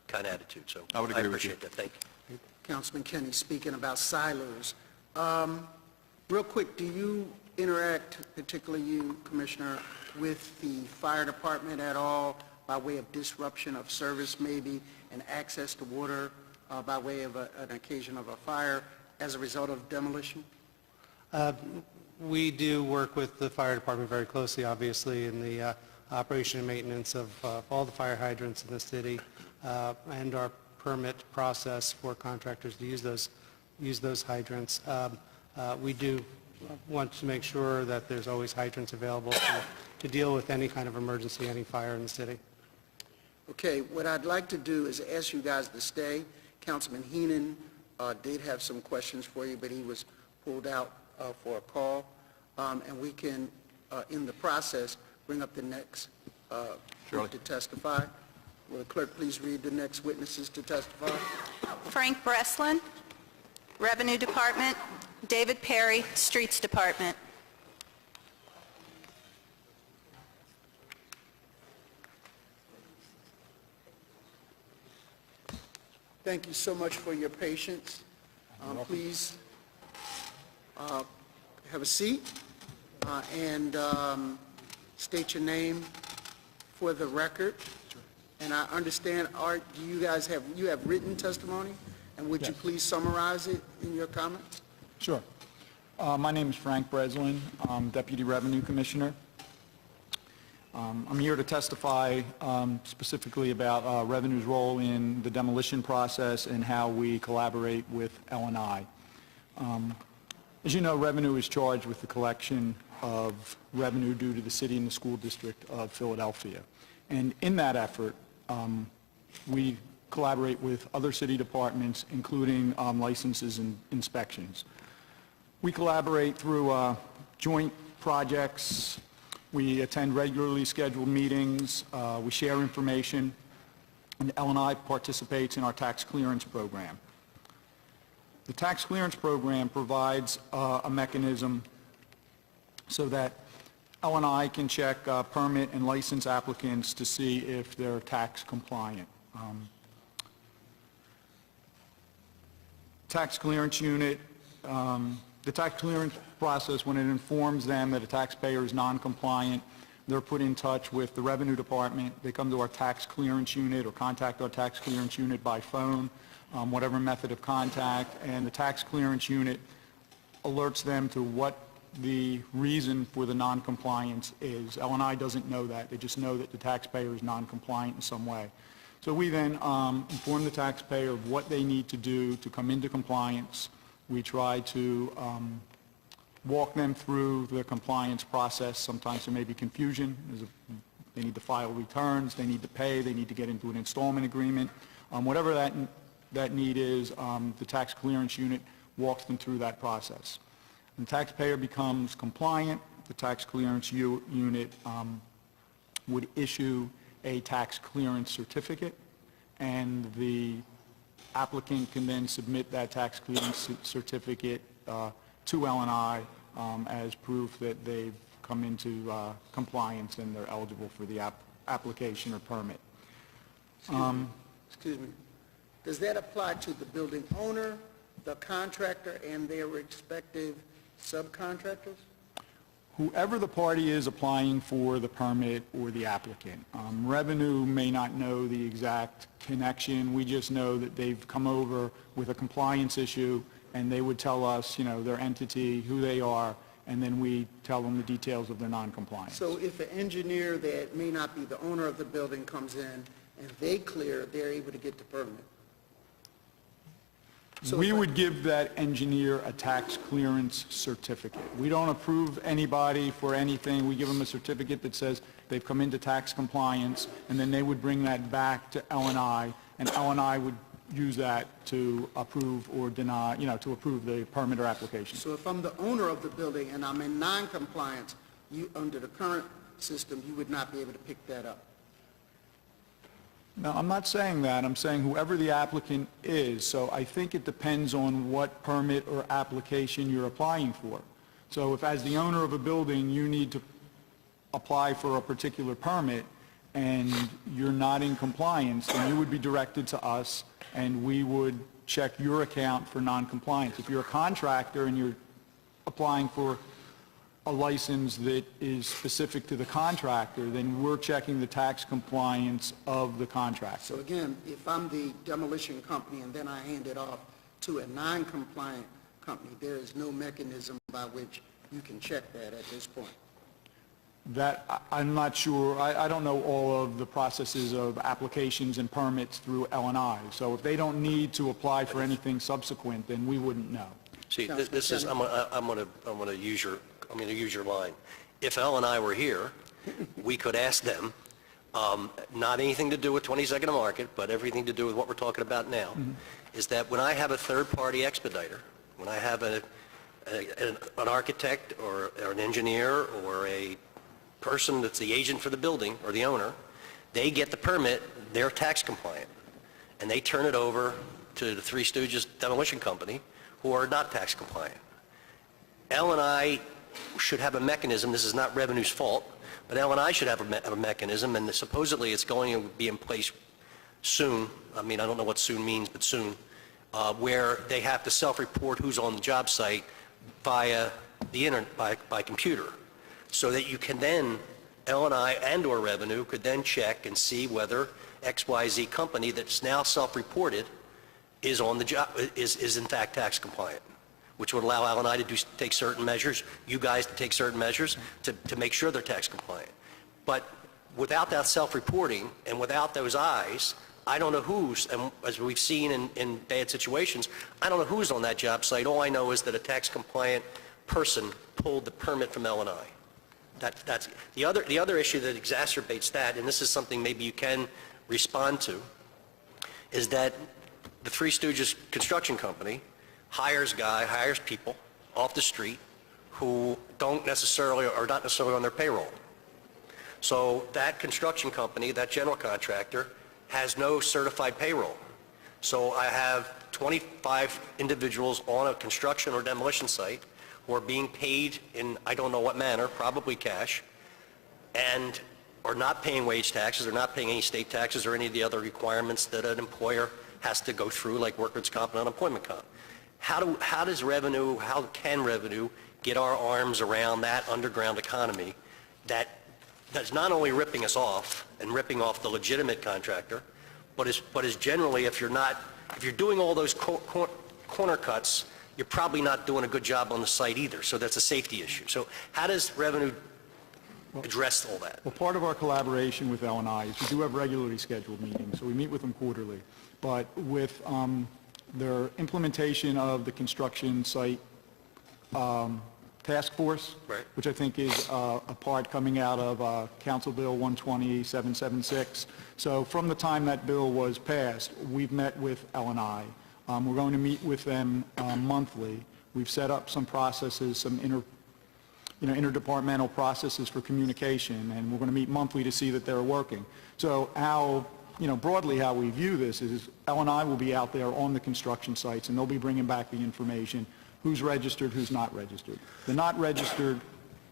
kind of attitude. So I would agree with you. appreciate that. Thank you. Councilman Kenny, speaking about silos, real quick, do you interact, particularly you, Commissioner, with the fire department at all by way of disruption of service maybe, and access to water by way of an occasion of a fire as a result of demolition? We do work with the fire department very closely, obviously, in the operation and maintenance of all the fire hydrants in the city, and our permit process for contractors to use those hydrants. We do want to make sure that there's always hydrants available to deal with any kind of emergency, any fire in the city. Okay, what I'd like to do is ask you guys to stay. Councilman Heenan did have some questions for you, but he was pulled out for a call. And we can, in the process, bring up the next group to testify. Will the clerk please read the next witnesses to testify? Frank Breslin, Revenue Department. David Perri, Streets Department. Thank you so much for your patience. Please have a seat and state your name for the record. And I understand, Art, you guys have written testimony, and would you please summarize it in your comments? Sure. My name is Frank Breslin. I'm Deputy Revenue Commissioner. I'm here to testify specifically about Revenue's role in the demolition process and how we collaborate with L&I. As you know, Revenue is charged with the collection of revenue due to the city and the school district of Philadelphia. And in that effort, we collaborate with other city departments, including licenses and inspections. We collaborate through joint projects. We attend regularly scheduled meetings. We share information, and L&I participates in our tax clearance program. The tax clearance program provides a mechanism so that L&I can check permit and license applicants to see if they're tax compliant. Tax clearance unit, the tax clearance process, when it informs them that a taxpayer is non-compliant, they're put in touch with the Revenue Department. They come to our tax clearance unit or contact our tax clearance unit by phone, whatever method of contact, and the tax clearance unit alerts them to what the reason for the non-compliance is. L&I doesn't know that. They just know that the taxpayer is non-compliant in some way. So we then inform the taxpayer of what they need to do to come into compliance. We try to walk them through the compliance process. Sometimes there may be confusion. They need to file returns, they need to pay, they need to get into an installment agreement. Whatever that need is, the tax clearance unit walks them through that process. When the taxpayer becomes compliant, the tax clearance unit would issue a tax clearance certificate, and the applicant can then submit that tax clearance certificate to L&I as proof that they've come into compliance and they're eligible for the application or permit. Excuse me. Does that apply to the building owner, the contractor, and their respective subcontractors? Whoever the party is applying for the permit or the applicant. Revenue may not know the exact connection. We just know that they've come over with a compliance issue, and they would tell us, you know, their entity, who they are, and then we tell them the details of their non-compliance. So if an engineer that may not be the owner of the building comes in and they clear, they're able to get the permit? So we would give that engineer a tax clearance certificate. We don't approve anybody for anything. We give them a certificate that says they've come into tax compliance, and then they would bring that back to L&I, and L&I would use that to approve or deny, you know, to approve the permit or application. So if I'm the owner of the building and I'm in non-compliance, under the current system, you would not be able to pick that up? No, I'm not saying that. I'm saying whoever the applicant is. So I think it depends on what permit or application you're applying for. So if as the owner of a building you need to apply for a particular permit and you're not in compliance, then you would be directed to us and we would check your account for non-compliance. If you're a contractor and you're applying for a license that is specific to the contractor, then we're checking the tax compliance of the contractor. So again, if I'm the demolition company and then I hand it off to a non-compliant company, there is no mechanism by which you can check that at this point? That, I'm not sure. I don't know all of the processes of applications and permits through L&I. So if they don't need to apply for anything subsequent, then we wouldn't know. See, this is, I'm going to use your line. If L and I were here, we could ask them, not anything to do with 22nd and Market, but everything to do with what we're talking about now, is that when I have a third-party expediter, when I have an architect or an engineer or a person that's the agent for the building or the owner, they get the permit, they're tax compliant, and they turn it over to the Three Stooges Demolition Company, who are not tax compliant. L&I should have a mechanism, this is not Revenue's fault, but L&I should have a mechanism, and supposedly it's going to be in place soon, I mean, I don't know what soon means, but soon, where they have to self-report who's on the job site via the internet, by computer, so that you can then, L&I and/or Revenue could then check and see whether XYZ company that's now self-reported is on the job, is in fact tax compliant, which would allow L&I to take certain measures, you guys to take certain measures to make sure they're tax compliant. But without that self-reporting and without those eyes, I don't know who's, and as we've seen in bad situations, I don't know who's on that job site. All I know is that a tax compliant person pulled the permit from L&I. That's the other issue that exacerbates that, and this is something maybe you can respond to, is that the Three Stooges Construction Company hires people off the street who don't necessarily, are not necessarily on their payroll. So that construction company, that general contractor, has no certified payroll. So I have 25 individuals on a construction or demolition site who are being paid in I don't know what manner, probably cash, and are not paying wage taxes, or not paying any state taxes or any of the other requirements that an employer has to go through, like workers' comp and unemployment comp. How can Revenue get our arms around that underground economy that's not only ripping us off and ripping off the legitimate contractor, but is generally, if you're doing all those corner cuts, you're probably not doing a good job on the site either. So that's a safety issue. So how does Revenue address all that? Well, part of our collaboration with L&I is we do have regularly scheduled meetings, so we meet with them quarterly. But with their implementation of the construction site task force, right, which I think is a part coming out of Council Bill 120-776. So from the time that bill was passed, we've met with L&I. We're going to meet with them monthly. We've set up some processes, some interdepartmental processes for communication, and we're going to meet monthly to see that they're working. So how, broadly how we view this is L&I will be out there on the construction sites, and they'll be bringing back the information, who's registered, who's not registered. The not registered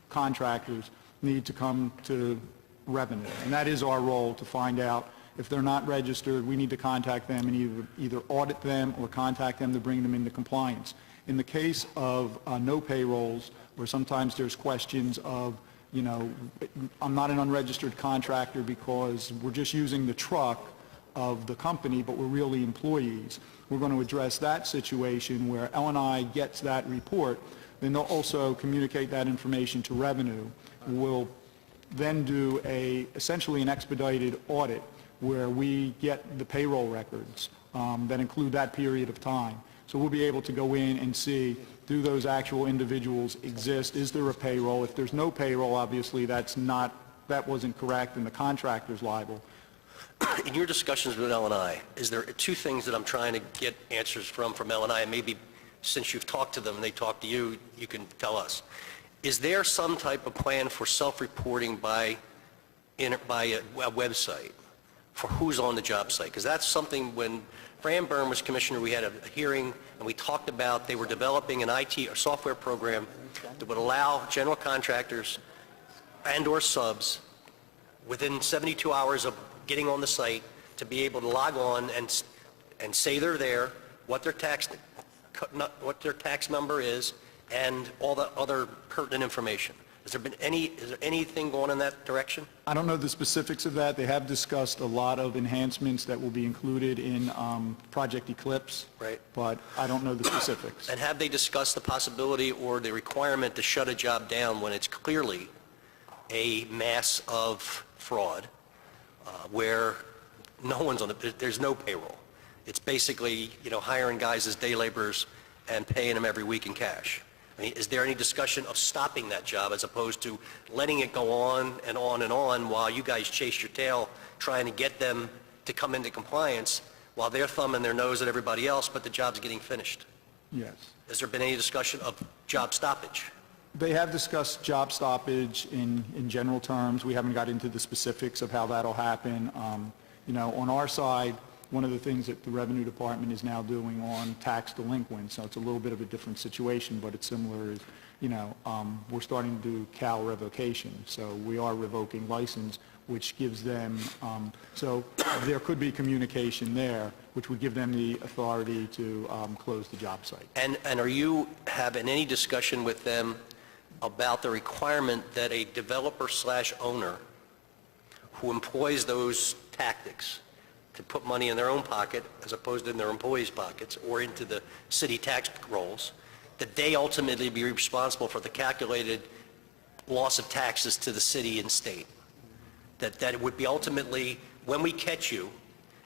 contractors need to come to Revenue, and that is our role to find out if they're not registered. We need to contact them and either audit them or contact them to bring them into compliance. In the case of no payrolls, where sometimes there's questions of, I'm not an unregistered contractor because we're just using the truck of the company, but we're really employees. We're going to address that situation where L&I gets that report, then they'll also communicate that information to Revenue. We'll then do essentially an expedited audit where we get the payroll records that include that period of time. So we'll be able to go in and see, do those actual individuals exist? Is there a payroll? If there's no payroll, obviously that wasn't correct and the contractor's liable. In your discussions with L&I, is there two things that I'm trying to get answers from L&I, and maybe since you've talked to them and they talk to you, you can tell us. Is there some type of plan for self-reporting by a website for who's on the job site? Because that's something, when Brehm was commissioner, we had a hearing and we talked about they were developing an IT or software program that would allow general contractors and or subs within 72 hours of getting on the site to be able to log on and say they're there, what their tax number is, and all the other pertinent information. Is there anything going in that direction? I don't know the specifics of that. They have discussed a lot of enhancements that will be included in Project Eclipse, right, but I don't know the specifics. And have they discussed the possibility or the requirement to shut a job down when it's clearly a mass of fraud where no one's on there's no payroll? It's basically, hiring guys as day laborers and paying them every week in cash. I mean, is there any discussion of stopping that job as opposed to letting it go on and on and on while you guys chase your tail trying to get them to come into compliance while they're thumbing their nose at everybody else, but the job's getting finished? Yes. Has there been any discussion of job stoppage? They have discussed job stoppage in general terms. We haven't got into the specifics of how that'll happen. You know, on our side, one of the things that the Revenue Department is now doing on tax delinquents, so it's a little bit of a different situation, but it's similar, is, you know, we're starting to do CAL revocation. So we are revoking license, which gives them, so there could be communication there, which would give them the authority to close the job site. And are you having any discussion with them about the requirement that a developer/owner who employs those tactics to put money in their own pocket as opposed to in their employees' pockets or into the city tax rolls, that they ultimately be responsible for the calculated loss of taxes to the city and state? That it would be ultimately, when we catch you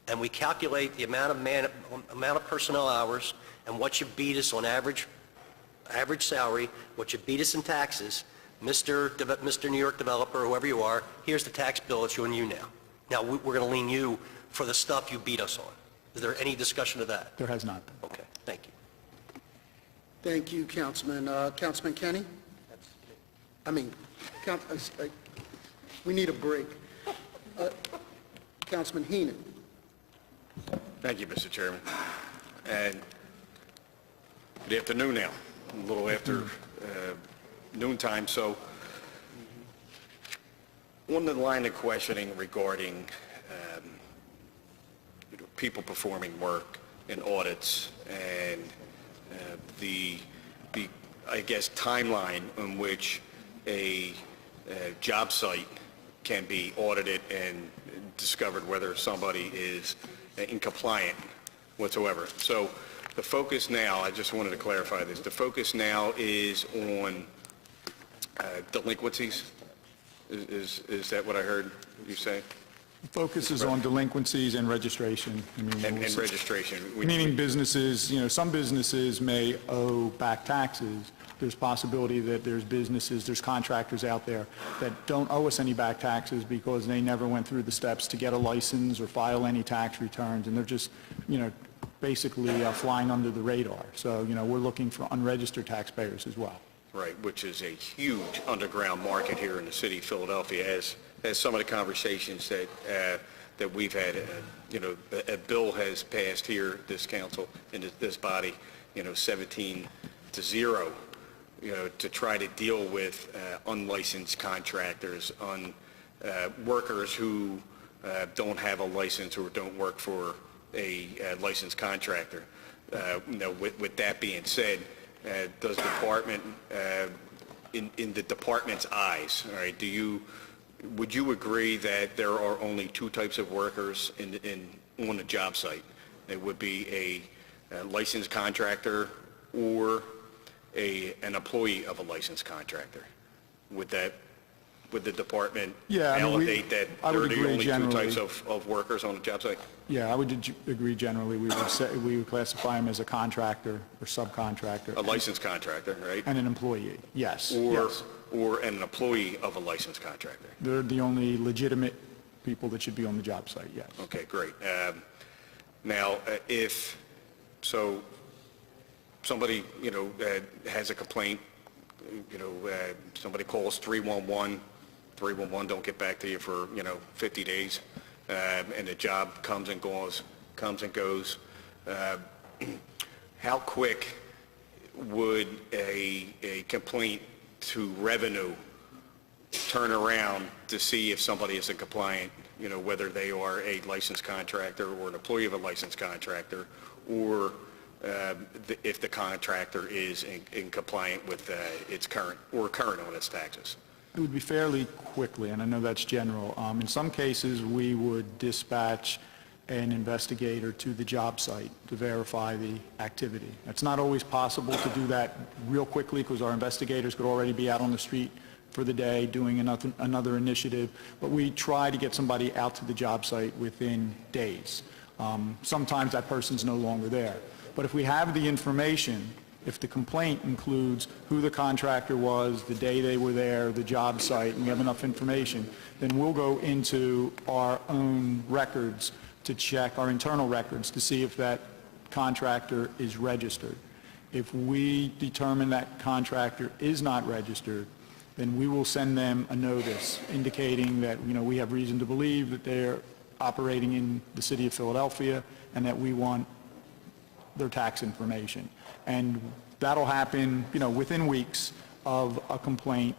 and we calculate the amount of personnel hours and what you beat us on average salary, what you beat us in taxes, Mr. New York developer, whoever you are, here's the tax bill, it's on you now. Now, we're going to lien you for the stuff you beat us on. Is there any discussion of that? There has not been. Okay, thank you. Thank you, Councilman. Councilman Kenny? We need a break. Councilman Heenan. Thank you, Mr. Chairman. And good afternoon now, a little after noontime. So on the line of questioning regarding people performing work and audits and the I guess, timeline in which a job site can be audited and discovered whether somebody is incompliant whatsoever. So the focus now, I just wanted to clarify this, the focus now is on delinquencies? Is that what I heard you say? The focus is on delinquencies and registration. I mean, And registration? meaning businesses, you know, some businesses may owe back taxes. There's possibility that there's businesses, there's contractors out there that don't owe us any back taxes because they never went through the steps to get a license or file any tax returns, and they're just, you know, basically flying under the radar. So, you know, we're looking for unregistered taxpayers as well. Right, which is a huge underground market here in the city of Philadelphia, as some of the conversations that we've had. You know, a bill has passed here, this council, in this body, you know, 17-0, you know, to try to deal with unlicensed contractors, workers who don't have a license or don't work for a licensed contractor. You know, with that being said, does the department, in the department's eyes, all right, would you agree that there are only two types of workers on the job site? It would be a licensed contractor or an employee of a licensed contractor. Would the department validate that there are the only two types of workers on the job site? Yeah, I would agree generally. We would classify them as a contractor or subcontractor. A licensed contractor, right? And an employee, yes. Or an employee of a licensed contractor. They're the only legitimate people that should be on the job site, yes. Okay, great. Now, if somebody, you know, has a complaint, you know, somebody calls 311 don't get back to you for, you know, 50 days, and the job comes and goes, how quick would a complaint to revenue turn around to see if somebody isn't compliant, you know, whether they are a licensed contractor or an employee of a licensed contractor, or if the contractor is in compliant with its current on its taxes? It would be fairly quickly, and I know that's general. In some cases, we would dispatch an investigator to the job site to verify the activity. It's not always possible to do that real quickly because our investigators could already be out on the street for the day doing another initiative, but we try to get somebody out to the job site within days. Sometimes that person's no longer there. But if we have the information If the complaint includes who the contractor was, the day they were there, the job site, and we have enough information, then we'll go into our own records to check our internal records to see if that contractor is registered. If we determine that contractor is not registered, then we will send them a notice indicating that, we have reason to believe that they're operating in the city of Philadelphia and that we want their tax information. And that'll happen, within weeks of a complaint.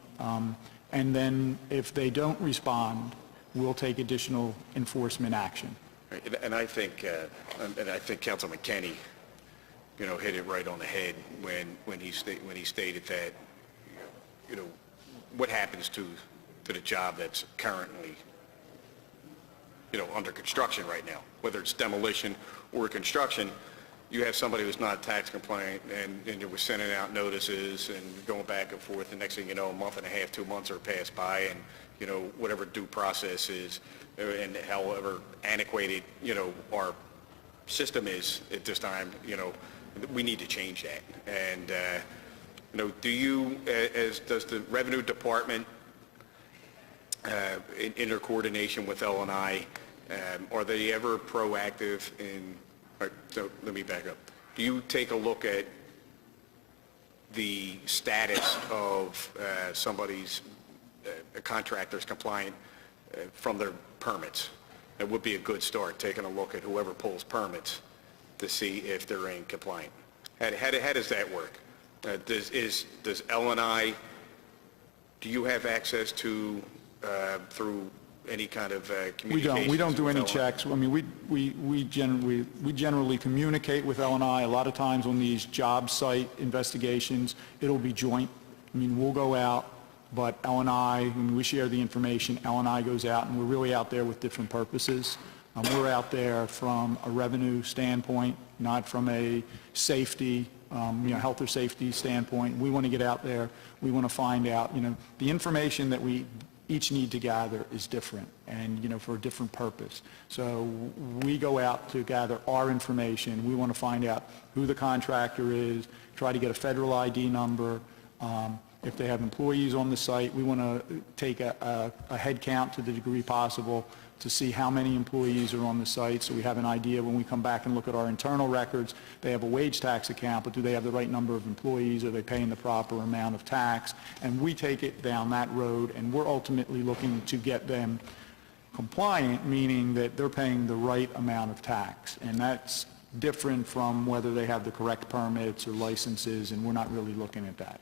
And then if they don't respond, we'll take additional enforcement action. And I think Councilman Kenny, hit it right on the head when he stated that, what happens to the job that's currently, under construction right now, whether it's demolition or construction. You have somebody who's not tax compliant, and we're sending out notices and going back and forth, and next thing you know, a month and a half, 2 months are passed by, and, whatever due process is, and however antiquated, our system is at this time, we need to change that. And, does the Revenue Department, in their coordination with L&I, are they ever proactive in, all right, so let me back up. Do you take a look at the status of somebody's a contractor's compliant from their permits? It would be a good start, taking a look at whoever pulls permits to see if they're in compliant. How does that work? Does L&I, do you have access to, through any kind of communication? We don't do any checks. I mean, we generally communicate with L&I. A lot of times on these job site investigations, it'll be joint. I mean, we'll go out, but L&I, when we share the information, L&I goes out, and we're really out there with different purposes. We're out there from a revenue standpoint, not from a safety, health or safety standpoint. We want to get out there. We want to find out, the information that we each need to gather is different and, for a different purpose. So we go out to gather our information. We want to find out who the contractor is, try to get a federal ID number. If they have employees on the site, we want to take a head count to the degree possible to see how many employees are on the site, so we have an idea when we come back and look at our internal records. They have a wage tax account, but do they have the right number of employees? Are they paying the proper amount of tax? And we take it down that road, and we're ultimately looking to get them compliant, meaning that they're paying the right amount of tax. And that's different from whether they have the correct permits or licenses, and we're not really looking at that.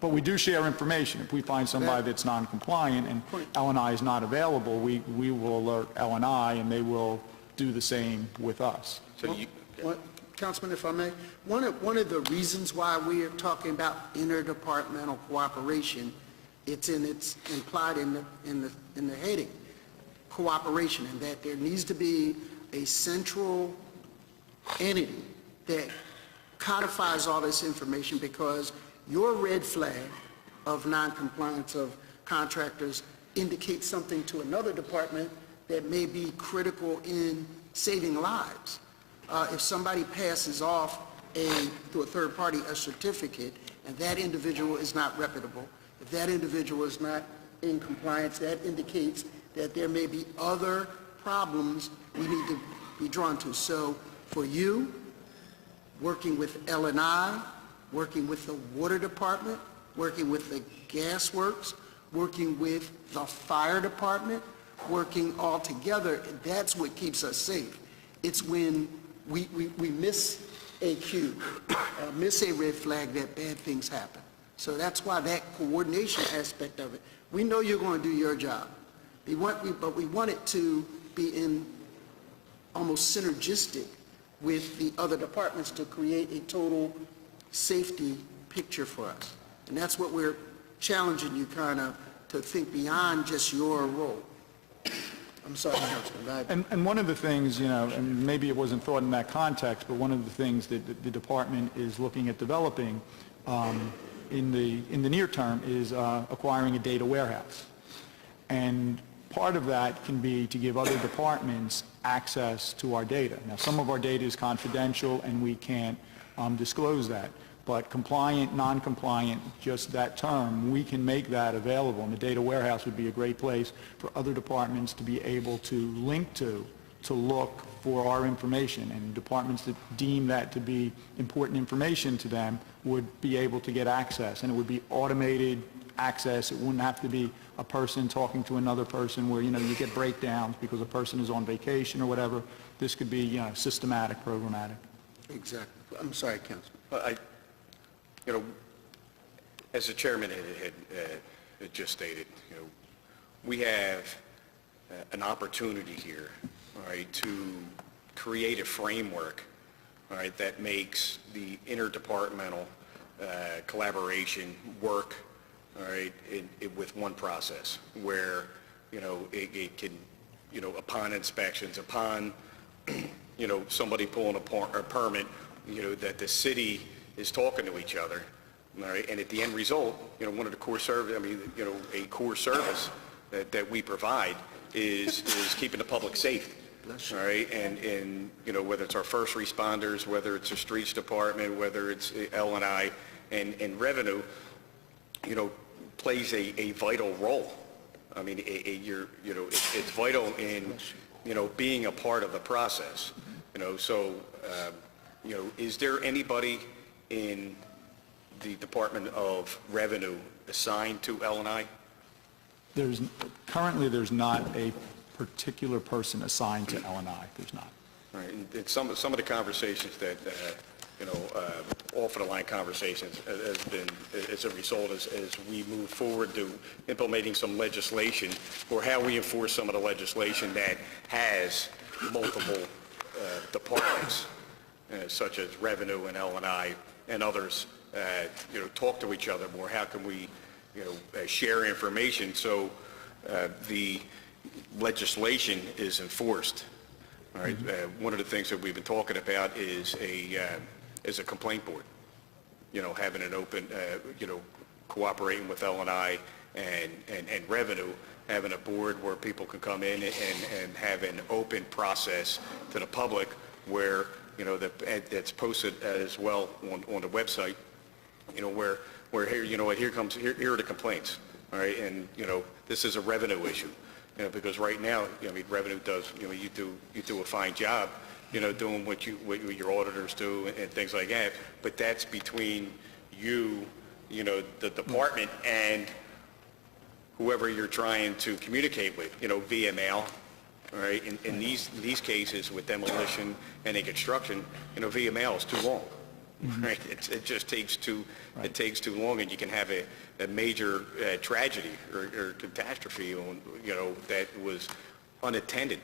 But we do share information. If we find somebody that's non-compliant and L&I is not available, we will alert L&I, and they will do the same with us. So Councilman, if I may, one of the reasons why we are talking about interdepartmental cooperation, it's implied in the heading, cooperation, and that there needs to be a central entity that codifies all this information, because your red flag of noncompliance of contractors indicates something to another department that may be critical in saving lives. If somebody passes off to a third party a certificate and that individual is not reputable, if that individual is not in compliance, that indicates that there may be other problems we need to be drawn to. So for you, working with L&I, working with the water department, working with the gas works, working with the fire department, working all together, that's what keeps us safe. It's when we miss a cue, miss a red flag, that bad things happen. So that's why that coordination aspect of it, we know you're going to do your job, but we want it to be in almost synergistic with the other departments to create a total safety picture for us. And that's what we're challenging you kind of to think beyond just your role. I'm sorry, Councilman. And one of the things, and maybe it wasn't thought in that context, but one of the things that the department is looking at developing in the near term is acquiring a data warehouse. And part of that can be to give other departments access to our data. Now, some of our data is confidential and we can't disclose that. But compliant, non-compliant, just that term, we can make that available, and the data warehouse would be a great place for other departments to be able to link to look for our information, and departments that deem that to be important information to them would be able to get access, and it would be automated access. It wouldn't have to be a person talking to another person where, you know, you get breakdowns because a person is on vacation or whatever. This could be, you know, systematic, programmatic. Exactly. I'm sorry, Councilman. You know, as the chairman had just stated, you know, we have an opportunity here, all right, to create a framework, all right, that makes the interdepartmental collaboration work, all right, with one process where, you know, it can, you know, upon inspections, upon, you know, somebody pulling a permit, you know, that the city is talking to each other, all right, and at the end result, you know, one of the core service, I mean, you know, a core service that we provide is keeping the public safe, all right, and you know, whether it's our first responders, whether it's the streets department, whether it's L&I, and revenue, you know, plays a vital role. I mean, you know, it's vital in, you know, being a part of the process, you know, so, you know, is there anybody in the Department of Revenue assigned to L&I? Currently, there's not a particular person assigned to L&I. There's not. All right, and some of the conversations that, you know, off-the-line conversations has been, as a result, as we move forward to implementing some legislation, or how we enforce some of the legislation that has multiple departments, such as Revenue and L&I and others, you know, talk to each other more. How can we, you know, share information so the legislation is enforced? All right. One of the things that we've been talking about is a complaint board. You know, having an open, you know, cooperating with L&I and Revenue, having a board where people can come in and have an open process to the public, where, you know, that's posted as well on the website. You know, where here, you know, here are the complaints. All right, and you know, this is a revenue issue. You know, because right now, you know, I mean, Revenue does, you know, you do a fine job, you know, doing what your auditors do and things like that. But that's between you know, the department and whoever you're trying to communicate with, you know, via mail. All right, in these cases with demolition and in construction, you know, via mail is too long. Right, it just takes too long, and you can have a major tragedy or catastrophe, you know, that was unattended,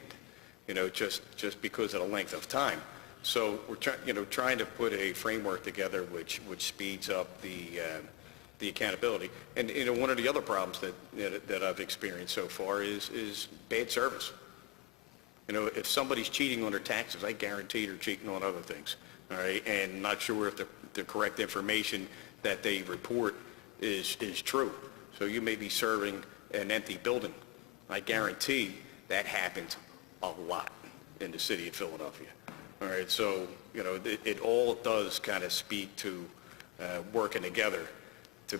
you know, just because of the length of time. So we're trying to put a framework together which speeds up the accountability. And you know, one of the other problems that I've experienced so far is bad service. You know, if somebody's cheating on their taxes, I guarantee they're cheating on other things. All right, and not sure if the correct information that they report is true. So you may be serving an empty building. I guarantee that happens a lot in the city of Philadelphia. All right, so, you know, it all does kind of speak to working together to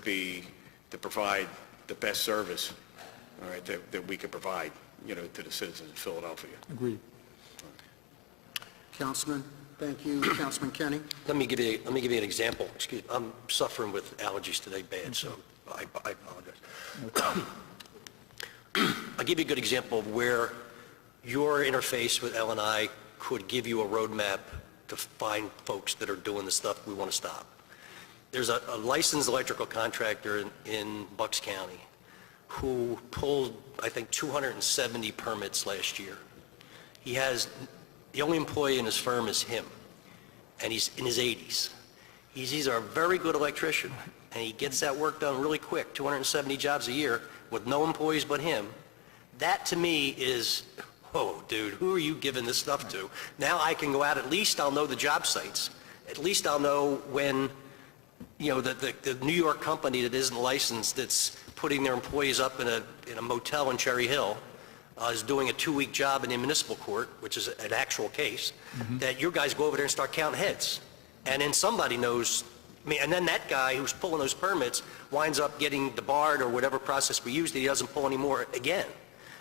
provide the best service, all right, that we can provide, you know, to the citizens of Philadelphia. Agreed. Councilman, thank you. Councilman Kenny? Let me give you an example. Excuse me, I'm suffering with allergies today bad, so I apologize. I'll give you a good example of where your interface with L&I could give you a roadmap to find folks that are doing the stuff we want to stop. There's a licensed electrical contractor in Bucks County who pulled, I think, 270 permits last year. He has, the only employee in his firm is him, and he's in his 80s. He's a very good electrician, and he gets that work done really quick, 270 jobs a year with no employees but him. That to me is, oh, dude, who are you giving this stuff to? Now I can go out, at least I'll know the job sites. At least I'll know when, you know, the New York company that isn't licensed, that's putting their employees up in a motel in Cherry Hill, is doing a 2-week job in the municipal court, which is an actual case, that your guys go over there and start counting heads. And then somebody knows I mean, and then that guy who's pulling those permits winds up getting debarred or whatever process we use that he doesn't pull anymore again.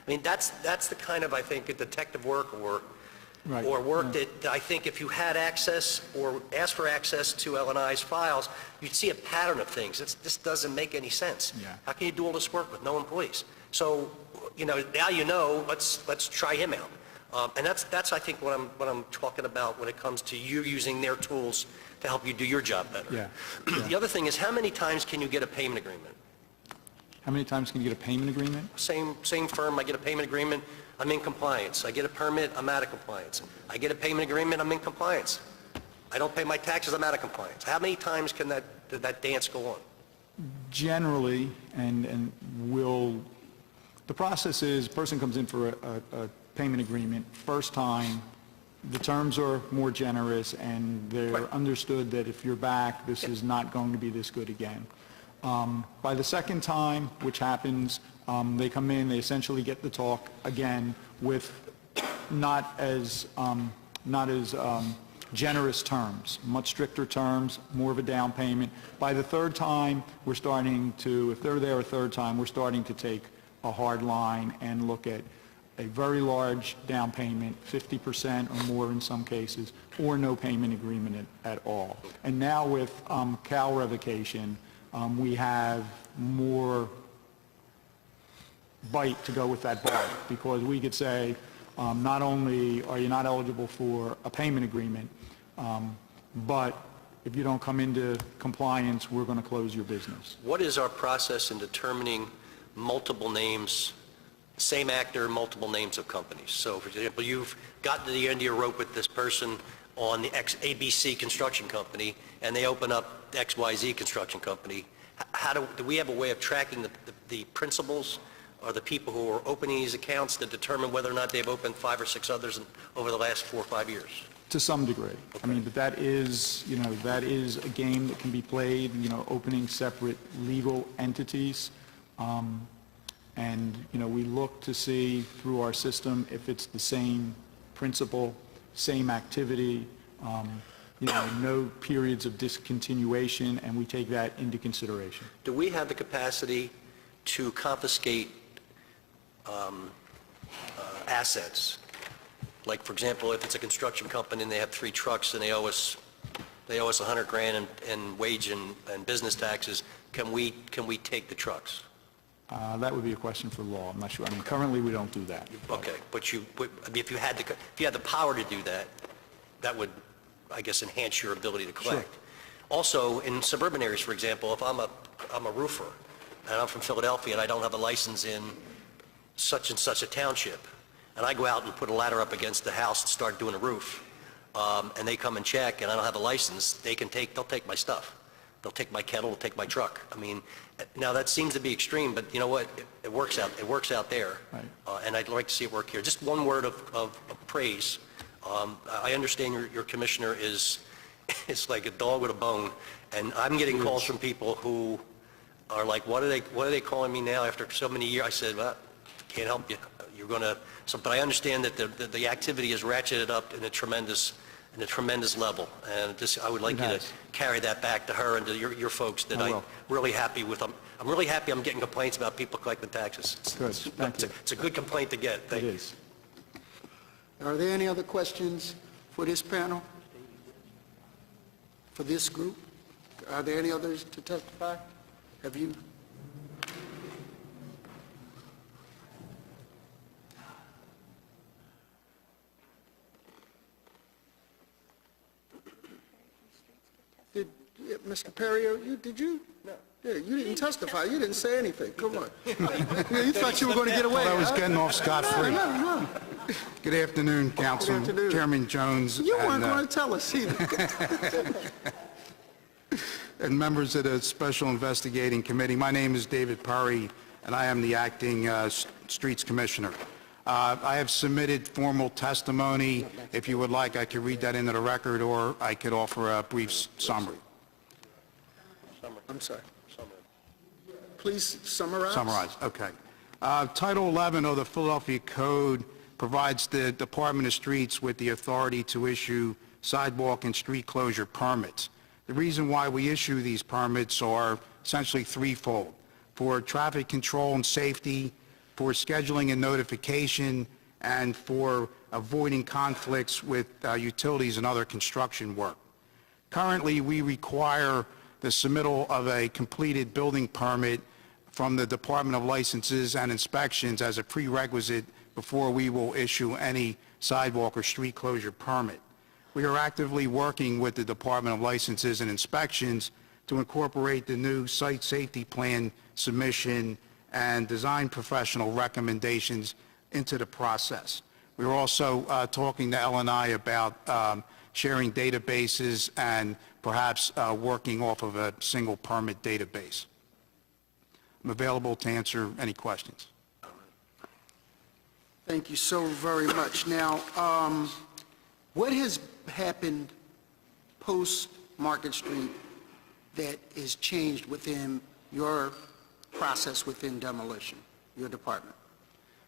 I mean, that's the kind of, I think, detective work or work that I think if you had access or asked for access to L&I's files, you'd see a pattern of things. This doesn't make any sense. Yeah. How can you do all this work with no employees? So, you know, now you know, let's try him out. And that's I think what I'm talking about when it comes to you using their tools to help you do your job better. Yeah. The other thing is, how many times can you get a payment agreement? How many times can you get a payment agreement? Same firm, I get a payment agreement, I'm in compliance. I get a permit, I'm out of compliance. I get a payment agreement, I'm in compliance. I don't pay my taxes, I'm out of compliance. How many times can that dance go on? Generally, and the process is, person comes in for a payment agreement, first time, the terms are more generous, and they're understood that if you're back, this is not going to be this good again. By the second time, which happens, they come in, they essentially get the talk again with not as generous terms, much stricter terms, more of a down payment. By the third time, we're starting to, if they're there a third time, we're starting to take a hard line and look at a very large down payment, 50% or more in some cases, or no payment agreement at all. And now with CAL revocation, we have more bite to go with that bar, because we could say, not only are you not eligible for a payment agreement, but if you don't come into compliance, we're going to close your business. What is our process in determining multiple names, same actor, multiple names of companies? So, for example, you've gotten to the end of your rope with this person on the ABC construction company, and they open up XYZ construction company. How do we have a way of tracking the principals or the people who are opening these accounts to determine whether or not they've opened 5 or 6 others over the last 4 or 5 years? To some degree. Okay. I mean, but that is, you know, that is a game that can be played, you know, opening separate legal entities. And, you know, we look to see through our system if it's the same principal, same activity, you know, no periods of discontinuation, and we take that into consideration. Do we have the capacity to confiscate assets? Like, for example, if it's a construction company and they have 3 trucks and they owe us $100,000 in wage and business taxes, can we take the trucks? That would be a question for law. I'm not sure. I mean, currently we don't do that. Okay, but I mean, if you had the power to do that, that would, I guess, enhance your ability to collect. Sure. Also, in suburban areas, for example, if I'm a roofer and I'm from Philadelphia and I don't have a license in such and such a township, and I go out and put a ladder up against the house and start doing a roof, and they come and check and I don't have a license, they'll take my stuff. They'll take my kettle, they'll take my truck. I mean, now that seems to be extreme, but you know what? It works out there. Right. And I'd like to see it work here. Just one word of praise. I understand your commissioner is like a dog with a bone, and I'm getting calls from people who are like, what are they calling me now after so many years? I said, well, can't help you. You're going to, but I understand that the activity is ratcheted up in a tremendous level, and I would like you to carry that back to her and to your folks that I'm really happy with. I'm really happy I'm getting complaints about people collecting taxes. It's a good complaint to get. Thank you. It is. Are there any other questions for this panel? For this group? Are there any others to testify? Have you? Mr. Perri, did you? No. Yeah, you didn't testify. You didn't say anything. Come on. Yeah, you thought you were going to get away. I was getting off scot-free. No. Good afternoon, Councilman, Good afternoon. Chairman Jones. You weren't going to tell us either. And members of the Special Investigating Committee. My name is David Perri, and I am the acting Streets Commissioner. I have submitted formal testimony. If you would like, I could read that into the record, or I could offer a brief summary. I'm sorry. Please summarize. Summarize, okay. Title 11 of the Philadelphia Code provides the Department of Streets with the authority to issue sidewalk and street closure permits. The reason why we issue these permits are essentially threefold: for traffic control and safety, for scheduling and notification, and for avoiding conflicts with utilities and other construction work. Currently, we require the submittal of a completed building permit from the Department of Licenses and Inspections as a prerequisite before we will issue any sidewalk or street closure permit. We are actively working with the Department of Licenses and Inspections to incorporate the new site safety plan submission and design professional recommendations into the process. We're also talking to L&I about sharing databases and perhaps working off of a single permit database. I'm available to answer any questions. Thank you so very much. Now, what has happened post-Market Street that is changed within your process within demolition, your department?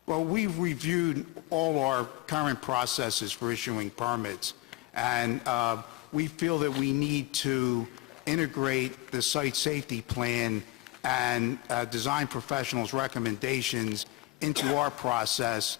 Well, we've reviewed all our current processes for issuing permits, and we feel that we need to integrate the site safety plan and design professionals' recommendations into our process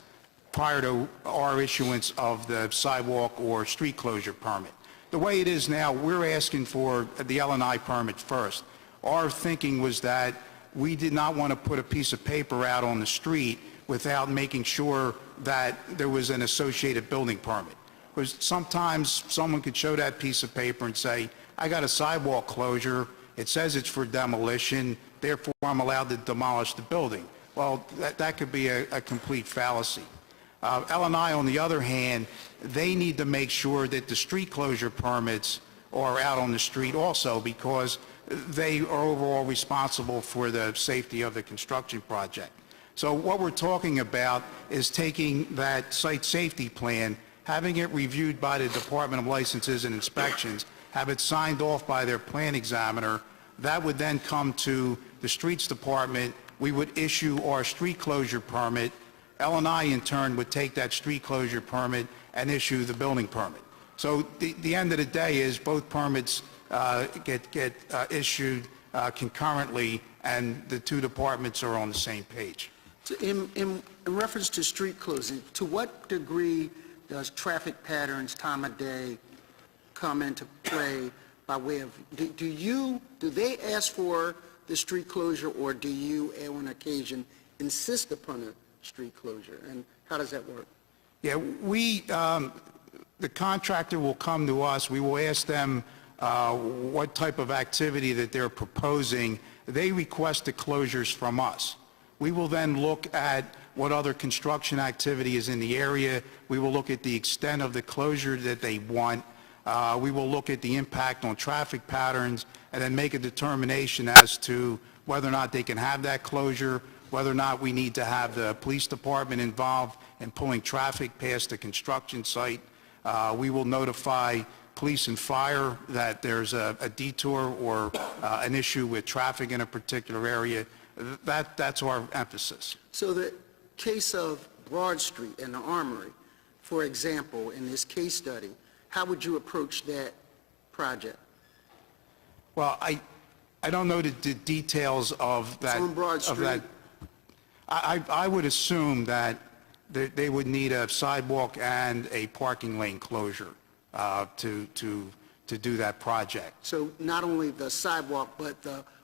prior to our issuance of the sidewalk or street closure permit. The way it is now, we're asking for the L&I permit first. Our thinking was that we did not want to put a piece of paper out on the street without making sure that there was an associated building permit. Because sometimes someone could show that piece of paper and say, I got a sidewalk closure, it says it's for demolition, therefore I'm allowed to demolish the building. Well, that could be a complete fallacy. L&I, on the other hand, they need to make sure that the street closure permits are out on the street also, because they are overall responsible for the safety of the construction project. So what we're talking about is taking that site safety plan, having it reviewed by the Department of Licenses and Inspections, have it signed off by their plan examiner. That would then come to the Streets Department. We would issue our street closure permit. L&I, in turn, would take that street closure permit and issue the building permit. So the end of the day is both permits get issued concurrently, and the two departments are on the same page. So in reference to street closing, to what degree does traffic patterns, time of day, come into play by way of, do they ask for the street closure, or do you, on occasion, insist upon a street closure, and how does that work? Yeah, the contractor will come to us. We will ask them what type of activity that they're proposing. They request the closures from us. We will then look at what other construction activity is in the area. We will look at the extent of the closure that they want. We will look at the impact on traffic patterns, and then make a determination as to whether or not they can have that closure, whether or not we need to have the police department involved in pulling traffic past the construction site. We will notify police and fire that there's a detour or an issue with traffic in a particular area. That's our emphasis. So the case of Broad Street and the Armory, for example, in this case study, how would you approach that project? Well, I don't know the details of that. It's on Broad Street. I would assume that they would need a sidewalk and a parking lane closure to do that project. So not only the sidewalk, but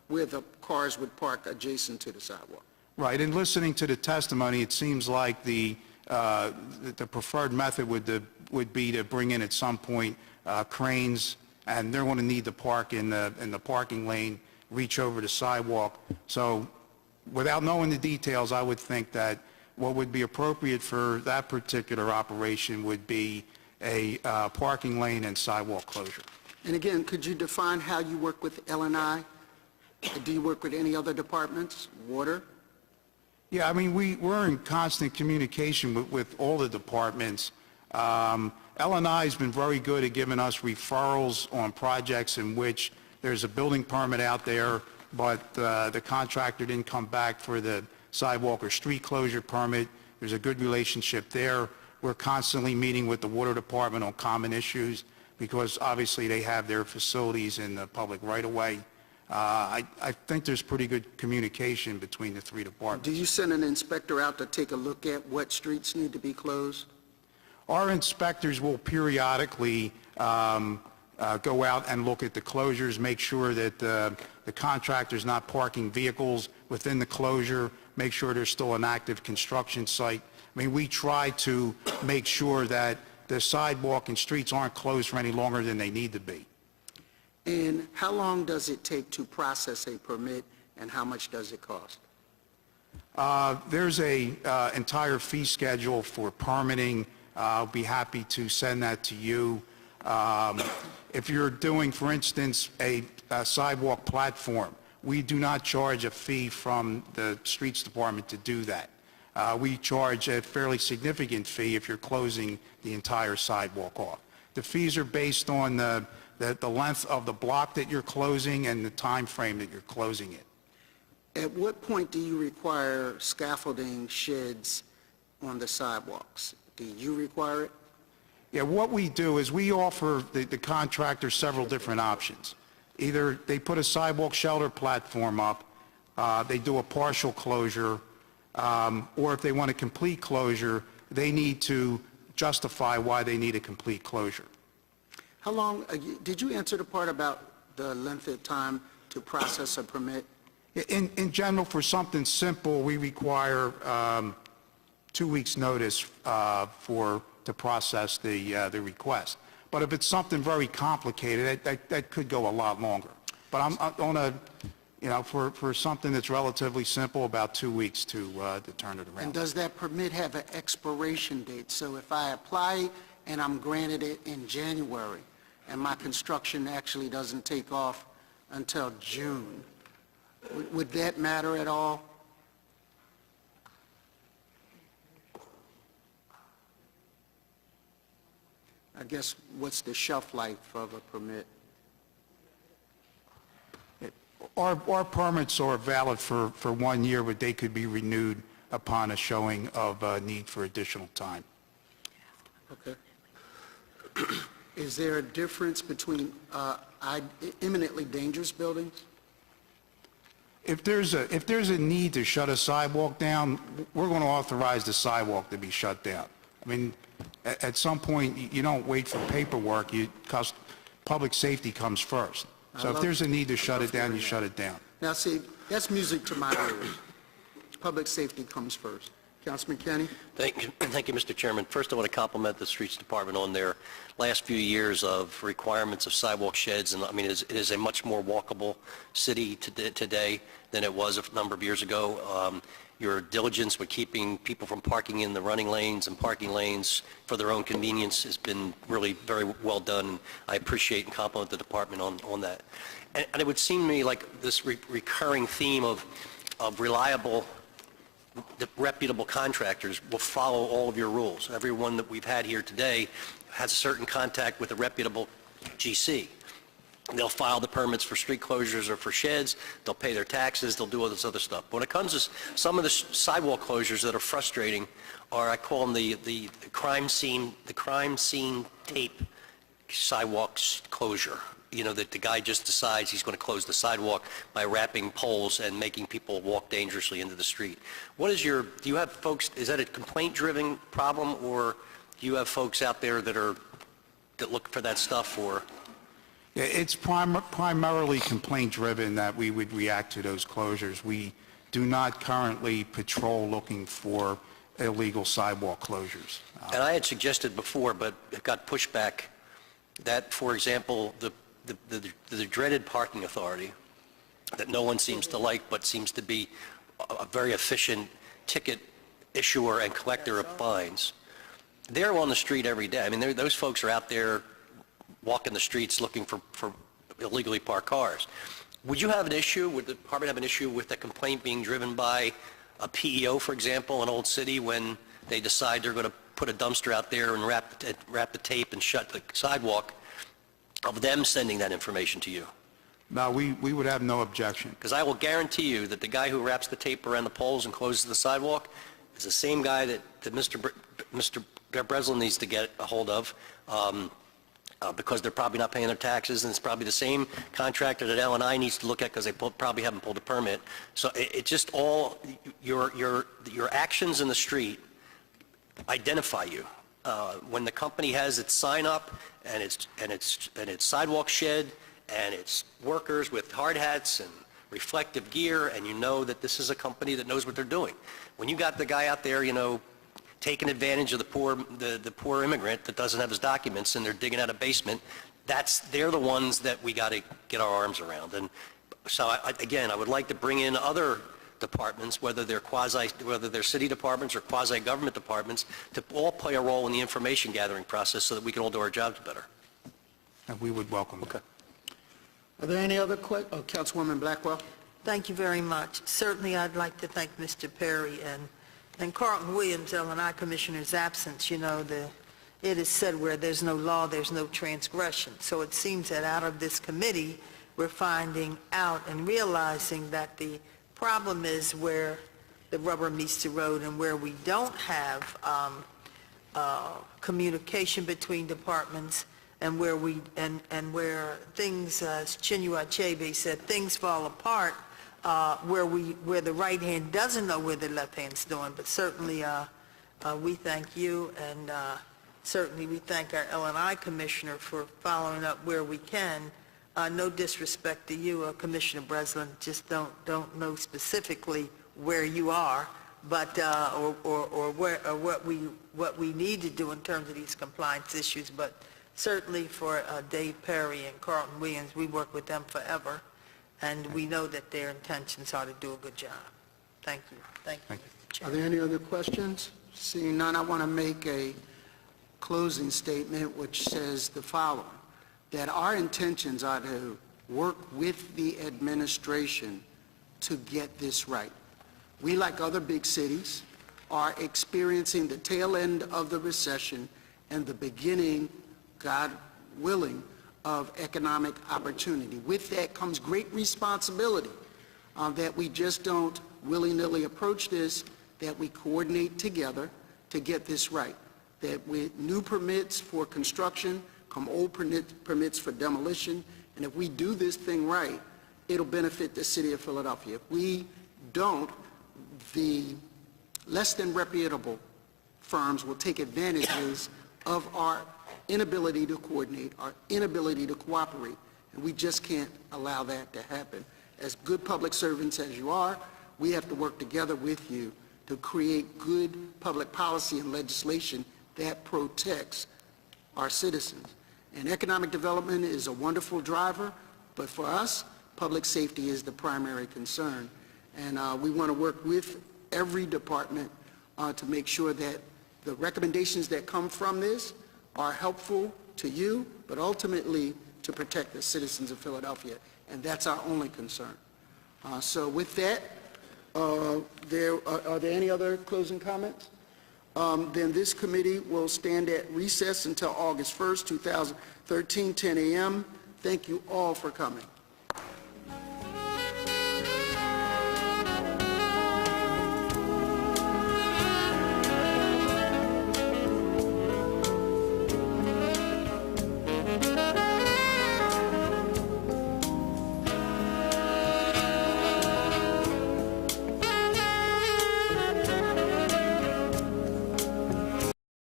where the cars would park adjacent to the sidewalk. Right, and listening to the testimony, it seems like the preferred method would be to bring in at some point cranes, and they're going to need to park in the parking lane, reach over the sidewalk. So without knowing the details, I would think that what would be appropriate for that particular operation would be a parking lane and sidewalk closure. And again, could you define how you work with L&I? Do you work with any other departments, water? Yeah, I mean, we're in constant communication with all the departments. L&I has been very good at giving us referrals on projects in which there's a building permit out there, but the contractor didn't come back for the sidewalk or street closure permit. There's a good relationship there. We're constantly meeting with the water department on common issues. because obviously they have their facilities in the public right-of-way. I think there's pretty good communication between the three departments. Do you send an inspector out to take a look at what streets need to be closed? Our inspectors will periodically go out and look at the closures, make sure that the contractor's not parking vehicles within the closure, make sure there's still an active construction site. I mean, we try to make sure that the sidewalk and streets aren't closed for any longer than they need to be. And how long does it take to process a permit, and how much does it cost? There's a entire fee schedule for permitting. I'll be happy to send that to you. If you're doing, for instance, a sidewalk platform, we do not charge a fee from the Streets Department to do that. We charge a fairly significant fee if you're closing the entire sidewalk off. The fees are based on the length of the block that you're closing and the time frame that you're closing it. At what point do you require scaffolding sheds on the sidewalks? Do you require it? Yeah, what we do is we offer the contractor several different options. Either they put a sidewalk shelter platform up, they do a partial closure, or if they want a complete closure, they need to justify why they need a complete closure. How long, did you answer the part about the length of time to process a permit? In general, for something simple, we require 2 weeks' notice to process the request. But if it's something very complicated, that could go a lot longer. But I'm on a, you know, for something that's relatively simple, about 2 weeks to turn it around. And does that permit have an expiration date? So if I apply and I'm granted it in January, and my construction actually doesn't take off until June, would that matter at all? I guess, what's the shelf life of a permit? Our permits are valid for 1 year, but they could be renewed upon a showing of need for additional time. Okay. Is there a difference between imminently dangerous buildings? If there's a need to shut a sidewalk down, we're going to authorize the sidewalk to be shut down. I mean, at some point, you don't wait for paperwork, because public safety comes first. So if there's a need to shut it down, you shut it down. Now, see, that's music to my ears. Public safety comes first. Councilman Kenny? Thank you, Mr. Chairman. First, I want to compliment the Streets Department on their last few years of requirements of sidewalk sheds. And I mean, it is a much more walkable city today than it was a number of years ago. Your diligence with keeping people from parking in the running lanes and parking lanes for their own convenience has been really very well done. I appreciate and compliment the department on that. And it would seem to me like this recurring theme of reliable, reputable contractors will follow all of your rules. Everyone that we've had here today has a certain contact with a reputable GC. They'll file the permits for street closures or for sheds, they'll pay their taxes, they'll do all this other stuff. When it comes to some of the sidewalk closures that are frustrating, are I call them the crime scene tape sidewalk closure. You know, that the guy just decides he's going to close the sidewalk by wrapping poles and making people walk dangerously into the street. What is do you have folks, is that a complaint-driven problem, or do you have folks out there that look for that stuff, or? It's primarily complaint-driven that we would react to those closures. We do not currently patrol looking for illegal sidewalk closures. And I had suggested before, but it got pushback, that, for example, the dreaded parking authority that no one seems to like, but seems to be a very efficient ticket issuer and collector of fines, they're on the street every day. I mean, those folks are out there walking the streets looking for illegally parked cars. Would you have an issue, would the department have an issue with the complaint being driven by a PEO, for example, in Old City, when they decide they're going to put a dumpster out there and wrap the tape and shut the sidewalk, of them sending that information to you? No, we would have no objection. Because I will guarantee you that the guy who wraps the tape around the poles and closes the sidewalk is the same guy that Mr. Breslin needs to get a hold of. because they're probably not paying their taxes, and it's probably the same contractor that L&I needs to look at because they probably haven't pulled a permit. So it just all, your actions in the street identify you. When the company has its sign up and its sidewalk shed and its workers with hard hats and reflective gear, and you know that this is a company that knows what they're doing. When you got the guy out there, taking advantage of the poor immigrant that doesn't have his documents and they're digging out a basement, they're the ones that we got to get our arms around. And so again, I would like to bring in other departments, whether they're city departments or quasi-government departments, to all play a role in the information gathering process so that we can all do our jobs better. And we would welcome that. Okay. Are there any other questions? Councilwoman Blackwell? Thank you very much. Certainly, I'd like to thank Mr. Perri and Carlton Williams, L&I Commissioner's absence. It is said where there's no law, there's no transgression. So it seems that out of this committee, we're finding out and realizing that the problem is where the rubber meets the road and where we don't have communication between departments, and where where things, as Chinua Achebe said, things fall apart, where the right hand doesn't know where the left hand's doing. But certainly we thank you, and certainly we thank our L&I Commissioner for following up where we can. No disrespect to you, Commissioner Breslin, just don't know specifically where you are, but or what we need to do in terms of these compliance issues. But certainly for Dave Perri and Carlton Williams, we work with them forever, and we know that their intentions are to do a good job. Thank you. Thank you. Are there any other questions? Seeing none, I want to make a closing statement which says the following, that our intentions are to work with the administration to get this right. We, like other big cities, are experiencing the tail end of the recession and the beginning, God willing, of economic opportunity. With that comes great responsibility, that we just don't willy-nilly approach this, that we coordinate together to get this right. That with new permits for construction come old permits for demolition, and if we do this thing right, it'll benefit the city of Philadelphia. If we don't, the less than reputable firms will take advantages of our inability to coordinate, our inability to cooperate, and we just can't allow that to happen. As good public servants as you are, we have to work together with you to create good public policy and legislation that protects our citizens. And economic development is a wonderful driver, but for us, public safety is the primary concern. And we want to work with every department to make sure that the recommendations that come from this are helpful to you, but ultimately to protect the citizens of Philadelphia. And that's our only concern. So with that, are there any other closing comments? Then this committee will stand at recess until August 1st, 2013, 10 a.m. Thank you all for coming.